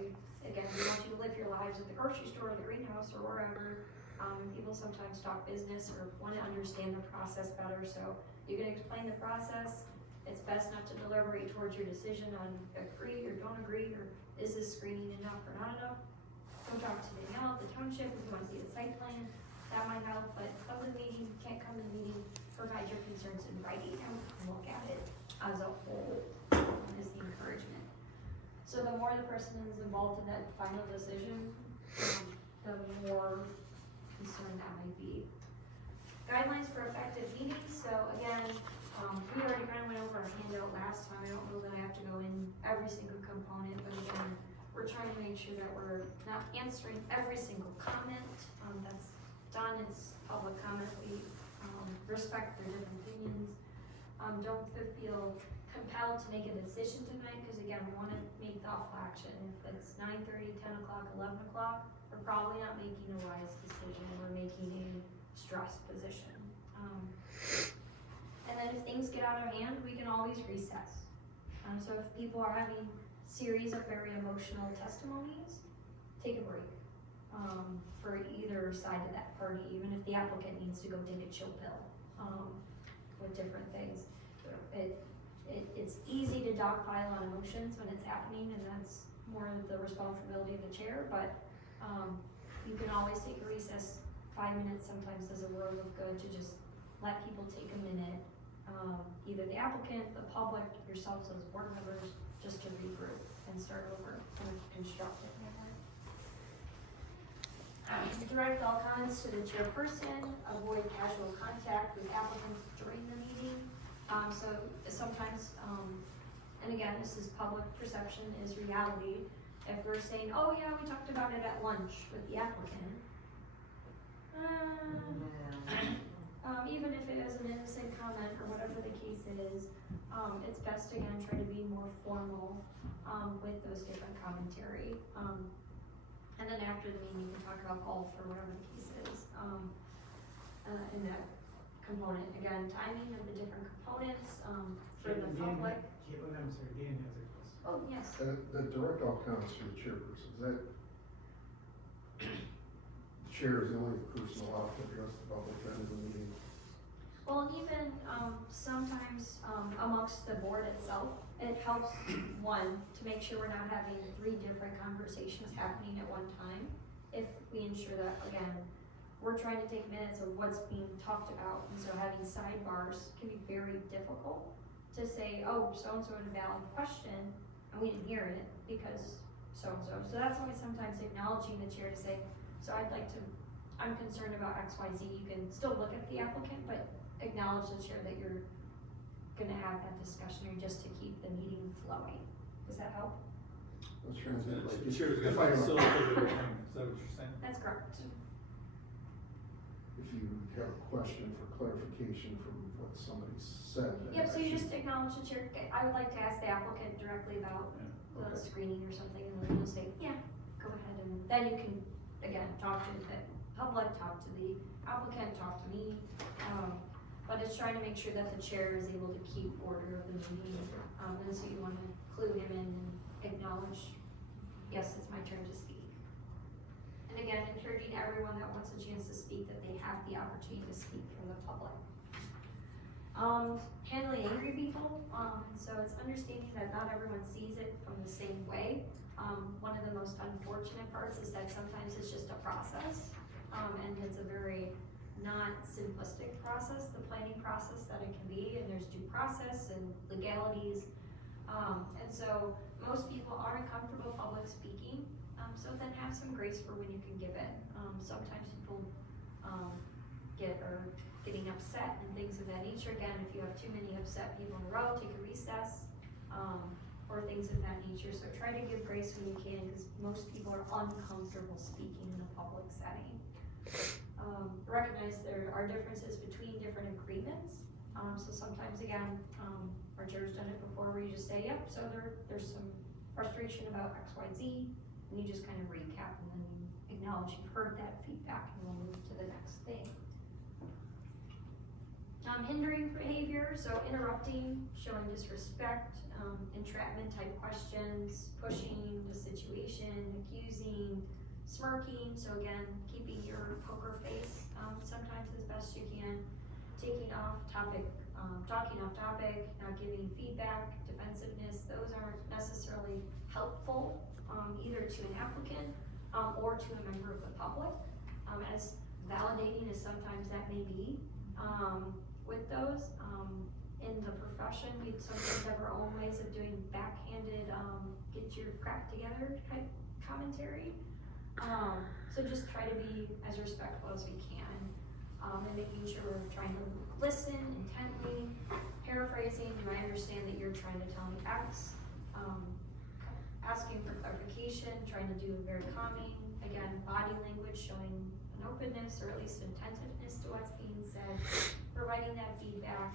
again, we want you to live your lives at the grocery store, or the greenhouse, or wherever. People sometimes talk business or wanna understand the process better, so you can explain the process. It's best not to deliberate towards your decision on agree or don't agree, or is this screening enough or not enough? Go talk to Danielle at the township if you wanna see the site plan, that might help, but come to the meeting, can't come to the meeting, provide your concerns in writing and look at it as a whole, is the encouragement. So the more the person is involved in that final decision, the more concerned that might be. Guidelines for effective meetings, so again, we already kind of went over our handout last time, I don't know that I have to go in every single component, but again, we're trying to make sure that we're not answering every single comment, that's done, it's public comment, we, respect their different opinions. Don't feel compelled to make a decision tonight, because again, we wanna make thoughtful action. If it's 9:30, 10 o'clock, 11 o'clock, we're probably not making a wise decision, we're making a stressed position. And then if things get out of hand, we can always recess. So if people are having series of very emotional testimonies, take a break. For either side of that party, even if the applicant needs to go take a chill pill, with different things. It's easy to dogpile on emotions when it's happening, and that's more the responsibility of the chair, but, you can always take a recess. 5 minutes sometimes does a world of good to just let people take a minute, either the applicant, the public, yourselves as board members, just to regroup and start over in a constructive manner. Direct all comments to the chairperson, avoid casual contact with applicants during the meeting. So sometimes, and again, this is public perception is reality. If we're saying, oh yeah, we talked about it at lunch with the applicant. Even if it is an innocent comment or whatever the case is, it's best to again try to be more formal, with those different commentary. And then after the meeting, we can talk about golf or whatever the case is, in that component. Again, timing of the different components, for the public. Caitlin, I'm sorry, Dan has a question. Oh, yes. The direct all comments to the chairperson, is that chair is the only person allowed to address the public at the meeting. Well, and even, sometimes, amongst the board itself, it helps, one, to make sure we're not having 3 different conversations happening at one time. If we ensure that, again, we're trying to take minutes of what's being talked about, and so having sidebars can be very difficult to say, oh, so-and-so had a valid question, and we didn't hear it because so-and-so. So that's why sometimes acknowledging the chair to say, so I'm concerned about X, Y, Z. You can still look at the applicant, but acknowledge the chair that you're gonna have that discussion, or just to keep the meeting flowing. Does that help? Let's translate like The chair's if gonna I, facilitate everything, is that what you're saying? That's correct. if you have a question for clarification from what somebody said. then Yep, so I you should- just acknowledge the chair. Okay, I would like to ask the applicant directly about the Okay. screening or something, and then you'll say, yeah, go ahead, and then you can, again, talk to the public, talk to the applicant, talk to me. But it's trying to make sure that the chair is able to keep order of the meeting, and so you wanna clue him in and acknowledge, yes, it's my turn to speak. And again, encouraging everyone that wants a chance to speak, that they have the opportunity to speak from the public. Handling angry people, so it's understanding that not everyone sees it from the same way. One of the most unfortunate parts is that sometimes it's just a process, and it's a very not simplistic process, the planning process that it can be, and there's due process and legalities. And so most people aren't comfortable public speaking, so then have some grace for when you can give in. Sometimes people, getting upset and things of that nature. Again, if you have too many upset people in a row, take a recess, or things of that nature. So try to give grace when you can, because most people are uncomfortable speaking in a public setting. Recognize there are differences between different agreements. So sometimes, again, our chair's done it before, where you just say, yep, so there's some frustration about X, Y, Z, and you just kind of recap, and then you acknowledge you've heard that feedback, and we'll move to the next thing. Hindering behavior, so interrupting, showing disrespect, entrapment type questions, pushing the situation, accusing, smirking, so again, keeping your poker face, sometimes as best you can, taking off topic, talking off topic, not giving feedback, defensiveness, those aren't necessarily helpful, either to an applicant, or to a member of the public, as validating as sometimes that may be. With those, in the profession, we sometimes have our own ways of doing backhanded, get your crap together type commentary. So just try to be as respectful as we can, and making sure we're trying to listen intently, paraphrasing, do I understand that you're trying to tell me X? Asking for clarification, trying to do very calming, again, body language, showing an openness or at least attentiveness to what's being said, providing that feedback,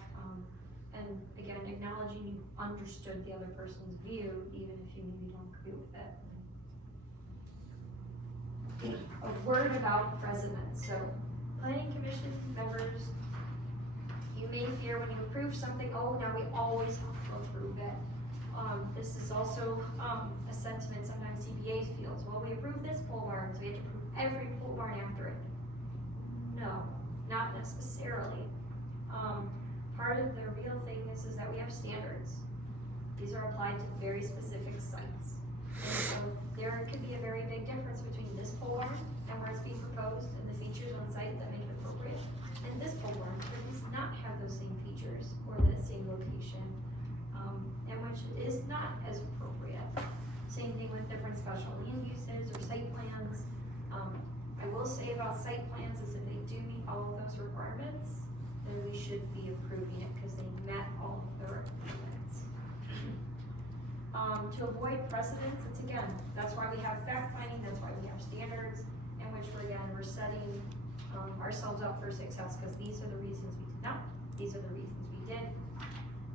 and again, acknowledging you understood the other person's view, even if you maybe don't agree with it. A word about precedents. So, planning commission members, you may fear when you approve something, oh, now we always have to approve it. This is also a sentiment sometimes CPA feels, well, we approved this pole barn, so we have to approve every pole barn after it. No, not necessarily. Part of the real thing is that we have standards. These are applied to very specific sites. And so there could be a very big difference between this pole barn and where it's being proposed and the features on site that make it appropriate. And this pole barn does not have those same features or the same location, and which is not as appropriate. Same thing with different special land uses or site plans. I will say about site plans is if they do meet all of those requirements, then we should be approving it because they met all of the requirements. To avoid precedents, it's again, that's why we have fact finding, that's why we have standards, in which we're setting ourselves up for success, because these are the reasons we did not, these are the reasons we did.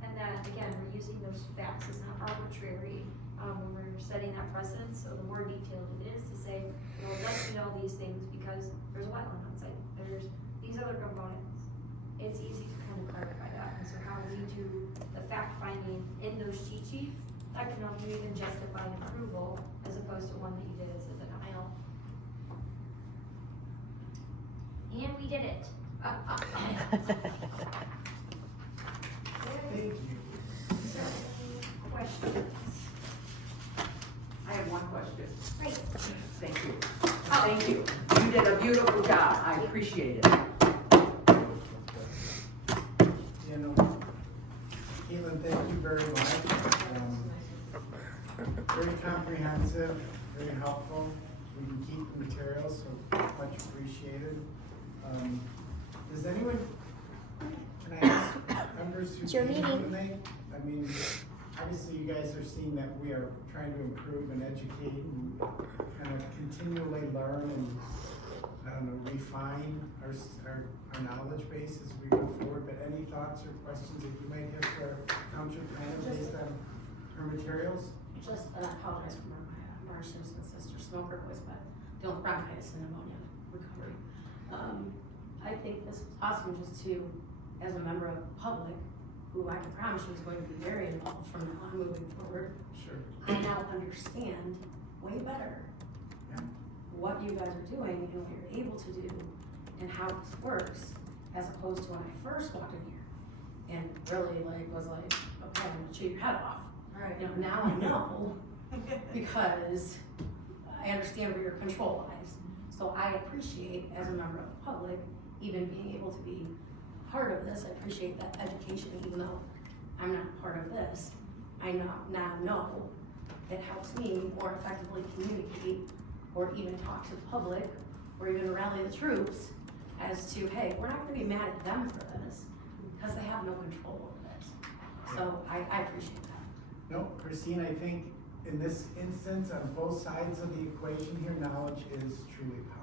And that, again, we're using those facts as not arbitrary when we're setting that precedent. So the more detailed it is to say, you know, let's do all these things because there's a wetland on site, there's these other components. It's easy to kind of clarify that. And so how we do the fact finding in those cheat sheets, that can help you even justify an approval as opposed to one that you did as a denial. And we did it. Thank you. Questions? I have one question. Great. Thank you. Thank you. You did a beautiful job. I appreciate it. You know, Caitlin, thank you very much. Very comprehensive, very helpful. We can keep the materials, so much appreciated. Does anyone, can I ask members who It's your came meeting. tonight? I mean, obviously you guys are seeing that we are trying to improve and educate and kind of continually learn and, I don't know, refine our knowledge base as we go forward. But any thoughts or questions that you might have for township planner based on our materials? Just, I apologize for my Marsh Simpson's sister smoker voice, but dealing with bronchitis and pneumonia recovery. I think this is awesome just to, as a member of the public, who I can promise you is going to be very involved from now on moving forward. Sure. I now understand way better Yeah. what you guys are doing and what you're able to do and how this works, as opposed to when I first walked in here and really was like, okay, I'm gonna chew your head off. Right. You know, now I know because I understand where your control lies. So I appreciate, as a member of the public, even being able to be part of this. I appreciate that education, even though I'm not part of this. I now know it helps me more effectively communicate or even talk to the public or even rally the troops as to, hey, we're not gonna be mad at them for this because they have no control over this. So I appreciate that. No, Christine, I think in this instance, on both sides of the equation here, knowledge is truly power.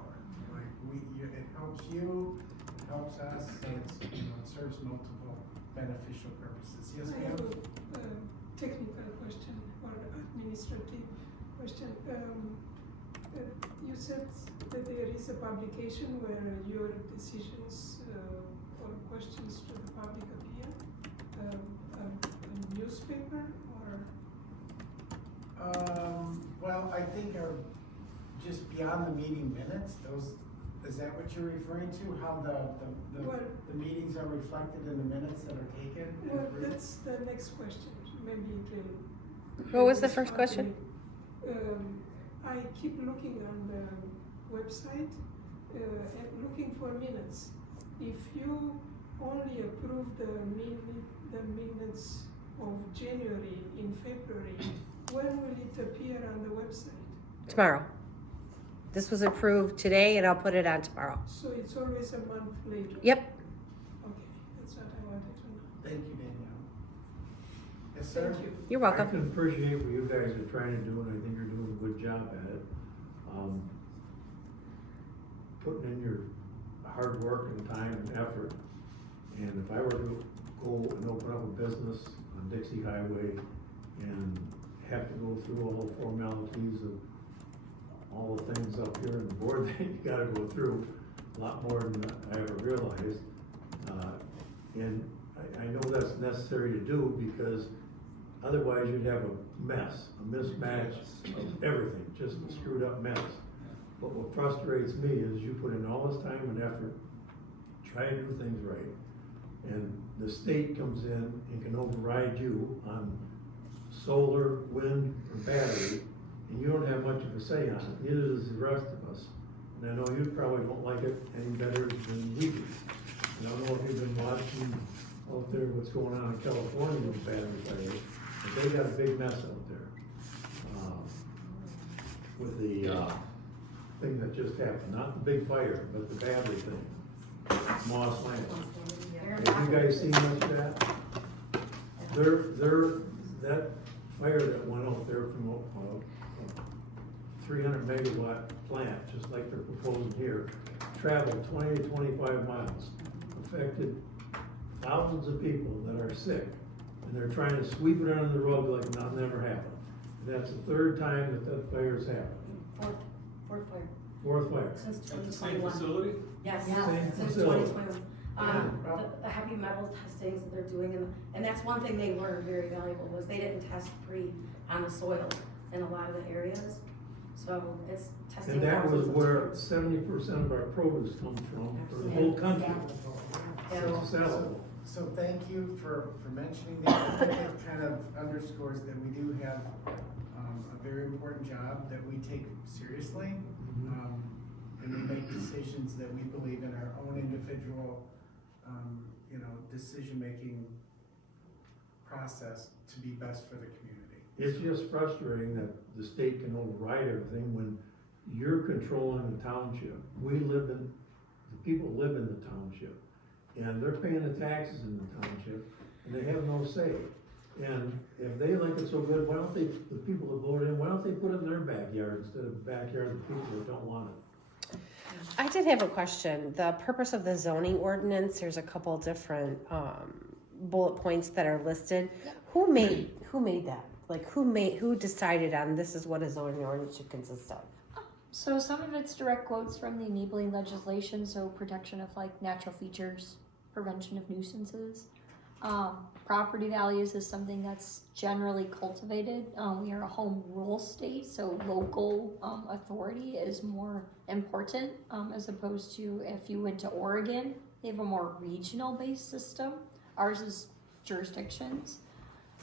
Like, it helps you, it helps us, and it's, it serves multiple beneficial purposes. Yes, I ma'am? have a technical question or administrative question. You said that there is a publication where your decisions or questions to the public appear, a newspaper or? Well, I think just beyond the meeting minutes, is that what you're referring to? How the meetings are reflected in the minutes that are taken? and Well, approved? that's the next question. Maybe it will. What was the first question? I keep looking on the website and looking for minutes. If you only approve the minutes of January in February, when will it appear on the website? Tomorrow. This was approved today and I'll put it on tomorrow. So it's always a month later? Yep. Okay, that's what I wanted to know. Thank you, Danielle. Yes, sir? Thank you. You're I welcome. can appreciate what you guys are trying to do, and I think you're doing a good job at it. Putting in your hard work and time and effort. And if I were to go and open up a business on Dixie Highway and have to go through all the formalities of all the things up here in the board that you gotta go through, a lot more than I ever realized. And I know that's necessary to do because otherwise you'd have a mess, a mismatch of everything, just a screwed up mess. But what frustrates me is you put in all this time and effort, try to do things right, and the state comes in and can override you on solar, wind, or battery, and you don't have much of a say on it, neither does the rest of us. And I know you probably don't like it any better than we do. And I don't know if you've been watching out there what's going on in California with battery fires, but they got a big mess out there. With the thing that just happened, not the big fire, but the battery thing, Moss Lane. Have you guys seen much of that? That fire that went out there from a 300 megawatt plant, just like they're proposing here, traveled 20 to 25 miles, affected thousands of people that are sick, and they're trying to sweep it under the rug like nothing ever happened. And that's the third time that fire's happened. Fourth fire, Fourth fire. since At the same 2021. facility? Yes, Same since facility. 2021. Yeah. The heavy metal testings that they're doing, and that's one thing they learned very valuable, was they didn't test on the soil in a lot of the areas. So it's testing. And that was thousands of where times. 70% of our produce comes from, for the whole country. So it's sellable. So thank you for mentioning that. I think it kind of underscores that we do have a very important job that we take seriously. And we make decisions that we believe in our own individual, decision-making process to be best for the community. It's just frustrating that the state can override everything when you're controlling the township. The people live in the township, and they're paying the taxes in the township, and they have no say. And if they like it so good, why don't they, the people that voted in, why don't they put it in their backyard instead of the backyard of the people that don't want it? I did have a question. The purpose of the zoning ordinance, there's a couple different bullet points that are listed. Who made that? Like who decided on this is what a zoning ordinance should consist of? So some of it's direct quotes from the enabling legislation, so protection of like natural features, prevention of nuisances. Property values is something that's generally cultivated. We are a home rule state, so local authority is more important as opposed to if you went to Oregon, they have a more regional based system. Ours is jurisdictions.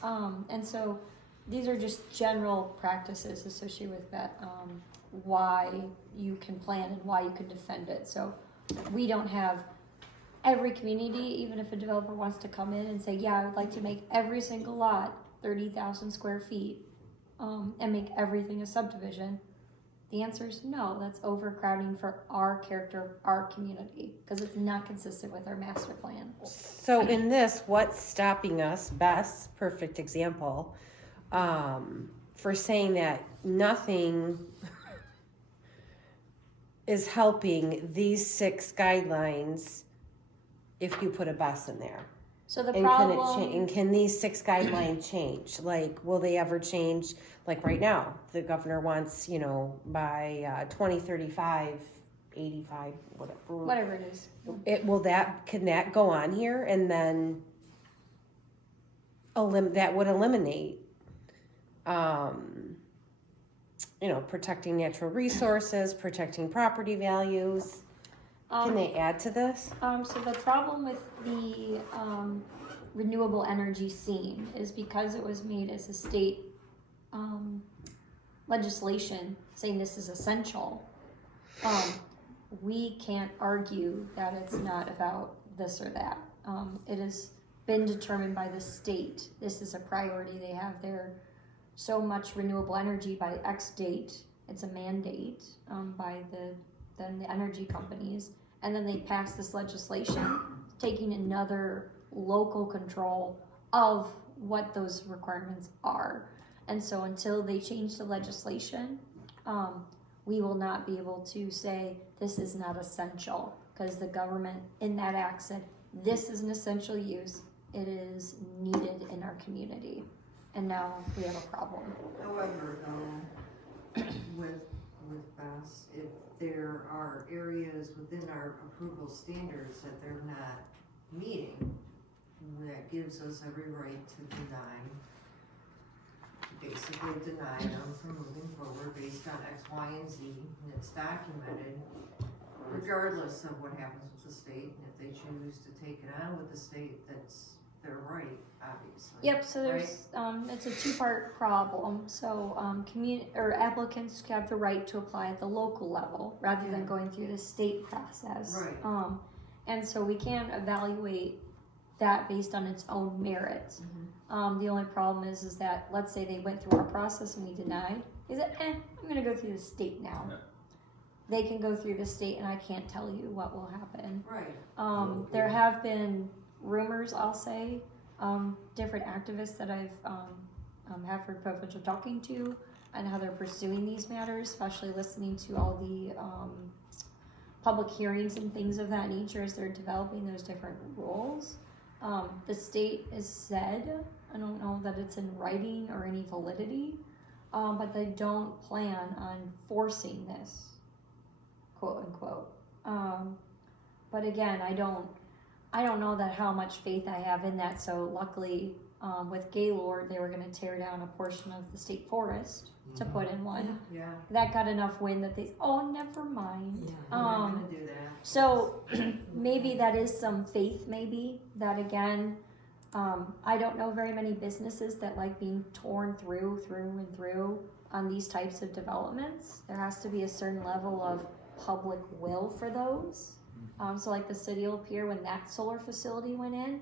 And so these are just general practices associated with that, why you can plan and why you can defend it. So we don't have every community, even if a developer wants to come in and say, yeah, I would like to make every single lot 30,000 square feet and make everything a subdivision. The answer is no, that's overcrowding for our character of our community because it's not consistent with our master plan. So in this, what's stopping us, Bess, perfect example, for saying that nothing is helping these 6 guidelines if you put a Bess in there? So the And problem, can these 6 guidelines change? Like, will they ever change? Like right now, the governor wants, by 2035, 85, whatever it is. Can that go on here and then that would eliminate, protecting natural resources, protecting property values. Can they add to this? So the problem with the renewable energy scene is because it was made as a state legislation saying this is essential, we can't argue that it's not about this or that. It has been determined by the state. This is a priority. They have their so much renewable energy by X date. It's a mandate by the energy companies. And then they pass this legislation taking another local control of what those requirements are. And so until they change the legislation, we will not be able to say this is not essential because the government in that act said this is an essential use. It is needed in our community. And now we have a problem. However, with Bass, if there are areas within our approval standards that they're not meeting, that gives us every right to basically deny them from moving forward based on X, Y, and Z, and it's documented, regardless of what happens with the state, and if they choose to take it on with the state, that's their right, obviously. Yep, so there's, it's a 2-part problem. So, applicants have the right to apply at the local level rather than going through the state process. Right. And so we can evaluate that based on its own merits. The only problem is that, let's say they went through our process and we denied, is that, I'm gonna go through the state now. Yeah. They can go through the state and I can't tell you what will happen. Right. There have been rumors, I'll say, different activists that I've have the privilege of talking to and how they're pursuing these matters, especially listening to all the public hearings and things of that nature as they're developing those different rules. The state has said, I don't know that it's in writing or any validity, but they don't plan on forcing this, quote unquote. But again, I don't know that how much faith I have in that. So luckily, with Gaylord, they were gonna tear down a portion of the state forest to put in one. Yeah, That got enough wind that they, oh, never mind. we're not gonna do that. So maybe that is some faith, maybe, that again, I don't know very many businesses that like being torn through and through on these types of developments. There has to be a certain level of public will for those. So like the city of Lapeer, when that solar facility went in,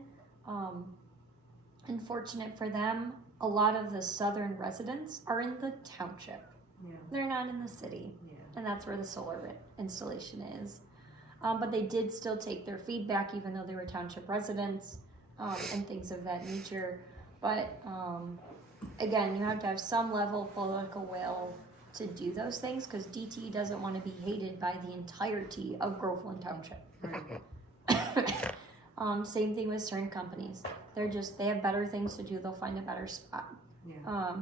unfortunate for them, a lot of the southern residents are in the township. Yeah. They're not in the city. Yeah. And that's where the solar installation is. But they did still take their feedback, even though they were township residents, and things of that nature. But again, you have to have some level of political will to do those things, because DTE doesn't want to be hated by the entirety of Groveland Township. Same thing with certain companies. They have better things to do. They'll find a better spot. Yeah.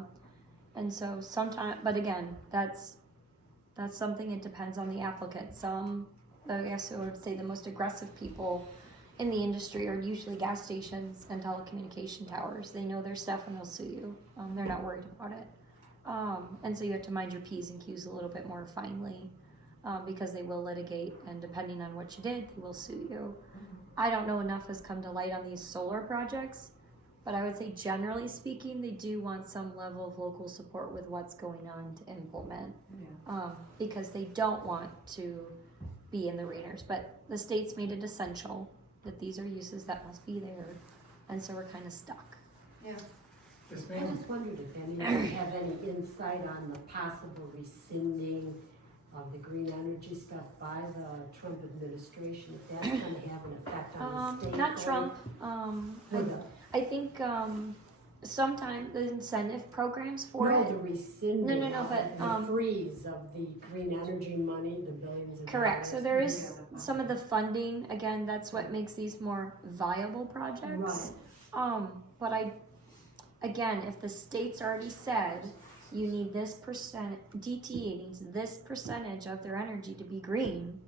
And so sometimes, but again, that's something, it depends on the applicant. Some, I guess I would say the most aggressive people in the industry are usually gas stations and telecommunication towers. They know their stuff and they'll sue you. They're not worried about it. And so you have to mind your P's and Q's a little bit more finely, because they will litigate, and depending on what you did, they will sue you. I don't know enough has come to light on these solar projects, but I would say generally speaking, they do want some level of local support with what's going on to implement, because they don't want to be in the readers. But the state's made it essential that these are uses that must be there, and so we're kind of stuck. This I may, just wondered if anyone have any insight on the possible rescinding of the green energy stuff by the Trump administration, if that's gonna have an effect on the state. Not Trump. Would I think sometimes the incentive programs for no, it. the rescinding. No, but, the freeze of the green energy money, the billions of Correct. So dollars. there is some of the funding. Again, that's what makes these more viable projects. But again, if the state's already said you need this percent, DTE needs this percentage of their energy to be green,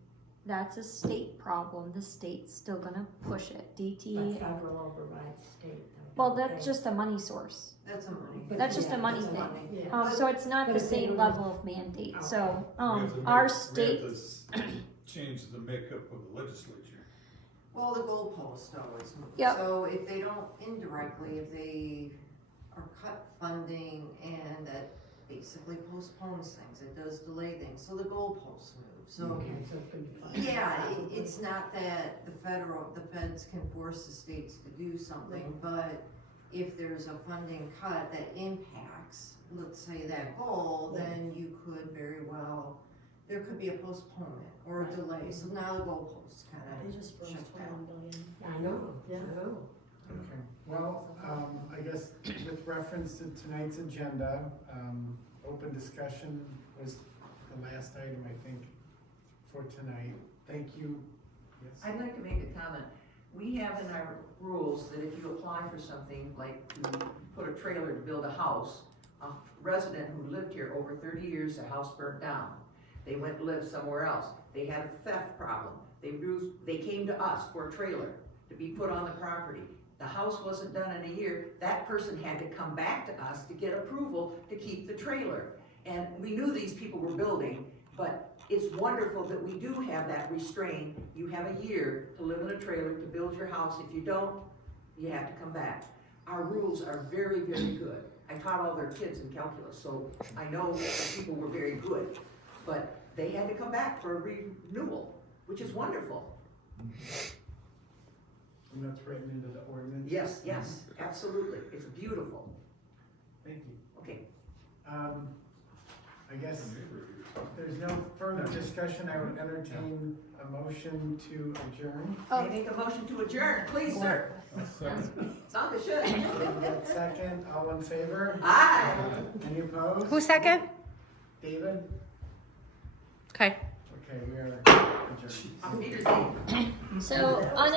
that's a state problem. The state's still gonna push it. But DTE. federal overrides state. Well, that's just a money source. That's a money. But That's just a yeah, money that's thing. money, yeah. So it's not But the if they same don't- level of mandate. Okay. So We have to our make- state. We have to change the makeup of the legislature. Well, the goalpost always moves. Yep. So if they don't indirectly, if they are cut funding, and that basically postpones things, it does delay things, so the goalposts move. So, Okay, so it could be fun. yeah, it's not that the feds can force the states to do something, but if there's a funding cut that impacts, let's say, that goal, then you could very well, there could be a postponement or a delay, so now the goalposts kind They of just froze shut down. 21 billion. I know, I know. okay, well, I guess with reference to tonight's agenda, open discussion was the last item, I think, for tonight. Thank you. Yes. I'd like to make a comment. We have in our rules that if you apply for something, like to put a trailer to build a house, a resident who lived here over 30 years, the house burnt down. They went and lived somewhere else. They had a theft problem. They came to us for a trailer to be put on the property. The house wasn't done in a year. That person had to come back to us to get approval to keep the trailer. And we knew these people were building, but it's wonderful that we do have that restraint. You have a year to live in a trailer, to build your house. If you don't, you have to come back. Our rules are very, very good. I taught all their kids in calculus, so I know that people were very good. But they had to come back for a renewal, which is wonderful. And that's written into the ordinance? Yes, yes, absolutely. It's beautiful. Thank you. Okay. I guess if there's no further discussion, I would entertain a motion to adjourn. I make a motion to adjourn, please, sir. Sandra should. David, second, all in favor? Aye. Any opposed? Who's second? David? Okay. Okay, we are adjourned. On Peter's name. So on